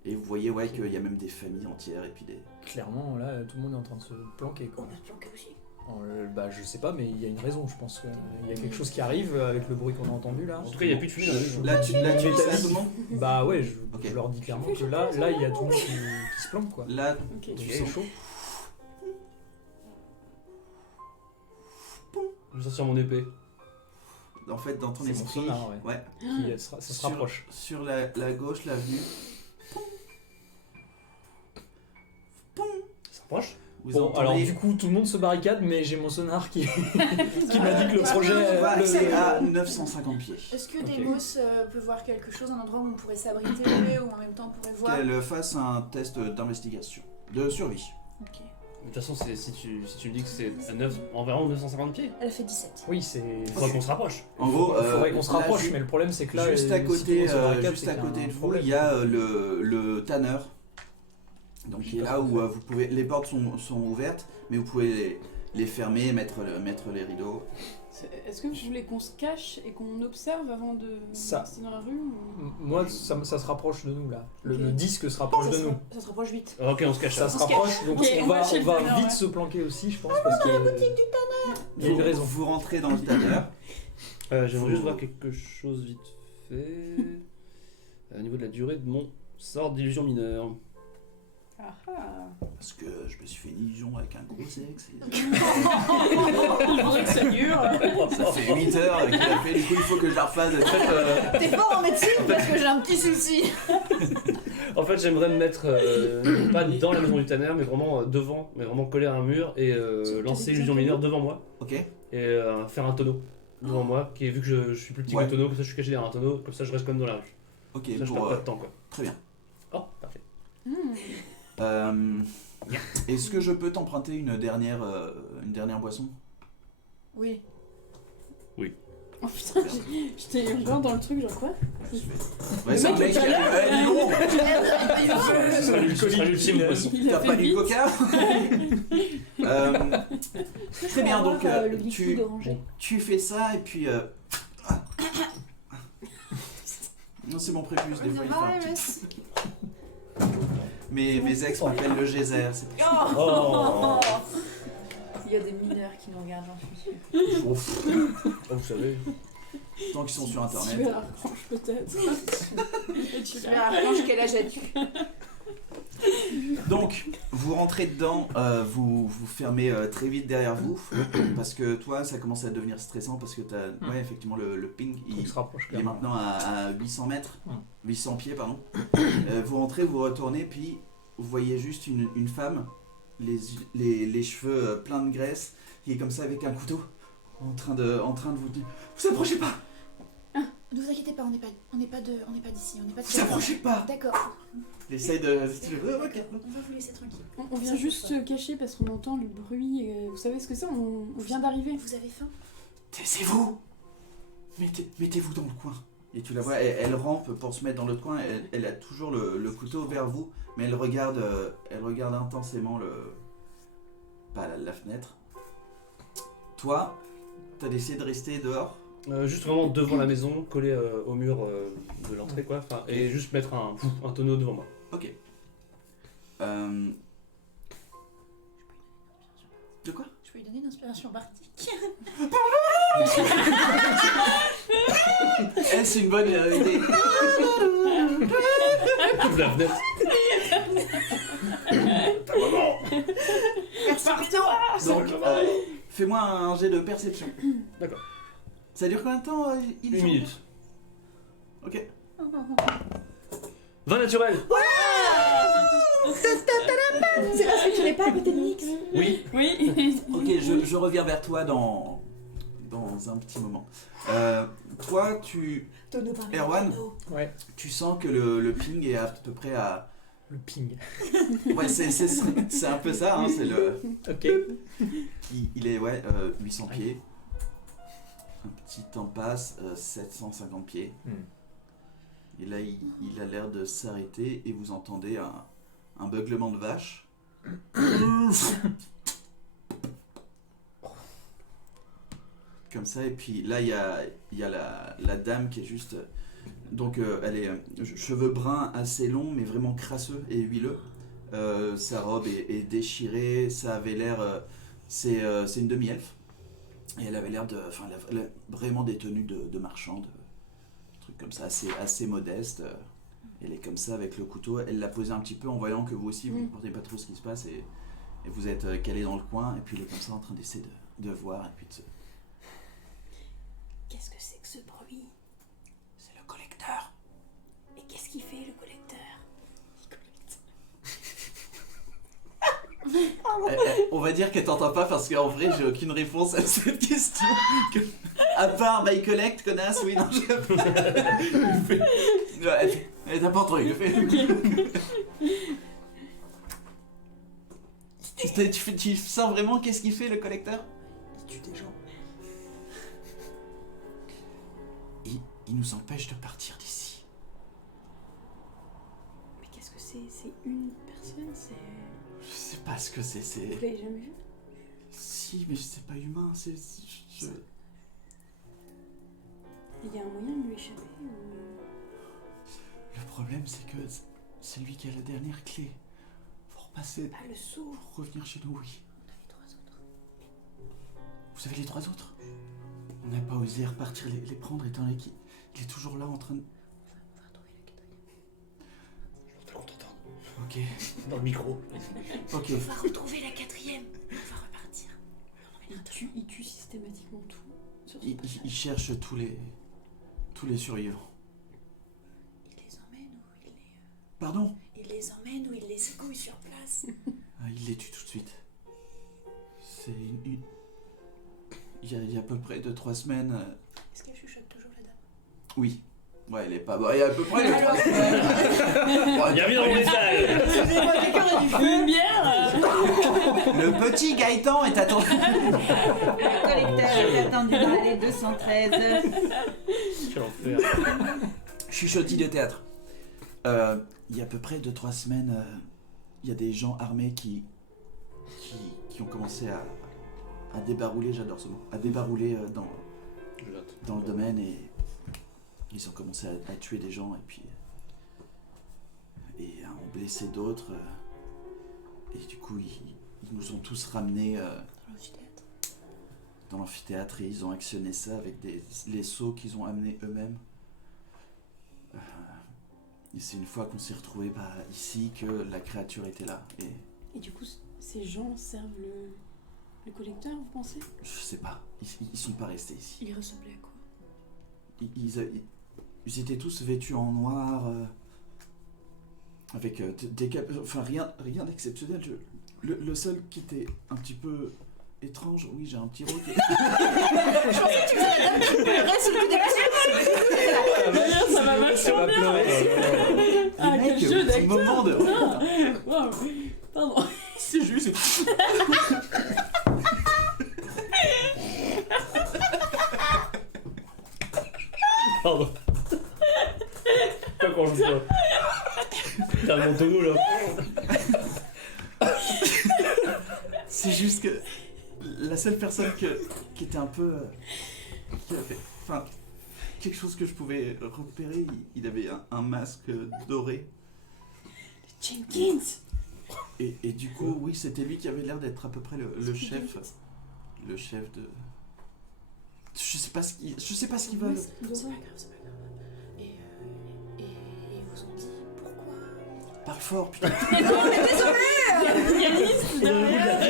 Et vous voyez qu'il y a même des familles entières et puis des... Clairement, là, tout le monde est en train de se planquer, quoi. On a planqué aussi. Bah, je sais pas, mais il y a une raison, je pense. Il y a quelque chose qui arrive avec le bruit qu'on a entendu là. En tout cas, il n'y a plus de fumée dans la maison. Là, tu t'as tout le monde. Bah ouais, Ok. je leur dis clairement que là, il y a tout le monde qui se planque, quoi. Là, Ok. tu C'est sens... chaud. Je vais sortir mon épée. En fait, dans ton C'est mon esprit... sonar, ouais. Ça se rapproche. Sur la gauche, l'avenue, Ça se rapproche. vous Bon, entendez... alors du coup, tout le monde se barricade, mais j'ai mon sonar qui m'a dit que le projet. Tu vas accéder le- à 950 pieds. Est-ce que Ok. Demos peut voir quelque chose, un endroit où on pourrait s'abriter ou en même temps on pourrait voir Qu'elle fasse un test d'investigation, de survie. Ok. De toute façon, si tu me dis que c'est à 9, environ 950 pieds, Elle a fait 17. Oui, c'est. il faudra qu'on se rapproche. En gros, Il faudrait qu'on se là, rapproche, mais le problème c'est que là. juste à si côté, tout le monde se barricade, juste c'est à qu'il y a côté un de vous, problème. il y a le tanneur. Donc qui est là où vous pouvez. Les portes sont ouvertes, mais vous pouvez les fermer et mettre les rideaux. Est-ce que vous voulez qu'on se cache et qu'on observe avant de Ça. rester dans la rue ou... Moi, ça se rapproche de nous là. Le Ok. disque se rapproche de nous. Ça se rapproche vite. Ok, on se cache Ça là. se On se cache. rapproche, donc Ok, on on va va chez le tanneur, vite ouais. se planquer aussi, je pense, parce que. Il y a une raison. Vous rentrez dans le tanneur. J'aimerais juste voir quelque chose vite fait. Au niveau de la durée de mon sort d'illusion mineure. Ah ah. Parce que je me suis fait une illusion avec un gros sexe. Il faudrait que ça dure. Ça fait 8 heures qu'il a fait, du coup il faut que je la refasse. T'es fort en médecine parce que j'ai un petit souci. En fait, j'aimerais me mettre pas dans la maison du tanner, mais vraiment devant, mais vraiment collé à un mur et lancer illusion mineure devant moi Ok. et faire un tonneau devant moi, qui est vu que je suis plus petit Ouais. que le tonneau, comme ça je suis caché derrière un tonneau, comme ça je reste comme dans la rue. Ok, Ça je perds pas de temps quoi. très bien. Oh, parfait. Est-ce que je peux t'emprunter une dernière boisson? Oui. Oh putain, j'étais encore dans le truc, genre quoi? Ouais, c'est un mec qui a dis donc, Ce sera l'ultime poisson. Il a t'as fait pas du vite. coca? Très bien, donc le liquide orangé. tu fais ça et puis... Non, c'est mon prépuce, des fois il fait un petit... Mes ex m'appellent le geyser. Oh. Il y a des mineurs qui nous regardent, j'en suis sûre. Oh, vous savez. Tant qu'ils sont sur Tu internet. veux la revanche peut-être. Tu mets un planche, quel âge as-tu? Donc, vous rentrez dedans, vous fermez très vite derrière vous, parce que toi, ça commence à devenir stressant, parce que t'as... Ouais, effectivement, le ping, Il se rapproche il est clairement. maintenant à 800 mètres, 800 pieds, pardon. Vous rentrez, vous retournez, puis vous voyez juste une femme, les cheveux pleins de graisse, qui est comme ça avec un couteau, en train de vous dire « Vous approchez pas! Ne vous inquiétez pas, on n'est pas d'ici, on n'est pas de Vous approchez pas !» D'accord, Il essaye de... on va vous laisser tranquille. On vient juste se cacher parce qu'on entend le bruit. Vous savez ce que c'est? On vient d'arriver. Vous avez faim? Taisez-vous! Mettez-vous dans le coin. Et tu la vois, elle rampe pour se mettre dans l'autre coin, elle a toujours le couteau vers vous, mais elle regarde intensément la fenêtre. Toi, t'as décidé de rester dehors? Juste vraiment devant la maison, collé au mur de l'entrée quoi, enfin, et juste mettre un tonneau devant moi. Ok. De quoi? Je peux lui donner une inspiration bardique. C'est une bonne idée. Ouvre la fenêtre. Donc, fais-moi un jet de perception. D'accord. Ça dure combien de temps? 1 minute. Ok. 20 naturel. C'est parce que tu n'es pas à côté de Nix. Oui. Oui. Ok, je reviens vers toi dans un petit moment. Toi, Tonneau par Erwan, Ouais, tu sens que le ping est à peu près à... le ping. Ouais, c'est un peu ça, hein, c'est le... Ok. Il est, 800 pieds. Un petit temps passe, 750 pieds. Et là, il a l'air de s'arrêter et vous entendez un beuglement de vache. Comme ça, et puis là, il y a la dame qui est juste... Donc, elle est cheveux bruns assez longs, mais vraiment crasseux et huileux. Sa robe est déchirée, ça avait l'air... c'est une demi-elfe. Et elle avait l'air de... Enfin, elle a vraiment des tenues de marchande. Truc comme ça, assez modeste. Elle est comme ça avec le couteau. Elle l'a posé un petit peu en voyant que vous aussi, vous ne comprenez pas trop ce qui se passe. Et vous êtes calé dans le coin. Et puis elle est comme ça en train d'essayer de voir. Et puis de se... Qu'est-ce que c'est que ce bruit? C'est le collecteur. Et qu'est-ce qu'il fait le collecteur? On va dire qu'elle t'entend pas parce qu'en vrai j'ai aucune réponse à cette question. À part il collecte, connasse, oui, non, je elle t'a pas entendu, je fais. Tu sens vraiment qu'est-ce qu'il fait le collecteur? Il tue des gens. Il nous empêche de partir d'ici. Mais qu'est-ce que c'est? C'est une personne? C'est... Je sais pas ce que c'est. Vous l'avez jamais vu? Si, mais c'est pas humain, Il y a un moyen de lui échapper ou... Le problème c'est que c'est lui qui a la dernière clé. Pour repasser, Pas le sourd. pour revenir chez nous, oui. On a les 3 autres. Vous avez les 3 autres? On n'a pas osé repartir les prendre étant donné qu'il est toujours là en train de... On va retrouver la quatrième. On t'entend. Ok, Dans le micro. ok. On va retrouver la quatrième. On va repartir. Il tue systématiquement tout. Sur son Il passage. cherche tous les survivants. Il les emmène ou il les... Pardon? Il les emmène ou il les secouille sur place. Ah, il les tue tout de suite. C'est il y a à peu près 2-3 semaines... Est-ce qu'elle chuchote toujours la dame? Oui. Ouais, elle est pas... Bon, il y a à peu près... Bienvenue dans le détail. Excusez-moi, quelqu'un a du feu. Une bière Le petit Gaëtan est attendu. Le collecteur est attendu dans l'allée 213. Quel enfer. Chuchotis de théâtre. Il y a à peu près 2-3 semaines, il y a des gens armés qui ont commencé à débarouler, j'adore ce mot, à débarouler dans le domaine et ils ont commencé à tuer des gens et puis à en blesser d'autres. Et du coup, ils nous ont tous ramenés dans l'amphithéâtre et ils ont actionné ça avec les seaux qu'ils ont amenés eux-mêmes. Et c'est une fois qu'on s'est retrouvés ici que la créature était là. Et Et du coup, ces gens servent le collecteur, vous pensez? je sais pas, ils sont pas restés ici. Il ressemblait à quoi? Ils étaient tous vêtus en noir, avec des capes, enfin rien d'exceptionnel. Le seul qui était un petit peu étrange, oui j'ai un petit rôle qui est... Je pensais que tu faisais la dame qui pleurait sur le coup des Ça va vachement bien. Ah, Les quel mecs, jeu petit moment de... Wow. Pardon. C'est juste... Pardon. Pas quand je vois. T'as mon tonneau là. C'est juste que la seule personne qui était un peu... qui avait, enfin, quelque chose que je pouvais repérer, il avait un masque doré. Jenkins. Et du coup, oui, c'était lui qui avait l'air d'être à peu près le chef. Le chef de... Je sais pas ce qu'ils veulent. C'est pas grave, c'est pas grave. Et ils vous ont dit pourquoi? Parle fort, putain. Pianiste derrière.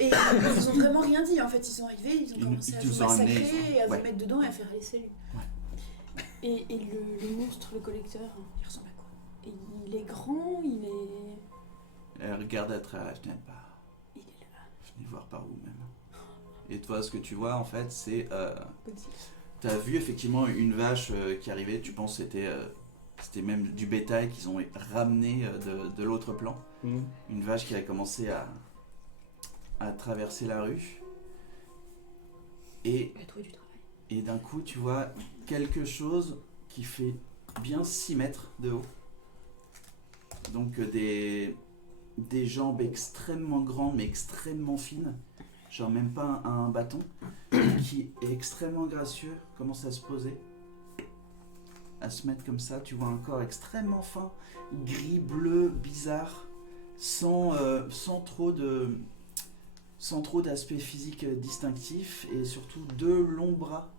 Et ils vous ont vraiment rien dit en fait, ils sont arrivés, ils ont commencé à nous vous ont amenés, massacrer, à ouais. vous mettre dedans et à faire les cellules. Et le monstre, le collecteur, il ressemble à quoi? Et il est grand, il est... Regarde à travers la fenêtre, Il est là. venez voir par vous-même. Et toi, ce que tu vois en fait, c'est... Petit. T'as vu effectivement une vache qui arrivait, tu penses que c'était même du bétail qu'ils ont ramené de l'autre plan. Une vache qui a commencé à traverser la rue. Et, Il a trouvé du travail. et d'un coup, tu vois quelque chose qui fait bien 6 mètres de haut. Donc des jambes extrêmement grandes mais extrêmement fines, genre même pas un bâton, qui est extrêmement gracieux, commence à se poser, à se mettre comme ça. Tu vois un corps extrêmement fin, gris, bleu, bizarre, sans trop d'aspect physique distinctif, et surtout 2 longs bras,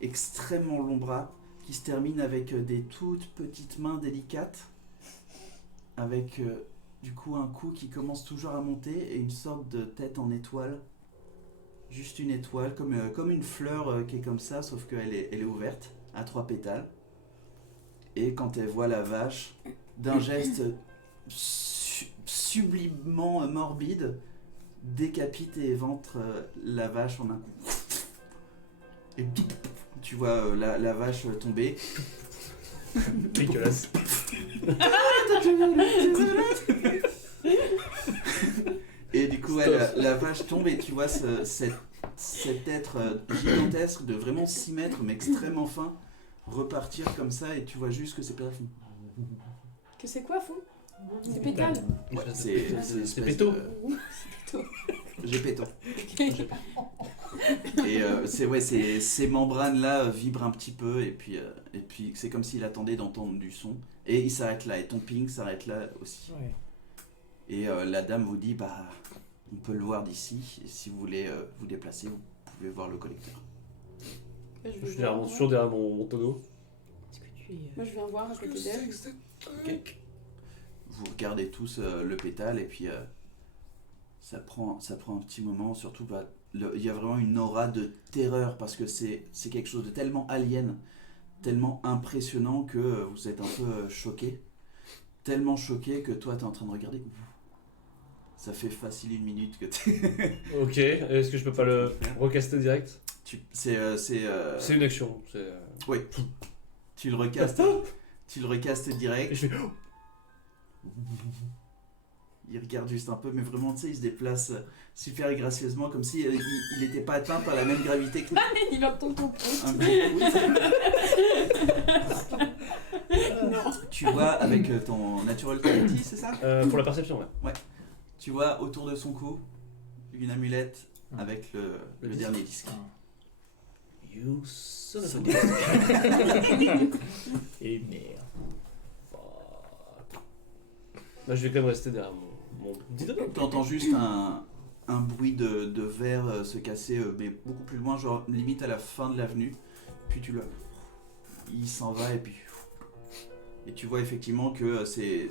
extrêmement longs bras, qui se terminent avec des toutes petites mains délicates, avec du coup un cou qui commence toujours à monter et une sorte de tête en étoile, juste une étoile, comme une fleur qui est comme ça, sauf qu'elle est ouverte à 3 pétales. Et quand elle voit la vache, d'un geste sublimement morbide, décapite et éventre la vache en un coup. Et tu vois la vache tomber. Dégueulasse. Et du coup, la vache tombe et tu vois cet être gigantesque de vraiment 6 mètres, mais extrêmement fin, repartir comme ça, et tu vois juste que c'est pas... Que c'est quoi, fou? C'est pétale. Ouais, c'est péto. J'ai péto. Et ces membranes là vibrent un petit peu, et puis c'est comme s'il attendait d'entendre du son, et il s'arrête là, et ton ping s'arrête là aussi. Ouais. Et la dame vous dit, bah on peut le voir d'ici, et si vous voulez vous déplacer, vous pouvez voir le collecteur. Je Je suis toujours derrière mon tonneau. Est-ce que tu es. Moi, je viens voir à côté d'elle. Ok. Vous regardez tous le pétale, et puis ça prend un petit moment, surtout il y a vraiment une aura de terreur, parce que c'est quelque chose de tellement alien, tellement impressionnant, que vous êtes un peu choqué, tellement choqué que toi t'es en train de regarder. Ça fait facile 1 minute que t'es... Ok, est-ce que je peux pas le recaster direct? C'est une action. Oui. Tu le recastes direct. Et je fais. Il regarde juste un peu, mais vraiment, tu sais, il se déplace super gracieusement, comme si il n'était pas atteint par la même gravité que... Il entend ton Un peu, oui. Tu vois, avec ton natural quality, c'est ça? Pour la perception, ouais. Tu vois autour de son cou une amulette avec le dernier disque. You son of a Son- bitch. Et merde. Bah, je vais quand même rester derrière mon petit tonneau. T'entends juste un bruit de verre se casser, mais beaucoup plus loin, genre limite à la fin de l'avenue. Puis il s'en va, et puis... Et tu vois effectivement que c'est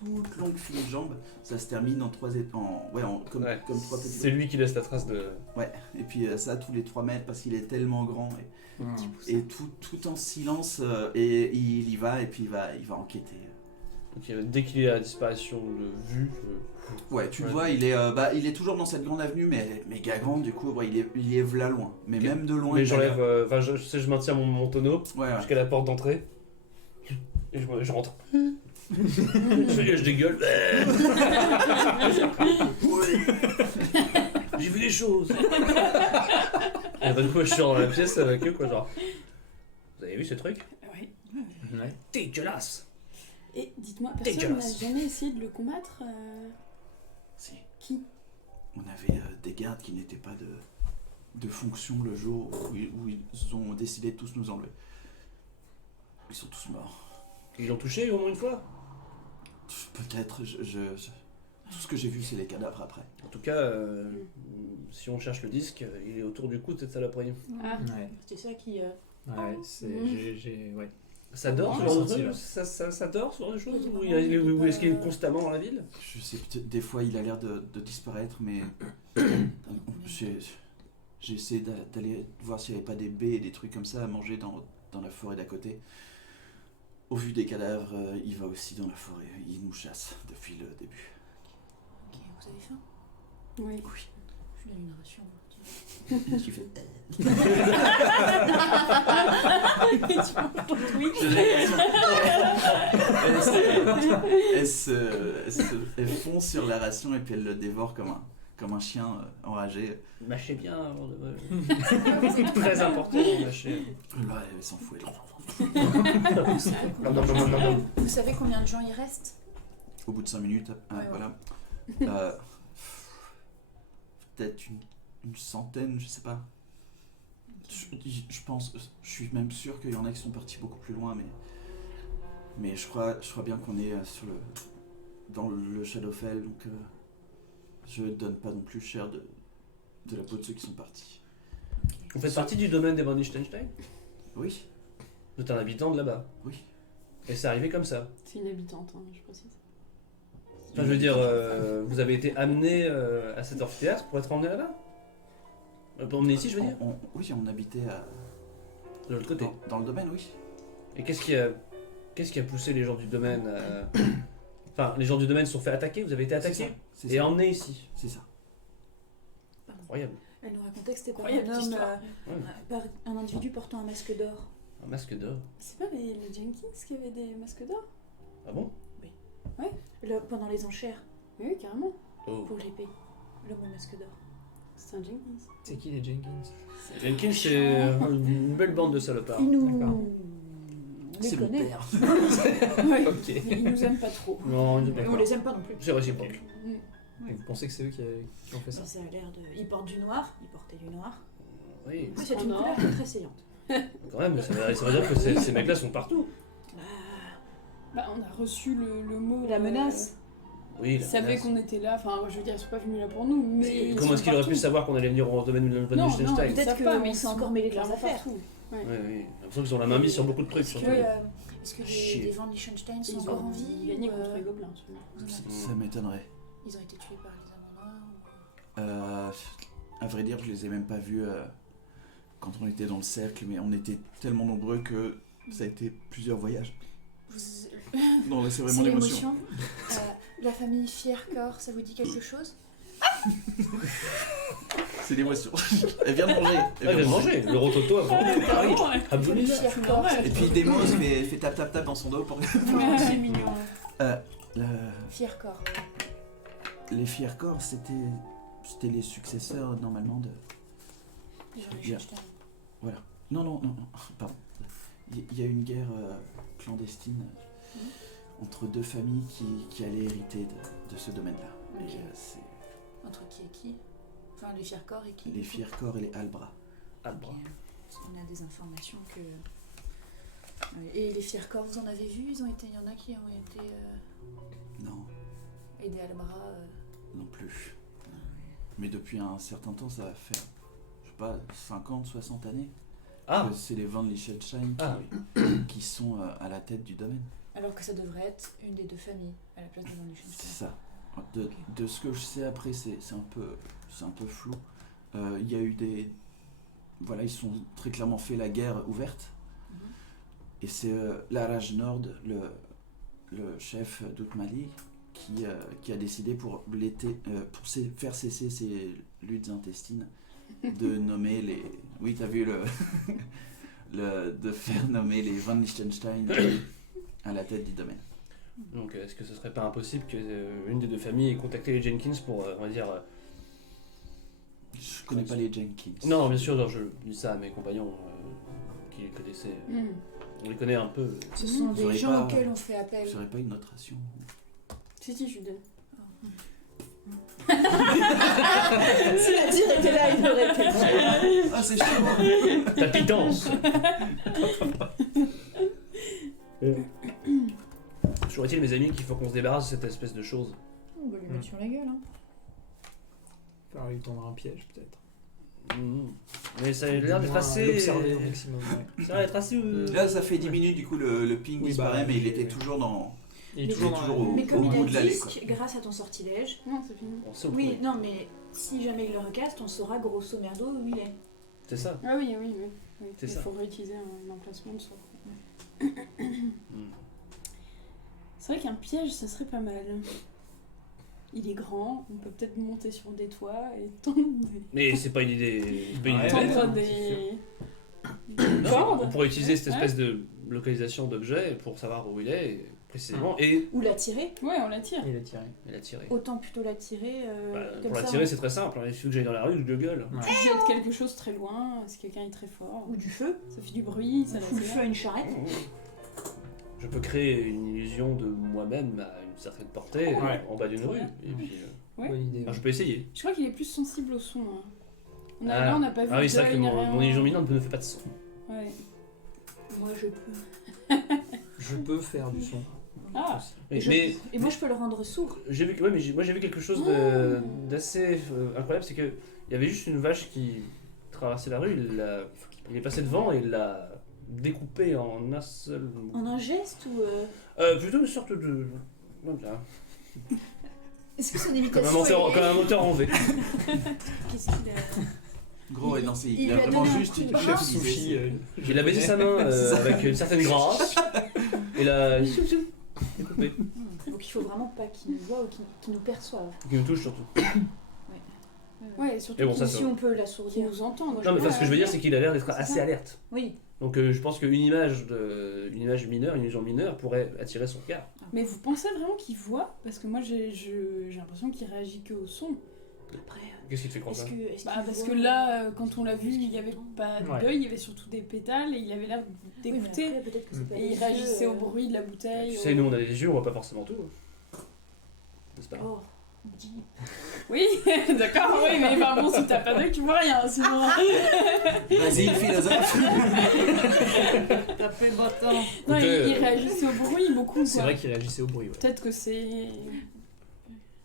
toute longue file de jambes, ça se termine en 3 comme 3 petits. C'est lui qui laisse la trace de. Ouais, et puis ça tous les 3 mètres, parce qu'il est tellement grand, et tout en silence, et il y va, et puis il va enquêter. Ok, dès qu'il est à disparition de vue. Ouais, tu le Ouais. vois, il est toujours dans cette grande avenue, mais elle est méga grande, du coup, ouais, il est là loin. Mais Ok. même de loin. Mais il j'enlève. a- Enfin, je maintiens mon tonneau Ouais, ouais. jusqu'à la porte d'entrée. Et je rentre. je dégueule. J'ai vu des choses. Et du coup, je suis dans la pièce avec eux, quoi, genre. Vous avez vu ce truc? Oui. Ouais. Dégueulasse. Et dites-moi, personne n'a Dégueulasse. jamais essayé de le combattre Si. Qui? On avait des gardes qui n'étaient pas de fonction le jour où ils ont décidé de tous nous enlever. Ils sont tous morts. Ils l'ont touché au moins une fois? Peut-être, tout ce que j'ai vu, c'est les cadavres après. En tout cas, si on cherche le disque, il est autour du cou de cette saloperie. Ah. Ouais. C'est ça qui. Ouais, c'est. Ouais. Ça dort, ce Ouais, genre de senti, truc? Ça dort, ce genre de choses? Ouais, Ou est-ce qu'il est constamment dans la ville? Je sais, peut-être des fois il a l'air de disparaître, mais j'ai essayé d'aller voir s'il n'y avait pas des baies et des trucs comme ça à manger dans la forêt d'à côté. Au vu des cadavres, il va aussi dans la forêt. Il nous chasse depuis le début. Ok, vous avez faim? Oui. Je lui donne une ration. Tiens. Tu fais... Elle fonce sur la ration, et puis elle le dévore comme comme un chien enragé. Mâchez bien avant de. Très important, mâcher. Là, elle s'en fout. Vous savez combien de gens il reste? Au bout de 5 minutes, Ouais. voilà. Peut-être une centaine, je sais pas. Je pense, je suis même sûr qu'il y en a qui sont partis beaucoup plus loin, mais je crois bien qu'on est dans le Shadowfell, donc je donne pas non plus cher de la peau de ceux qui sont partis. Vous faites partie du domaine des Von Liechtenstein? Oui, Vous êtes un habitant de là-bas. oui. Et c'est arrivé comme ça. C'est une habitante, hein, je précise. Enfin, je veux dire, vous avez été amené à cet amphithéâtre pour être emmené là-bas? Pour emmener ici, je veux dire? Oui, on habitait De l'autre côté. dans le domaine, oui. Et qu'est-ce qui a poussé les gens du domaine à... Enfin, les gens du domaine se sont fait attaquer, vous avez été attaqués C'est et ça. emmenés ici. C'est ça. Incroyable. Elle nous racontait que c'était par Incroyable un homme, histoire. par un individu portant un masque d'or. Un masque d'or. C'est pas les Jenkins qui avaient des masques d'or? Ah bon? Pendant les enchères, Oui, carrément. Oh. pour l'épée. L'homme au masque d'or. C'est un Jenkins. C'est qui les Jenkins? Jenkins, c'est une belle bande de salopards. Il nous... D'accord. On les C'est mon connaît. père. Ok. Ils nous aiment pas trop. Non, Et on d'accord. les aime pas non plus. C'est réciproque. Et vous pensez que c'est eux qui ont fait ça? Bah, ça a l'air de... Ils portent du noir. Ils portaient du noir. Oui, C'est En une or. couleur très saillante. quand même, ça veut dire que ces mecs-là sont partout. Bah, Bah, on a reçu le mot. la menace. Oui, Ils la savaient menace. qu'on était là, enfin, je veux dire, ils sont pas venus là pour nous, mais. Comment est-ce qu'il aurait pu savoir qu'on allait venir au domaine de Von Non, Liechtenstein? non, Oui, ils Peut-être savent que pas, on mais ils s'est sont encore mêlé de leurs clairement affaires. partout. Ouais. oui. J'ai l'impression qu'ils ont la main mise sur beaucoup de trucs. Est-ce surtout. que, est-ce que Chier. les Van Liechtenstein sont Ils encore en ont vie gagné ou, contre les gobelins, sûrement. Ça m'étonnerait. Ils ont été tués par les amants noirs À vrai dire, je les ai même pas vus quand on était dans le cercle, mais on était tellement nombreux que ça a été plusieurs voyages. Vous- Non, là, c'est C'est vraiment l'émotion. l'émotion. La famille Fiercorps, ça vous dit quelque chose? C'est l'émotion. Elle vient de manger. Ah, il vient de manger. Le rototo avant. Ah oui. Carrément, ouais. Abdullah. Fiercorps. Et puis Demos fait tap dans son dos pour. C'est mignon. Fiercorps. Les Fiercorps, c'était les successeurs normalement de. Les Van Bien. Liechtenstein. Non, pardon. Il y a une guerre clandestine entre deux familles qui allaient hériter de ce domaine-là. Ok. Et c'est Entre qui et qui? Enfin, les Fiercorps et qui? les Fiercorps et les Albra. Albra. Parce qu'on a des informations que. Et les Fiercorps, vous en avez vu? Il y en a qui ont été Non, aidés à Albra. non plus. Mais depuis un certain temps, ça va faire, je sais pas, 50, 60 années Ah, que c'est les Van Liechtenstein Ah. qui sont à la tête du domaine. Alors que ça devrait être une des deux familles à la place de Van C'est Liechtenstein. ça. De ce que je sais après, c'est un peu flou. Il y a eu des... Voilà, ils sont très clairement fait la guerre ouverte. Mhm. Et c'est Laraj Nord, le chef d'Outmali, qui a décidé pour faire cesser ces luttes intestines de nommer les... Oui, t'as vu de faire nommer les Van Liechtenstein à la tête du domaine. donc est-ce que ce serait pas impossible que une des deux familles ait contacté les Jenkins pour, on va dire... Je connais pas les Jenkins. Non, bien sûr, non, je dis ça à mes compagnons qui les connaissaient. On les connaît un peu. Ce sont Vous des aurez gens pas- auxquels on fait appel. Vous n'aurez pas une autre ration? Si, je lui donne. Si la tire était là, il aurait été. Ah, c'est chaud! Ta pitance. Toujours est-il, mes amis, qu'il faut qu'on se débarrasse de cette espèce de chose. On va lui mettre sur la gueule. Hein. Faire lui tendre un piège peut-être. Mais ça a l'air d'être assez... L'observer au maximum, ouais. Ça a l'air d'être assez... Là, ça fait 10 minutes, du coup, le ping Oui, disparaît, bah, mais il oui, était oui. toujours dans... Il est Mais toujours, toujours dans au- Mais comme il bout a de l'allée, dit, quoi. grâce à ton sortilège. Non, c'est fini. On sait où Oui, trouver. non, mais si jamais il le recaste, on saura grosso merdo où il est. C'est ça. Ah oui. C'est Il ça. faut réutiliser un emplacement de sort. Hmm. C'est vrai qu'un piège, ça serait pas mal. Il est grand, on peut peut-être monter sur des toits et tendre Mais c'est pas une idée... c'est pas une idée. Ouais, tendre c'est des Non, cordes. on pourrait utiliser cette Ouais. espèce de localisation d'objet pour savoir où il est. précisément, et Ou la tirer. Ouais, on la tire. Il a tiré. elle a tiré. Autant plutôt la tirer. Comme Pour la ça, tirer, c'est très simple. Il suffit que j'aille dans la rue, je le gueule. Ouais. Tu jettes quelque chose très loin, si quelqu'un est très fort. Ou du feu. Ça fait du bruit, ça Ça fout le feu à une charrette. Je peux créer une illusion de moi-même à une certaine portée Ouais. en bas d'une rue. Et puis, Ouais. Bonne idée. enfin, je peux essayer. Je crois qu'il est plus sensible au son. Hein. Ah. Là, on n'a pas vu Ah oui, c'est vrai que d'œil, ni mon rien. illusion minante ne fait pas de son. Ouais. Moi je peux. Je peux faire du son. Ah. aussi. Mais, Et moi je peux le rendre sourd. j'ai vu, moi j'ai vu quelque chose d'assez incroyable, c'est que il y avait juste une vache qui traversait la rue, il est passé devant et il l'a découpé en un seul. En un geste ou. Plutôt une sorte de. Voilà. Est-ce que son Comme imitation un moteur en V. Qu'est-ce qu'il a. Gros, et non, c'est Il il a lui a vraiment donné un juste coup de utilisé main. Chef sushi. Il a baisé sa main avec une certaine grâce et l'a découpé. Donc il faut vraiment pas qu'il nous voit ou qu'il nous perçoive. Qui me touche surtout. Ouais, surtout Et bon, qu'il ça, Si on peut l'assourdir. nous entend. Non, mais ce que je veux dire, c'est qu'il a l'air d'être C'est assez ça. alerte. Oui. Donc je pense qu'une image mineure, une illusion mineure pourrait attirer son regard. Mais vous pensez vraiment qu'il voit? Parce que moi j'ai l'impression qu'il réagit que au son. Après, Qu'est-ce qui te fait croire ça est-ce Bah, qu'il parce voit- que là, quand on l'a vu, il n'y avait pas Ouais. d'œil, il y avait surtout des pétales et il avait l'air Oui, mais d'écouter. après, peut-être que c'est pas Et il les réagissait yeux, au bruit de la bouteille. Tu sais, nous on a des yeux, on voit pas forcément tout. N'est-ce pas Oh, dis. Oui, d'accord, oui, mais enfin bon, si t'as pas d'œil, tu vois rien, sinon. Vas-y, philosophe. T'as fait le bâtard. Non, Écoutez, il réagissait au bruit beaucoup. C'est quoi. vrai qu'il réagissait au bruit. Ouais. Peut-être que c'est.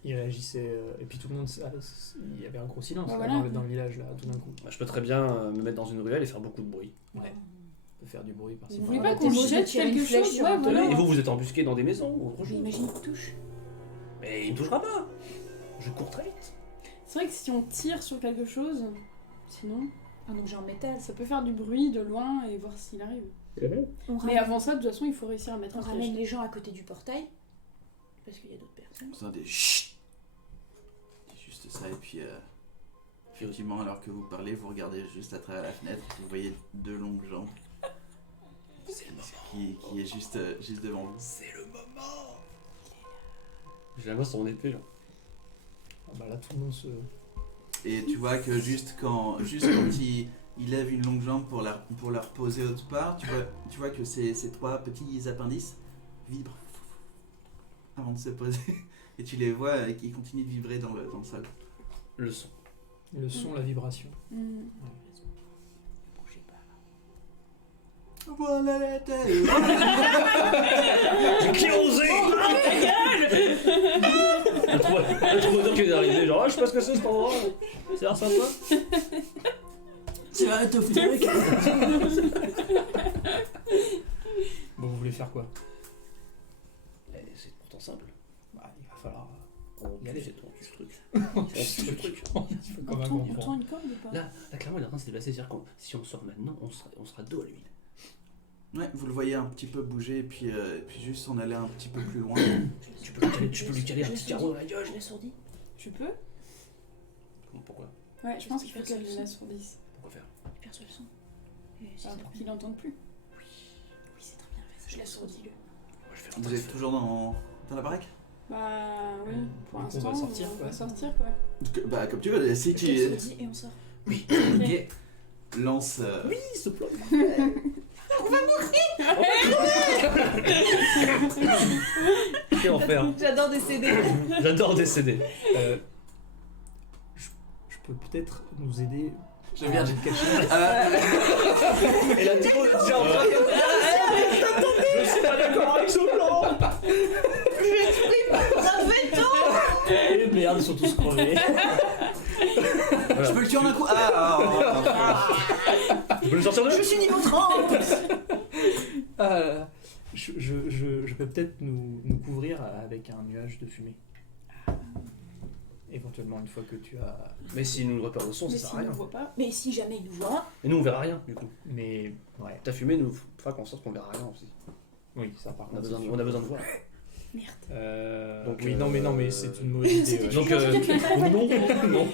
Il réagissait. Et puis tout le monde. Il y avait un gros silence Ouais, là, voilà. dans le village, là, tout d'un coup. Je peux très bien me mettre dans une ruelle et faire beaucoup de bruit. On peut faire du bruit par-ci Vous par-là. voulez pas T'es qu'on mauvais, jette tirer une quelque flèche chose? sur Ouais, un voilà. Et vous, vous êtes embusqués dans des maisons ou autre Mais chose. imagine qu'il touche. Mais il me touchera pas. Je cours très vite. C'est vrai que si on tire sur quelque chose, sinon, Un objet en métal. ça peut faire du bruit de loin et voir s'il arrive. On Mais ramène, avant ça, de toute façon, il faut réussir à mettre on un ramène piège. les gens à côté du portail. Parce qu'il y a d'autres personnes. Vous entendez chut. C'est juste ça, et puis effectivement, alors que vous parlez, vous regardez juste à travers la fenêtre, vous voyez deux longues jambes. C'est le moment. Qui est juste devant vous. C'est le moment. J'ai la main sur mon épée là. Ah bah là, tout le monde se. Et tu vois que juste quand il lève une longue jambe pour la reposer autre part, tu vois que ces trois petits appendices vibrent avant de se poser. Et tu les vois qui continuent de vibrer dans le sol. Le son. Le son, la vibration. Hmm. Bougez pas. Voilà la tête. Qui a osé Le troubadour qui est arrivé, genre, ah, je sais pas ce que c'est cet endroit. C'est l'air sympa. Tu vas te foutre. Bon, vous voulez faire quoi? C'est pourtant simple. Bah, il va falloir. On Y aller. c'est ton truc. On C'est le truc. Il faut On quand même tend comprendre. une corde ou pas? Là, clairement, il est en train de se déplacer. C'est-à-dire que si on sort maintenant, on sera dos à lui. Ouais, vous le voyez un petit peu bouger et puis juste en aller un petit peu plus loin. Tu peux lui caler un petit carreau dans la gueule. Je l'assourdis. Tu peux? Pourquoi Ouais, je pense qu'il faut Parce qu'il qu'elle perçoit le l'assourdisse. Pourquoi faire Il perçoit le son. Et si Ah, ça pour fait- qu'il n'entende plus. Oui, c'est très bien. Je l'assourdis. Moi, je fais un Vous truc. êtes toujours dans la baraque? Bah oui, pour Donc, on l'instant, va sortir, on quoi. va sortir quoi. Bah comme tu veux, si Je tu l'assourdis et on sort. Oui, Ok. lances... oui, s'il te plaît. Quel enfer. J'adore décéder. J'adore décéder. Je peux peut-être nous aider. Je viens à de- nous cacher. Et la typo déjà en train Je suis pas d'accord avec ce plan. Et merde, ils sont tous crevés. Je peux le tuer en un coup. Je peux le sortir de Je suis niveau 30. Je peux peut-être nous couvrir avec un nuage de fumée. Éventuellement, une fois que tu as. Mais s'il nous repère au son, Mais ça sert s'il à ne rien. voit pas. Mais si jamais il nous voit, Et nous, on verra rien, du coup. Mais ouais, Ta fumée nous fera qu'en sorte qu'on verra rien aussi. oui, ça par On a contre. besoin, c'est on a besoin de voir. merde. Donc, Oui, non, mais c'est une mauvaise idée. C'était ouais. Donc, Je non, non.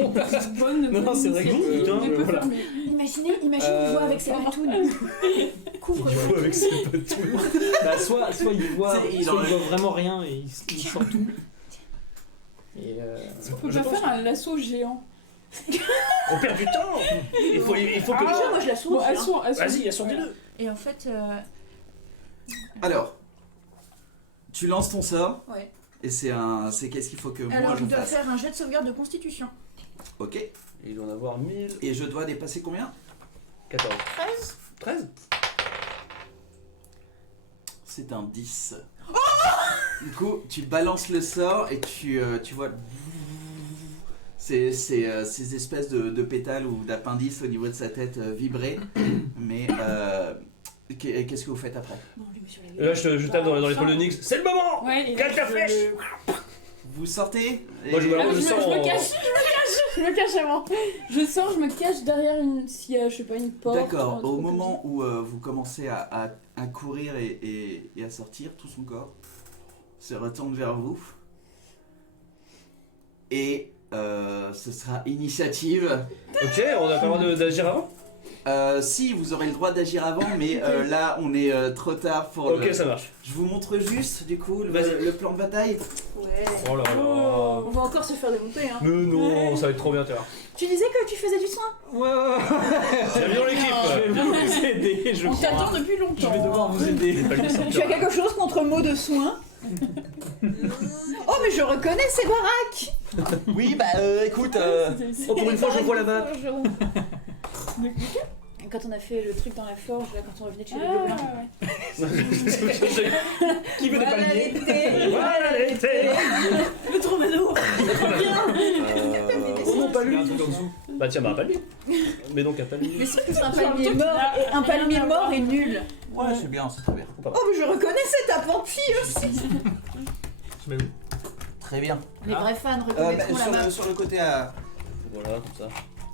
Bonne Non, c'est vrai que Non, putain, on peut voilà. faire, mais Imagine dessiner, imagine il voit avec ses patounes. Couvre. Il joue avec ses patounes. Bah, soit il voit, C'est- il soit en- il voit vraiment rien et il sort tout. Et On peut Je pas pense faire un lasso géant. On perd du temps. Il faut que. Déjà, moi je la Bon, souris. Vas-y, assourdis-le. Et en fait, Alors, tu lances ton sort. ouais. Et c'est qu'est-ce qu'il faut que Alors moi je je dois fasse. faire un jet de sauvegarde de constitution. Ok. Et il doit en avoir 1014. Et je dois dépasser combien 13. C'est un 10. Du coup, tu balances le sort et tu vois ces espèces de pétales ou d'appendices au niveau de sa tête vibrer. Mais qu'est-ce que vous faites après? Non, lui, monsieur la Et là, je tape dans l'épaule de Nix. C'est le moment. Ouais, et Quelle ta flèche Vous sortez Moi, je et- balance Ah, le je sort. me cache, je me cache avant. Je sors, je me cache derrière s'il y a, je sais pas, une porte. D'accord, un au truc moment où vous commencez à courir et à sortir, tout son corps se retourne vers vous. Et ce sera initiative. Ok, on a pas le droit d'agir avant. Si, vous aurez le droit d'agir avant, mais là on est trop tard pour Ok, le... ça marche. Je vous montre juste du coup Vas-y. le plan de bataille. Ouais. Oh là là. On va encore se faire démonter, hein. Mais non, ça va être trop bien, tu vois. Tu disais que tu faisais du soin. ouais. Bienvenue dans Je vais l'équipe. vous aider, je On crois. t'attend depuis longtemps. Je vais devoir vous aider. Pas le laisser Tu as quelque chose contre mot de soin? Oh, mais je reconnais ces baraques. Oui, bah écoute, Oh, pour une fois, je vois la map. Quand on a fait le truc dans la forge, là, quand on revenait de chez les Ah, gobelins. ouais. Qui veut des palmiers Voilà l'été. Le troubadour. oh non, pas lui. Un truc en dessous. Bah tiens, bah un palmier. Mais donc un palmier. Mais surtout, c'est un Genre, palmier le truc, mort. il a Et un rien palmier à voir. mort est nul. Ouais, c'est bien, c'est très bien. Oh, mais je reconnaissais ta pamphile aussi. Je mets où? Très bien. Les vrais fans reconnaîtront la map. Sur le côté à... Voilà, comme ça.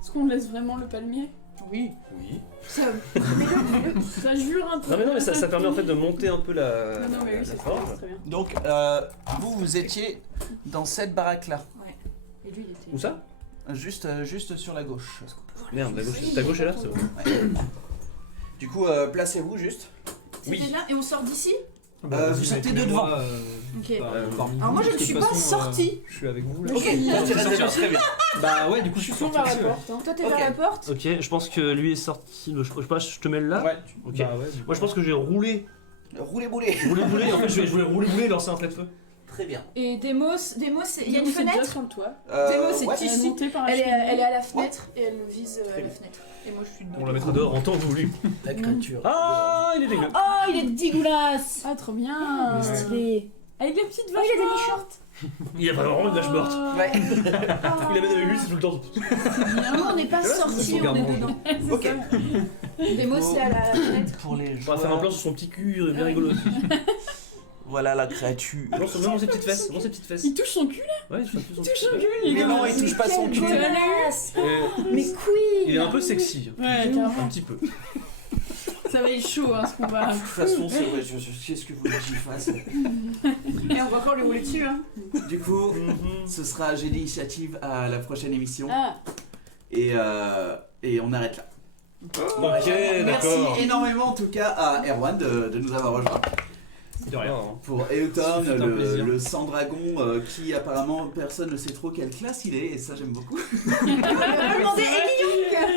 Est-ce qu'on laisse vraiment le palmier? Oui. Oui. Ça, Ça jure un peu. Non mais ça permet en fait de monter un peu la, Non, non, mais oui, la c'est forge. très bien. Donc, vous étiez dans cette baraque-là. Et lui, il était. Où ça? Juste sur la gauche. Merde, ta gauche est là, c'est bon. Du coup, placez-vous juste. Oui. C'était là et on sort d'ici. Vous vas-y, sortez mettez-moi, de devant. Ok. Parmi Alors vous, moi, je de ne toute suis pas façon, sortie. Je suis avec vous là. Ok. Très bien. Bah ouais, du coup je suis Je suis sorti vers la aussi, ouais. porte. Hein. Toi, t'es Ok. vers la porte. Ok, je pense que lui est sorti. Je sais pas, je te mets là. Ouais. Ok. Bah ouais. Moi je pense que je vais rouler. Roulez boulet. Rouler, en fait je vais rouler et lancer un trait de feu. Très bien. Et Demos, il y a une C'est déjà fenêtre. sur le toit. Demo, c'est ouais. Elle est ici. montée par la Elle est cheminée. à la fenêtre et elle vise Très la bien. fenêtre. Et moi je suis dedans. On la mettra dehors en temps voulu. La créature. Ah, il est dégueu. Oh, il est dégueulasse. Ah, trop bien. Stylé. Avec la petite Oh, vache. il a des morte. mini-shorts. Il a vraiment une vache morte. Ouais. Il amène avec lui, c'est tout le temps. Nous, on n'est pas sortis, on est dedans. Ok. Demos, c'est à la fenêtre. Pour les On va faire un plan joueurs, sur son petit cul, bien rigolo aussi. voilà la créature. Lance même ses petites fesses. Lance ses petites fesses. Il touche son cul là. Ouais, il touche son Il touche son cul. Il est Mais comme- non, il touche pas son cul. Quelle connasse. Et Mais queen. il est un peu sexy. Ouais, carrément. Un petit peu. Ça va être chaud hein, ce combat. De toute façon, c'est ouais, qu'est-ce que vous voulez que j'y fasse. Et on va encore lui rouler dessus, hein. Du coup, ce sera j'ai l'initiative à la prochaine émission. Ah. Et on arrête là. Ok, Merci d'accord. énormément en tout cas à Erwan de nous avoir rejoints. De rien. Pour Eoton, C'est un plaisir. le Sang-Dragon, qui apparemment personne ne sait trop quelle classe il est, et ça j'aime beaucoup. Demandez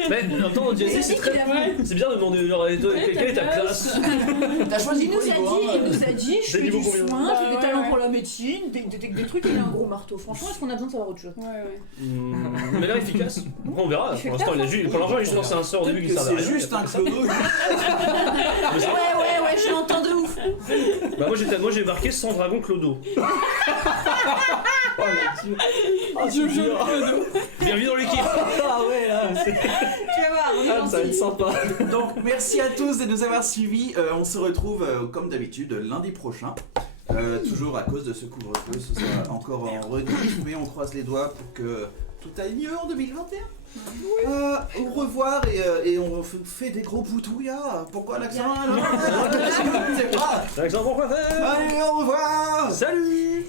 Mais en même temps, on dit c'est très cool. C'est bien de demander genre, quelle est ta classe? T'as choisi Il quoi nous a dit, je Des fais du niveaux combien soin, j'ai des Ouais, talents ouais. pour la médecine, des trucs, il a un gros marteau. Franchement, est-ce qu'on a besoin de savoir autre chose? Ouais, ouais. Mais là, efficace. Bon, on verra. Pour l'instant, il a juste. Pour l'instant, il a juste lancé un sort au début qui Peut-être servait que à c'est rien. juste un clodo. Ouais, je l'entends de ouf. Bah, moi, j'ai marqué sans dragon Clodo. Oh la Dieu. Oh, Je joue Bienvenue dans l'équipe. Ah ouais là, c'est- Tu vas voir, on est ah, ça va être gentil. sympa. Donc merci à tous de nous avoir suivis. On se retrouve comme d'habitude lundi prochain. Toujours à cause de ce couvre-feu, ce sera encore en rediff, mais on croise les doigts pour que tout aille mieux en 2021. Au revoir et on fait des gros boutouillas. Pourquoi l'accent alors Je ne sais pas. Alexandre, pourquoi faire? Allez, au revoir. Salut.